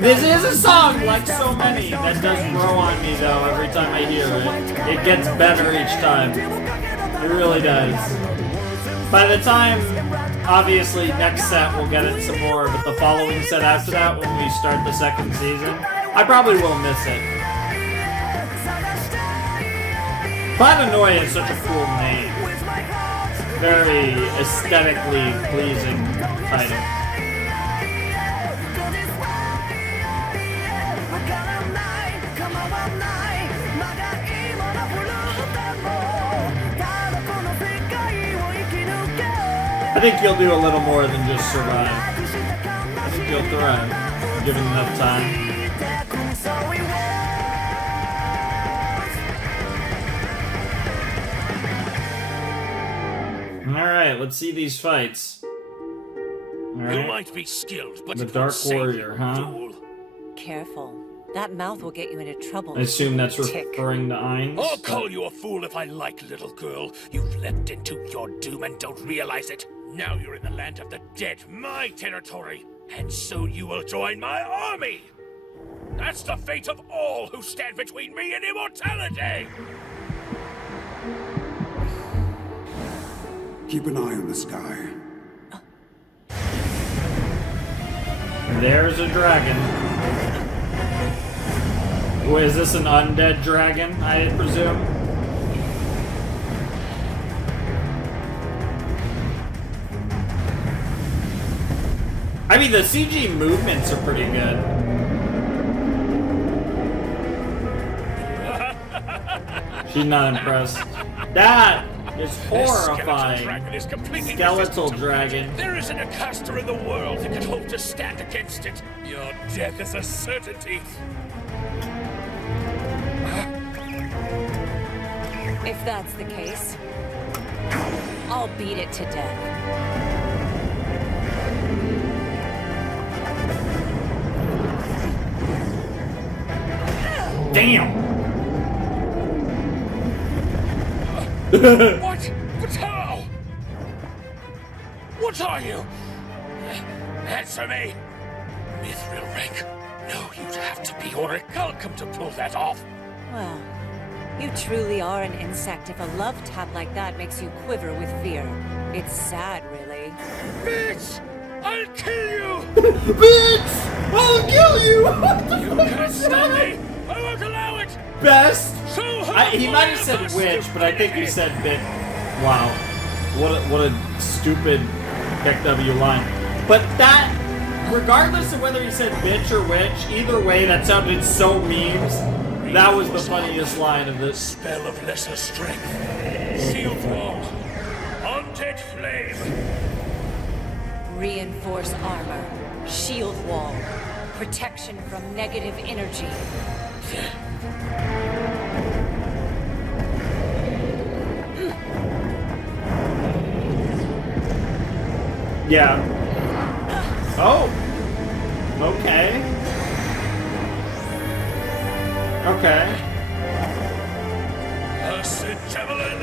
This is a song, like so many, that does grow on me though every time I hear it. It gets better each time. It really does. By the time, obviously, next set we'll get it some more, but the following set after that, when we start the second season, I probably will miss it. Plananoia is such a cool name. Very aesthetically pleasing title. I think you'll do a little more than just survive. I think you'll thrive, given enough time. Alright, let's see these fights. Alright. You might be skilled, but The it Dark won't save Warrior, you, huh? duel. Careful. That mouth will get you into trouble. I assume that's Tick. referring to Ainz. I'll call you a fool if I like, little girl. You've leapt into your doom and don't realize it. Now you're in the land of the dead, my territory, and so you will join my army. That's the fate of all who stand between me and immortality. Keep an eye on the sky. There's a dragon. Wait, is this an undead dragon, I presume? I mean, the CG movements are pretty good. She's not impressed. That is horrifying. Skeletal dragon. There isn't a caster in the world that could hope to stand against it. Your death is a certainty. If that's the case, I'll beat it to death. Damn! What? But how? What are you? Answer me. Mithril rank. No, you'd have to be orichalcum to pull that off. Well, you truly are an insect if a love tap like that makes you quiver with fear. It's sad, really. Bitch! I'll kill you! Bitch! I'll kill you! You can't stop me! I won't allow it! Best! So he might have said witch, but I think he said bit. Wow. What a stupid FW line. But that, regardless of whether he said bitch or witch, either way, that sounded so memes. That was the funniest line of this. Spell of lesser strength. Shield wall. Undead flame. Reinforce armor. Shield wall. Protection from negative energy. Yeah. Oh. Okay. Okay. Acid javelin.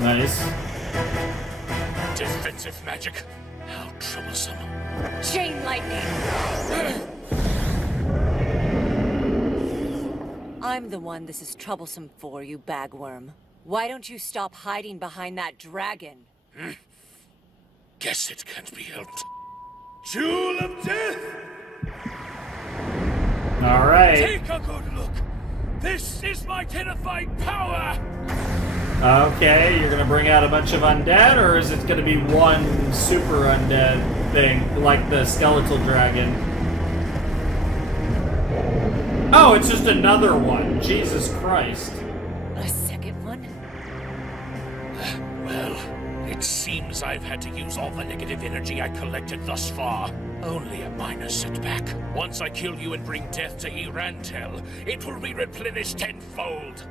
Nice. Defensive magic. How troublesome. Chain lightning. I'm the one this is troublesome for, you bagworm. Why don't you stop hiding behind that dragon? Guess it can't be helped. Jewel of Death! Alright. Take a good look! This is my terrifying power! Okay, you're gonna bring out a bunch of undead, or is it gonna be one super undead thing, like the skeletal dragon? Oh, it's just another one. Jesus Christ. A second one? Well, it seems I've had to use all the negative energy I collected thus far. Only a minor setback. Once I kill you and bring death to Irantel, it will be replenished tenfold.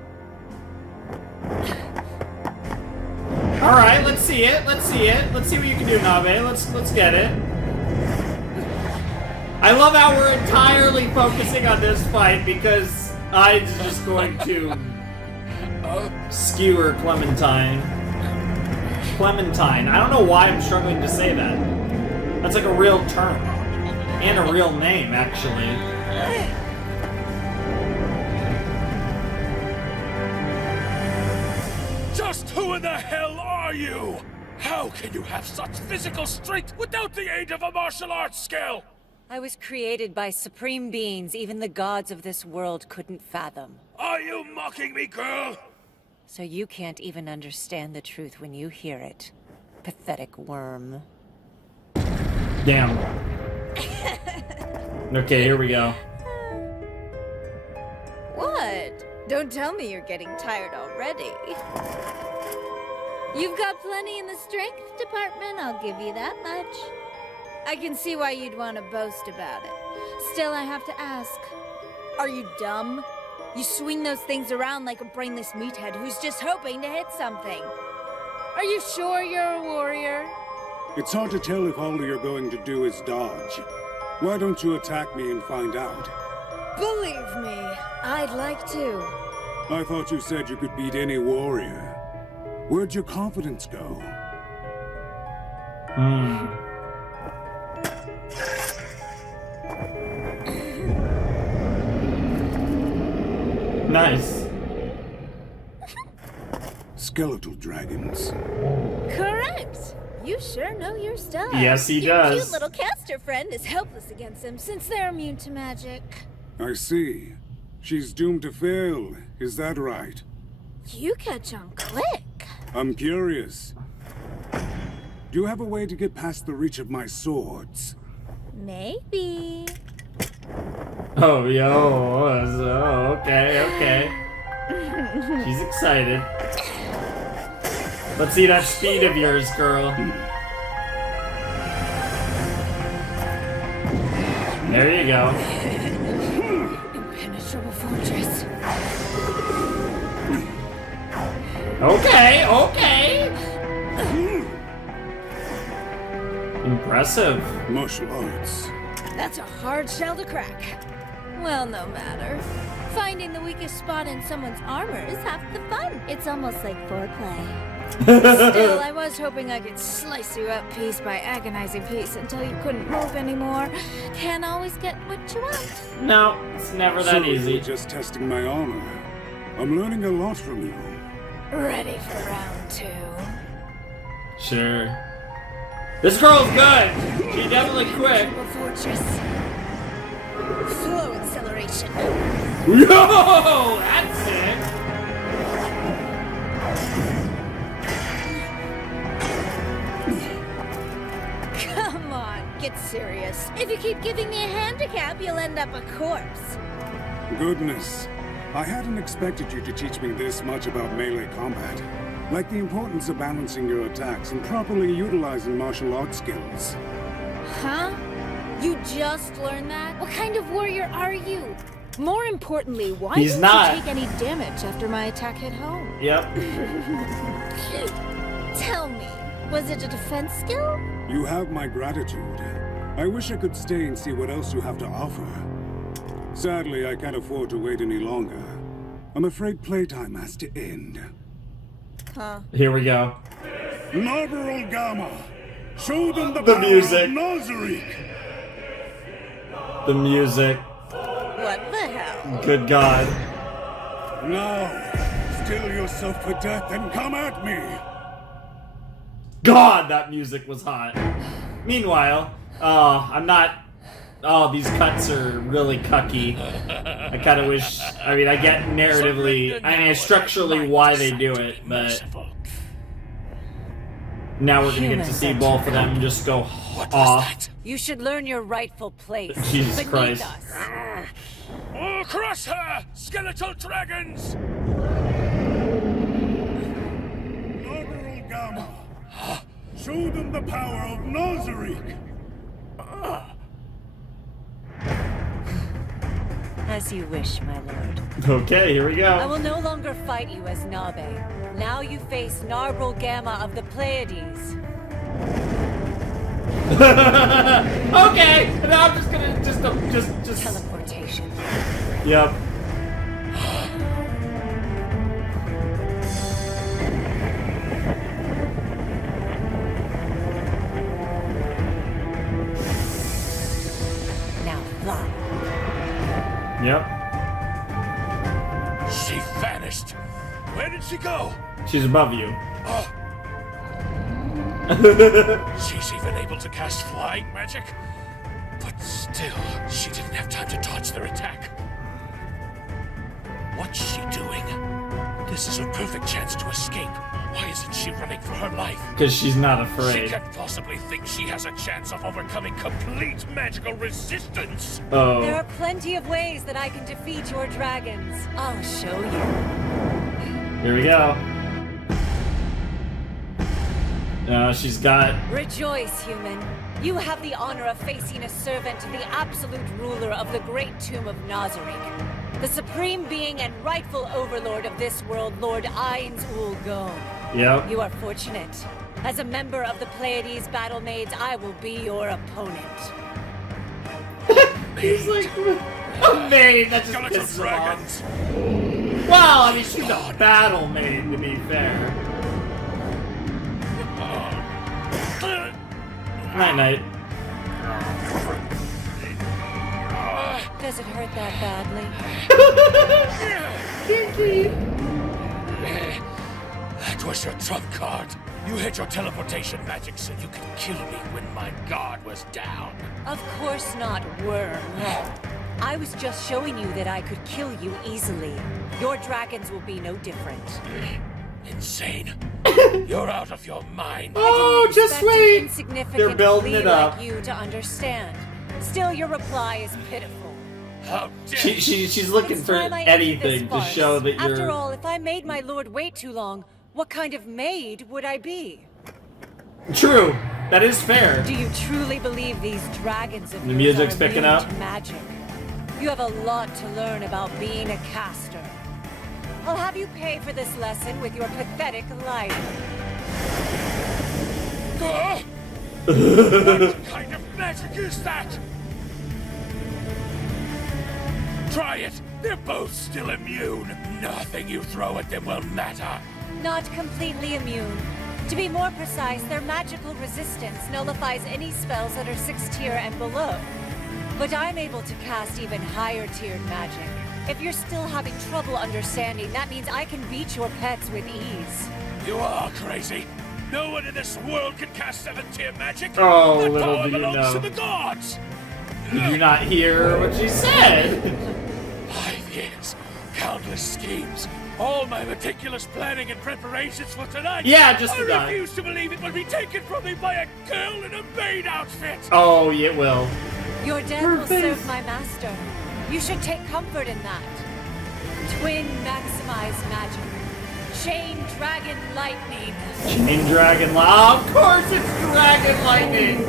Alright, let's see it. Let's see it. Let's see what you can do, Nabe. Let's get it. I love how we're entirely focusing on this fight because I'm just going to skewer Clementine. Clementine. I don't know why I'm struggling to say that. That's like a real term. And a real name, actually. Just who in the hell are you? How can you have such physical strength without the aid of a martial arts skill? I was created by supreme beings even the gods of this world couldn't fathom. Are you mocking me, girl? So you can't even understand the truth when you hear it. Pathetic worm. Damn. Okay, here we go. What? Don't tell me you're getting tired already. You've got plenty in the strength department, I'll give you that much. I can see why you'd want to boast about it. Still, I have to ask, are you dumb? You swing those things around like a brainless meathead who's just hoping to hit something. Are you sure you're a warrior? It's hard to tell if all you're going to do is dodge. Why don't you attack me and find out? Believe me, I'd like to. I thought you said you could beat any warrior. Where'd your confidence go? Nice. Skeletal dragons. Correct! You sure know your stuff. Yes, he Your does. cute little caster friend is helpless against them since they're immune to magic. I see. She's doomed to fail. Is that right? You catch on quick. I'm curious. Do Do you have a way to get past the reach of my swords? Maybe. Oh, okay. She's excited. Let's see that speed of yours, girl. There you go. Impenetrable fortress. Okay. Impressive. Martial arts. That's a hard shell to crack. Well, no matter. Finding the weakest spot in someone's armor is half the fun. It's almost like foreplay. Still, I was hoping I could slice you up piece by agonizing piece until you couldn't move anymore. Can't always get what you want. No, it's never that easy. You're just testing my armor. I'm learning a lot from you. Ready for round 2. Sure. This girl's good. She's definitely quick. Fortress. Slow acceleration. Yo, that's it. Come on, get serious. If you keep giving me a handicap, you'll end up a corpse. Goodness. I hadn't expected you to teach me this much about melee combat. Like the importance of balancing your attacks and properly utilizing martial arts skills. Huh? You just learned that? What kind of warrior are you? More importantly, why didn't you take any damage after my attack hit home? Yep. Tell me, was it a defense skill? You have my gratitude. I wish I could stay and see what else you have to offer. Sadly, I can't afford to wait any longer. I'm afraid playtime has to end. Huh. Here we go. Overlord Gamma! Show them the music. Nazarick! The music. What the hell? Good God. Now, still yourself for death and come at me! God, that music was hot. Meanwhile, I'm not... Oh, these cuts are really cucky. I kind of wish... I mean, I get narratively... I mean, structurally why they do it, but... Now we're gonna get to see both of them just go off. You should learn your rightful place. Jesus Christ. Us. Oh, crush her! Skeletal dragons! Overlord Gamma! Show them the power of Nazarick! As you wish, my lord. Okay, here we go. I will no longer fight you as Nabe. Now you face Narbril Gamma of the Pleiades. Okay, now I'm just gonna just teleportation. Yep. Now fly. Yep. She vanished. Where did she go? She's above you. She's even able to cast flying magic. But still, she didn't have time to dodge their attack. What's she doing? This is a perfect chance to escape. Why isn't she running for her life? Because she's not She afraid. can't possibly think she has a chance of overcoming complete magical resistance. Oh. There are plenty of ways that I can defeat your dragons. I'll show you. Here we go. She's got... Rejoice, human. You have the honor of facing a servant to the absolute ruler of the great tomb of Nazarick. The supreme being and rightful overlord of this world, Lord Ainz Ul Go. Yep. You are fortunate. As a member of the Pleiades battle maids, I will be your opponent. He's like... A maid! That just pisses him off. Well, I mean, she's a battle maid, to be fair. Night-night. Does it hurt that badly? That was your trump card. You had your teleportation magic so you could kill me when my guard was down. Of course not, worm. I was just showing you that I could kill you easily. Your dragons will be no different. insane. You're out of your mind. Oh, just wait. Insignificant They're building flea it up. like you to understand. Still, your reply is pitiful. How dare She's looking for Time I ended this anything to farce. show that you're. After all, if I made my lord wait too long, what kind of maid would I be? True. That is fair. Do you truly believe these dragons of The yours music's are picking immune up. to magic? You have a lot to learn about being a caster. I'll have you pay for this lesson with your pathetic life. What kind of magic is that? Try it. They're both still immune. Nothing you throw at them will matter. Not completely immune. To be more precise, their magical resistance nullifies any spells that are 6th tier and below. But I'm able to cast even higher tiered magic. If you're still having trouble understanding, that means I can beat your pets with ease. You are crazy. No one in this world can cast 7th tier magic. Oh, that little power do you belongs know. to the gods. Did you not hear what she said? 5 years, countless schemes, all my meticulous planning and preparations for tonight. Yeah, just I to die. refuse to believe it will be taken from me by a girl in a maid outfit. Oh, it will. Your death will serve my master. You should take comfort in that. Twin maximize magic. Chain dragon lightning. Chain dragon lightning. Of course it's dragon lightning.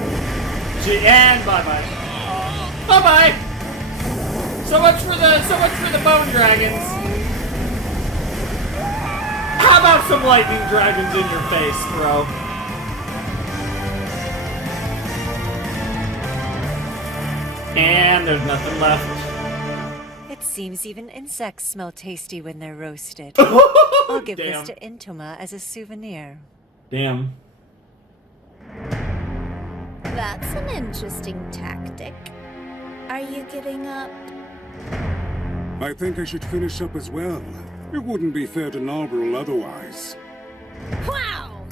And bye-bye. Bye-bye. So much for the bone dragons. How about some lightning dragons in your face, bro? And there's nothing left. It seems even insects smell tasty when they're roasted. I'll give Damn. this to Intoma as a souvenir. Damn. That's an interesting tactic. Are you giving up? I think I should finish up as well. It wouldn't be fair to Narberl otherwise. Wow!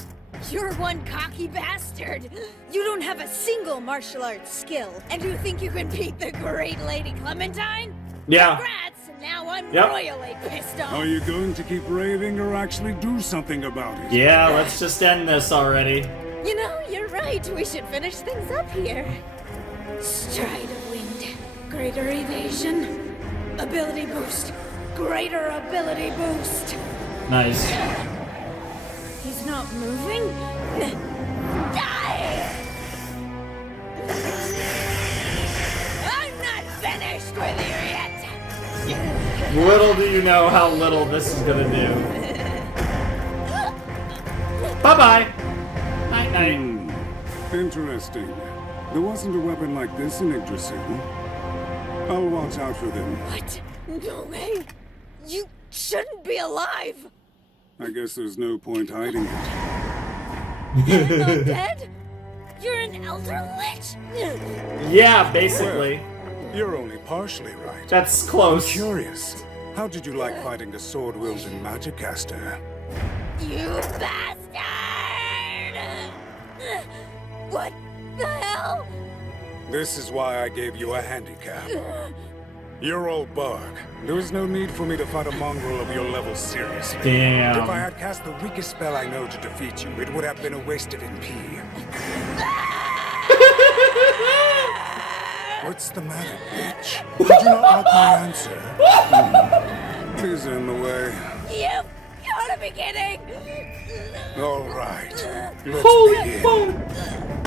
You're one cocky bastard! You don't have a single martial arts skill, and you think you can beat the great Lady Clementine? Yeah. Congrats, and now I'm Yep. royally pissed off! Are you going to keep raving or actually do something about it? Yeah, let's just end this already. You know, you're right. We should finish things up here. Stride of wind. Greater evasion. Ability boost. Greater ability boost. Nice. He's not moving. Die! I'm not finished with you yet. Little do you know how little this is gonna do. Bye-bye. Night-night. Interesting. There wasn't a weapon like this in Yggdrasil. I'll watch out for them. What? No way. You shouldn't be alive. I guess there's no point hiding it. You're not dead? You're an Elder Lich? Yeah, basically. Well, you're only partially right. That's close. I'm curious. How did you like fighting a sword-wielding magic caster? You bastard! What the hell? This is why I gave you a handicap. You're old bug. There was no need for me to fight a mongrel of your level seriously. Damn. If I had cast the weakest spell I know to defeat you, it would have been a waste of NP. What's the matter, bitch? Did you not like my answer? Please end the way. You gotta be kidding! All right. Let's Holy begin. fuck!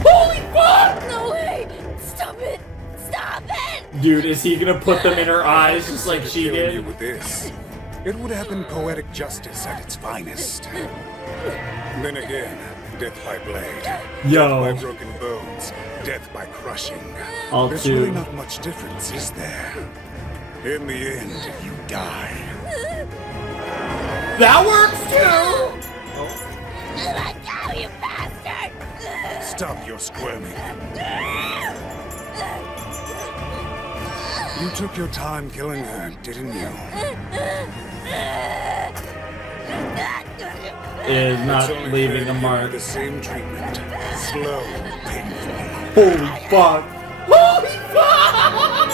Holy fuck! No way! Stop it! Stop it! Dude, is he gonna put them in her eyes just like she Killing you did? with this. It would have been poetic justice at its finest. Then again, death by blade, Yo. death by broken bones, death by crushing. All There's two. really not much difference, is there? In the end, you die. That works too! Let go, you bastard! Stop your squirming. You took your time killing her, didn't you? Is not It's only leaving fair a you mark. get the same treatment. Slow, painful. Holy fuck! Holy fuck!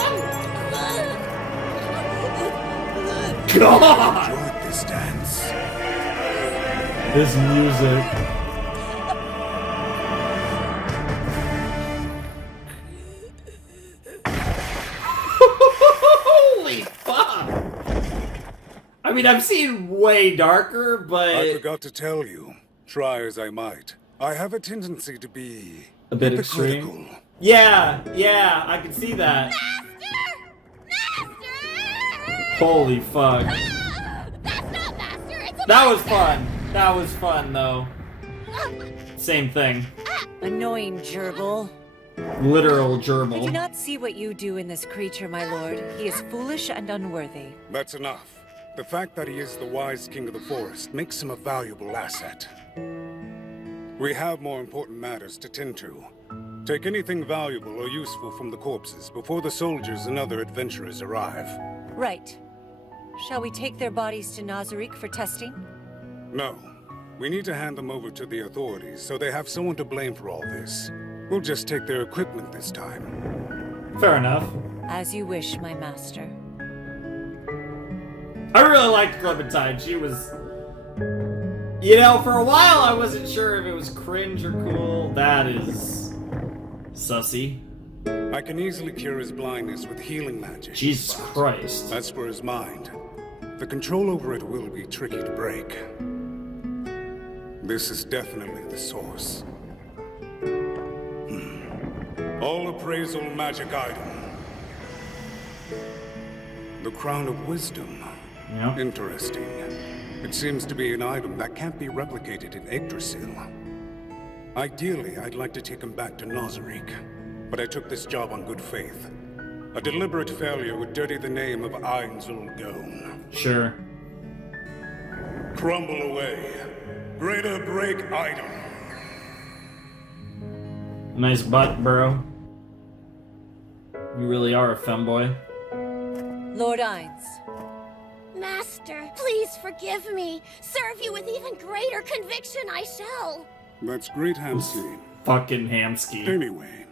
God! Enjoyed this dance. This music. Holy fuck! I mean, I've seen way darker, but... I forgot to tell you, try as I might, I have a tendency to be... a bit extreme? Yeah, I can see that. Holy fuck. That was fun. That was fun, though. Same thing. Annoying gerbil. Literal gerbil. I do not see what you do in this creature, my lord. He is foolish and unworthy. That's enough. The fact that he is the wise king of the forest makes him a valuable asset. We have more important matters to tend to. Take anything valuable or useful from the corpses before the soldiers and other adventurers arrive. Right. Shall we take their bodies to Nazarick for testing? No. We need to hand them over to the authorities so they have someone to blame for all this. We'll just take their equipment this time. Fair enough. As you wish, my master. I really liked Clementine. She was... You know, for a while I wasn't sure if it was cringe or cool. That is... sussy. I can easily cure his blindness with healing magic. Jesus Christ. That's for his mind. The control over it will be tricky to break. This is definitely the source. All appraisal magic item. The Crown of Wisdom. Yep. Interesting. It seems to be an item that can't be replicated in Yggdrasil. Ideally, I'd like to take him back to Nazarick, but I took this job on good faith. A deliberate failure would dirty the name of Ainzul Gone. Sure. Crumble away. Greater break item. Nice butt, bro. You really are a femboy. Lord Ainz. Master, please forgive me. Serve you with even greater conviction I shall. That's great, Hamsky. Fucking Hamsky. Anyway,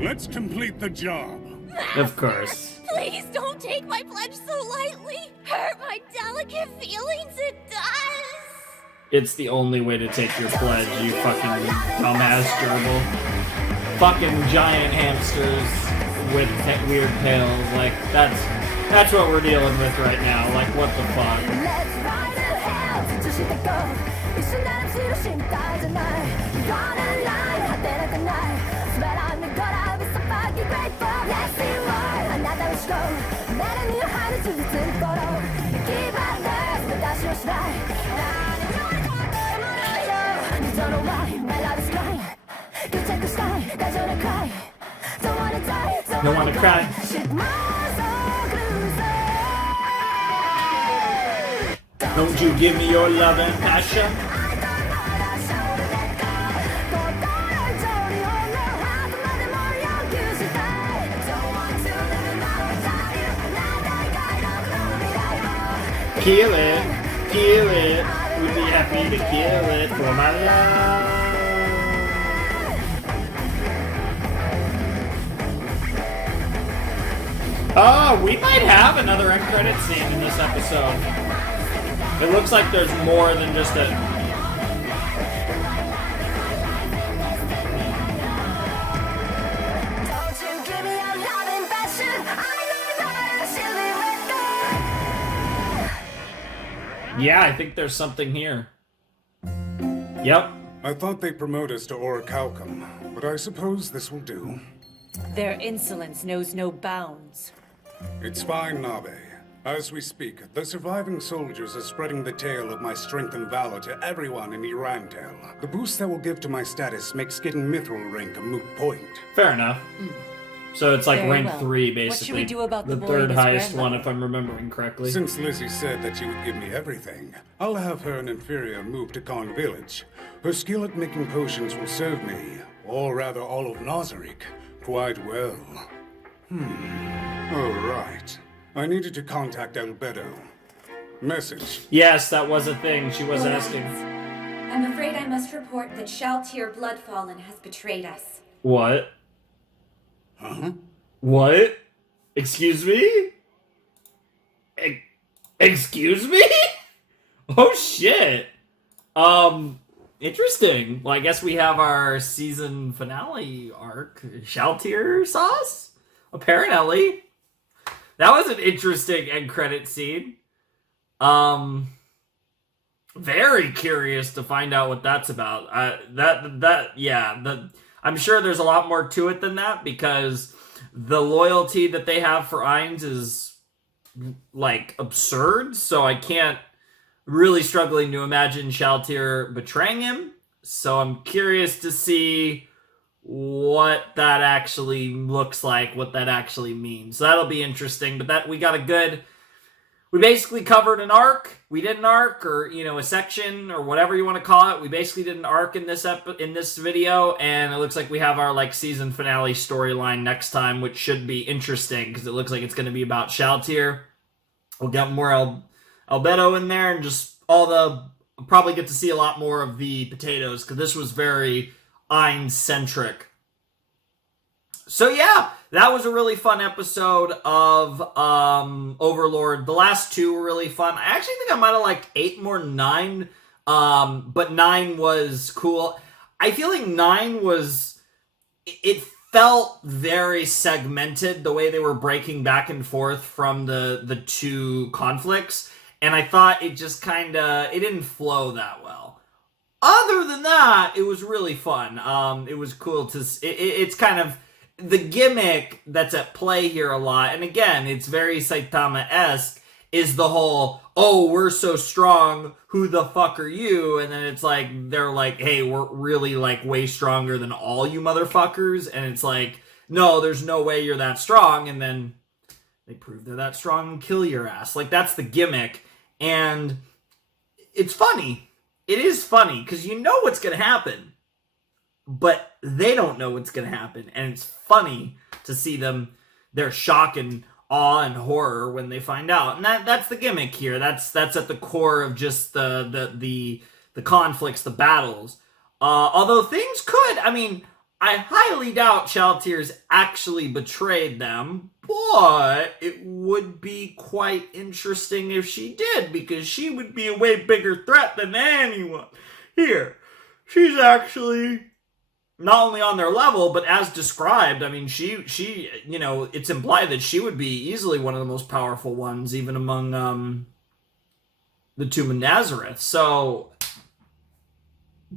let's complete the job. Master, of course. Please don't take my pledge so lightly. Hurt my delicate feelings, it does. It's the only way to take your pledge, you fucking dumbass gerbil. Fucking giant hamsters with weird tails. Like, that's what we're dealing with right now. Like, what the fuck? Let's ride to hell, just hit the go. It's an absolute shit, dies a night. Gonna lie, I bet I can lie. But I'm gonna be so fucking grateful. Let's see why another is go. Let a new height to the photo. Keep on there, but that's just right. You don't know why, my love is crying. You take the sky, that's all I cry. Don't wanna die, Don't wanna cry. Shit, my soul cruises. Don't you give me your love and passion? Kill it. We'd be happy to kill it for my love. Oh, we might have another end credit scene in this episode. It looks like there's more than just a... Yeah, I think there's something here. Yep. I thought they'd promote us to Orichalcum, but I suppose this will do. Their insolence knows no bounds. It's fine, Nabe. As we speak, the surviving soldiers are spreading the tale of my strength and valor to everyone in Irantel. The boost that will give to my status makes getting Mithril rank a moot point. Fair enough. So it's like Very rank well. 3, basically. What should we do about the boy third and his highest grandmother? one, if I'm remembering correctly. Since Lizzie said that she would give me everything, I'll have her and Inferior move to Khan Village. Her skill at making potions will serve me, or rather all of Nazarick, quite well. Oh, right. I needed to contact Albedo. Message. Yes, that was a thing. She was asking. I'm afraid I must report that Shaltir Bloodfallen has betrayed us. What? Huh? What? Excuse me? Excuse me? Oh shit. Interesting. Well, I guess we have our season finale arc. Shaltier sauce? Apparently. That was an interesting end credit scene. Very curious to find out what that's about. I'm sure there's a lot more to it than that, because the loyalty that they have for Ainz is like absurd. So I can't really struggling to imagine Shaltier betraying him. So I'm curious to see what that actually looks like, what that actually means. So that'll be interesting. But that we basically covered an arc. We did an arc, or a section, or whatever you want to call it. We basically did an arc in this video, and it looks like we have our season finale storyline next time, which should be interesting because it looks like it's going to be about Shaltier. We'll get more Albedo in there, and just probably get to see a lot more of the potatoes, because this was very Ainz-centric. So yeah, that was a really fun episode of Overlord. The last two were really fun. I actually think I might have liked 8 more than 9, but 9 was cool. I feel like 9 was... It felt very segmented, the way they were breaking back and forth from the two conflicts, and I thought it just it didn't flow that well. Other than that, it was really fun. It was cool to... It's kind of... The gimmick that's at play here a lot, and again, it's very Saitama-esque, is the whole, oh, we're so strong, who the fuck are you? And then it's like, they're like, hey, we're really way stronger than all you motherfuckers, and it's like, no, there's no way you're that strong, and then they prove they're that strong and kill your ass. That's the gimmick, and it's funny. It is funny, because you know what's gonna happen, but they don't know what's going to happen. And it's funny to see their shock and awe and horror when they find out. And that's the gimmick here. That's at the core of just the conflicts, the battles. Although things could, I highly doubt Shaltier's actually betrayed them, but it would be quite interesting if she did, because she would be a way bigger threat than anyone. Here, she's actually... not only on their level, but as described, she it's implied that she would be easily one of the most powerful ones, even among the Tomb of Nazareth. So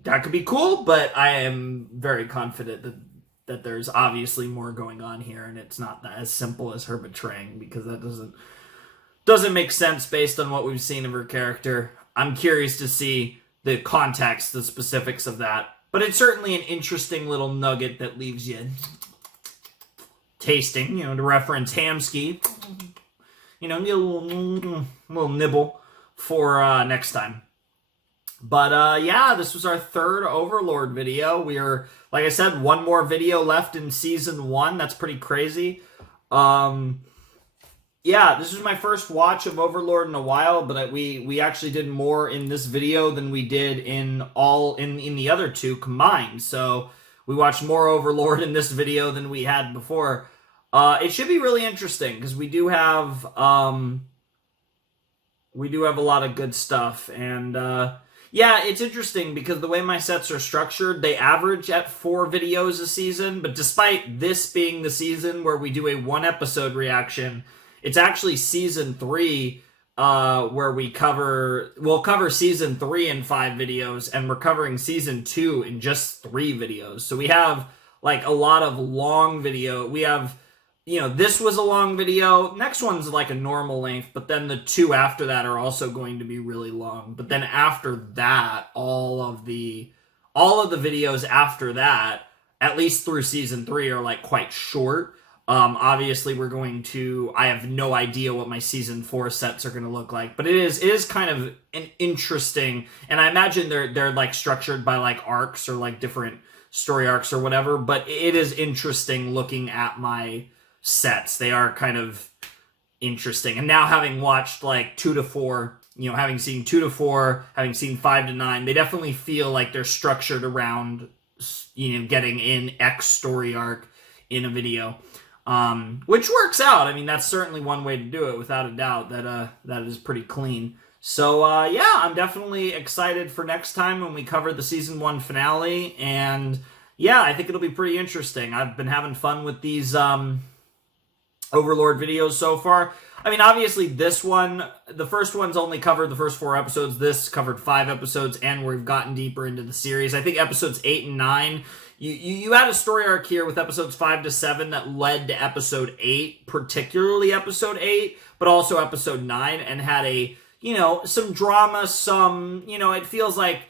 that could be cool, but I am very confident that there's obviously more going on here, and it's not as simple as her betraying, because that doesn't make sense based on what we've seen of her character. I'm curious to see the context, the specifics of that. But it's certainly an interesting little nugget that leaves you tasting, to reference Hamsky. Get a little nibble for next time. But yeah, this was our 3rd Overlord video. We are, like I said, 1 more video left in Season 1. That's pretty crazy. Yeah, this was my first watch of Overlord in a while, but we actually did more in this video than we did in the other 2 combined. So we watched more Overlord in this video than we had before. It should be really interesting, because we do have a lot of good stuff, and yeah, it's interesting because the way my sets are structured, they average at 4 videos a season, but despite this being the season where we do a 1-episode reaction, it's actually Season 3 where we'll cover Season 3 in 5 videos, and we're covering Season 2 in just 3 videos. So we have, a lot of long video. We have, this was a long video. Next one's a normal length, but then the 2 after that are also going to be really long. But then after that, all of the videos after that, at least through Season 3, are, quite short. Obviously, I have no idea what my Season 4 sets are going to look like, but it is kind of an interesting, and I imagine they're structured by arcs or different story arcs or whatever, but it is interesting looking at my sets. They are kind of interesting. And now having watched 2 to 4, having seen 2 to 4, having seen 5 to 9, they definitely feel like they're structured around, getting in X story arc in a video. Which works out. That's certainly one way to do it, without a doubt. That is pretty clean. So, yeah, I'm definitely excited for next time when we cover the Season 1 finale, and yeah, I think it'll be pretty interesting. I've been having fun with these Overlord videos so far. I mean, obviously this one, the first one's only covered the first 4 episodes. This covered 5 episodes, and we've gotten deeper into the series. I think episodes 8 and 9, you had a story arc here with episodes 5 to 7 that led to episode 8, particularly episode 8, but also episode 9, and had a, some drama, some, it feels like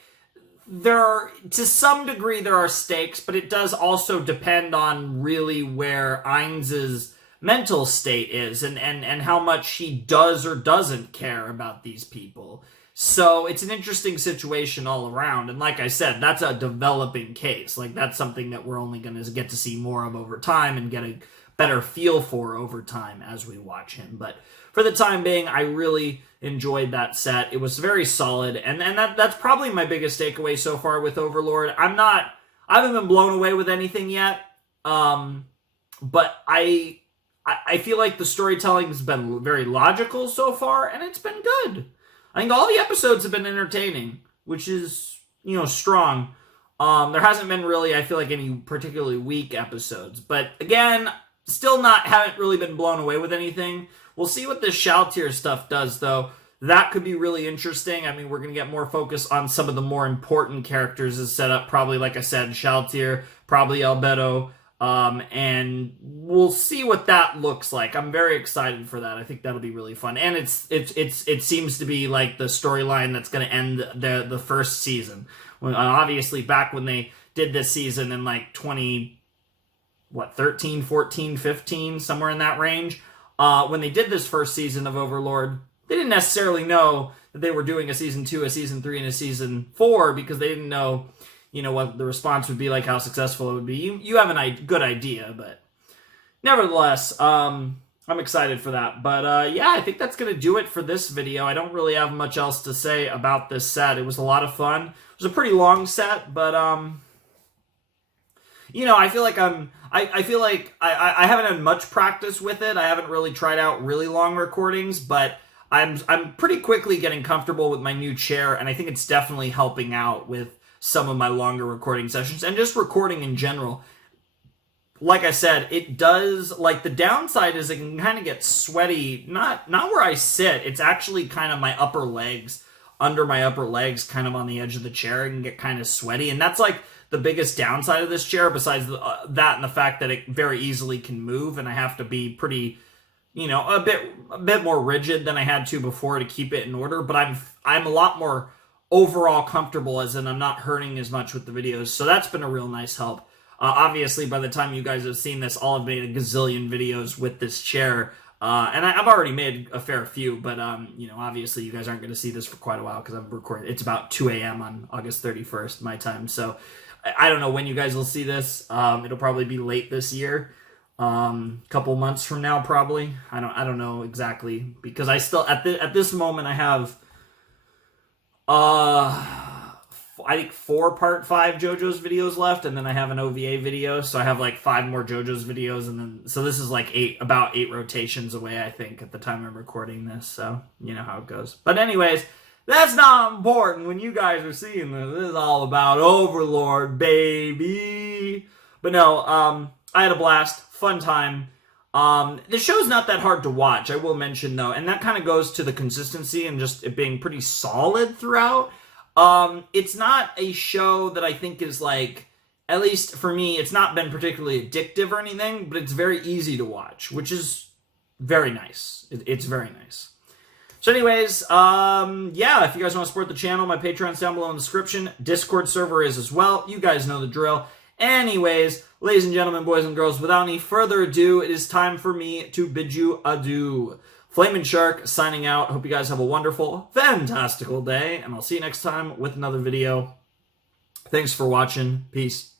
to some degree there are stakes, but it does also depend on really where Ains's mental state is and how much he does or doesn't care about these people. So it's an interesting situation all around. And like I said, that's a developing case. Like, that's something that we're only going to get to see more of over time and get a better feel for over time as we watch him. But for the time being, I really enjoyed that set. It was very solid, and that's probably my biggest takeaway so far with Overlord. I haven't been blown away with anything yet, but I feel like the storytelling has been very logical so far, and it's been good. I think all the episodes have been entertaining, which is, strong. There hasn't been really, I feel like, any particularly weak episodes, but again, haven't really been blown away with anything. We'll see what this Shaltir stuff does, though. That could be really interesting. I mean, we're going to get more focus on some of the more important characters as set up. Probably, like I said, Shaltir, probably Albedo, and we'll see what that looks like. I'm very excited for that. I think that'll be really fun. And it seems to be like the storyline that's going to end the first season. Obviously, back when they did this season in like 13, 14, 15, somewhere in that range. When they did this first season of Overlord, they didn't necessarily know that they were doing a season 2, a season 3, and a season 4 because they didn't know, what the response would be like, how successful it would be. You have a good idea, but nevertheless, I'm excited for that. But yeah, I think that's going to do it for this video. I don't really have much else to say about this set. It was a lot of fun. It was a pretty long set, but I feel like I haven't had much practice with it. I haven't really tried out really long recordings, but I'm pretty quickly getting comfortable with my new chair, and I think it's definitely helping out with some of my longer recording sessions and just recording in general. Like I said, it does, like, the downside is it can kind of get sweaty, not where I sit, it's actually kind of my upper legs, under my upper legs, kind of on the edge of the chair. It can get kind of sweaty, and that's like the biggest downside of this chair, besides that and the fact that it very easily can move, and I have to be pretty, a bit more rigid than I had to before to keep it in order. But I'm a lot more overall comfortable, as in I'm not hurting as much with the videos. So that's been a real nice help. Obviously, by the time you guys have seen this, I'll have made a gazillion videos with this chair. And I've already made a fair few, but, obviously you guys aren't going to see this for quite a while because I'm recording. It's about 2 a.m. on August 31st, my time. So I don't know when you guys will see this. It'll probably be late this year. Couple months from now, probably. I don't know exactly, because I still, at this moment, I have, I think 4 Part 5 JoJo's videos left, and then I have an OVA video, so I have like 5 more JoJo's videos, and then, so this is like about 8 rotations away, I think, at the time I'm recording this, so you know how it goes. But anyways, that's not important when you guys are seeing this. This is all about Overlord, baby! But no, I had a blast, fun time. The show's not that hard to watch, I will mention, though, and that kind of goes to the consistency and just it being pretty solid throughout. It's not a show that I think is like, at least for me, it's not been particularly addictive or anything, but it's very easy to watch, which is very nice. It's very nice. So anyways, yeah, if you guys want to support the channel, my Patreon's down below in the description. Discord server is as well. You guys know the drill. Anyways, ladies and gentlemen, boys and girls, without any further ado, it is time for me to bid you adieu. Flamin' Shark signing out. Hope you guys have a wonderful, fantastical day, and I'll see you next time with another video. Thanks for watching. Peace.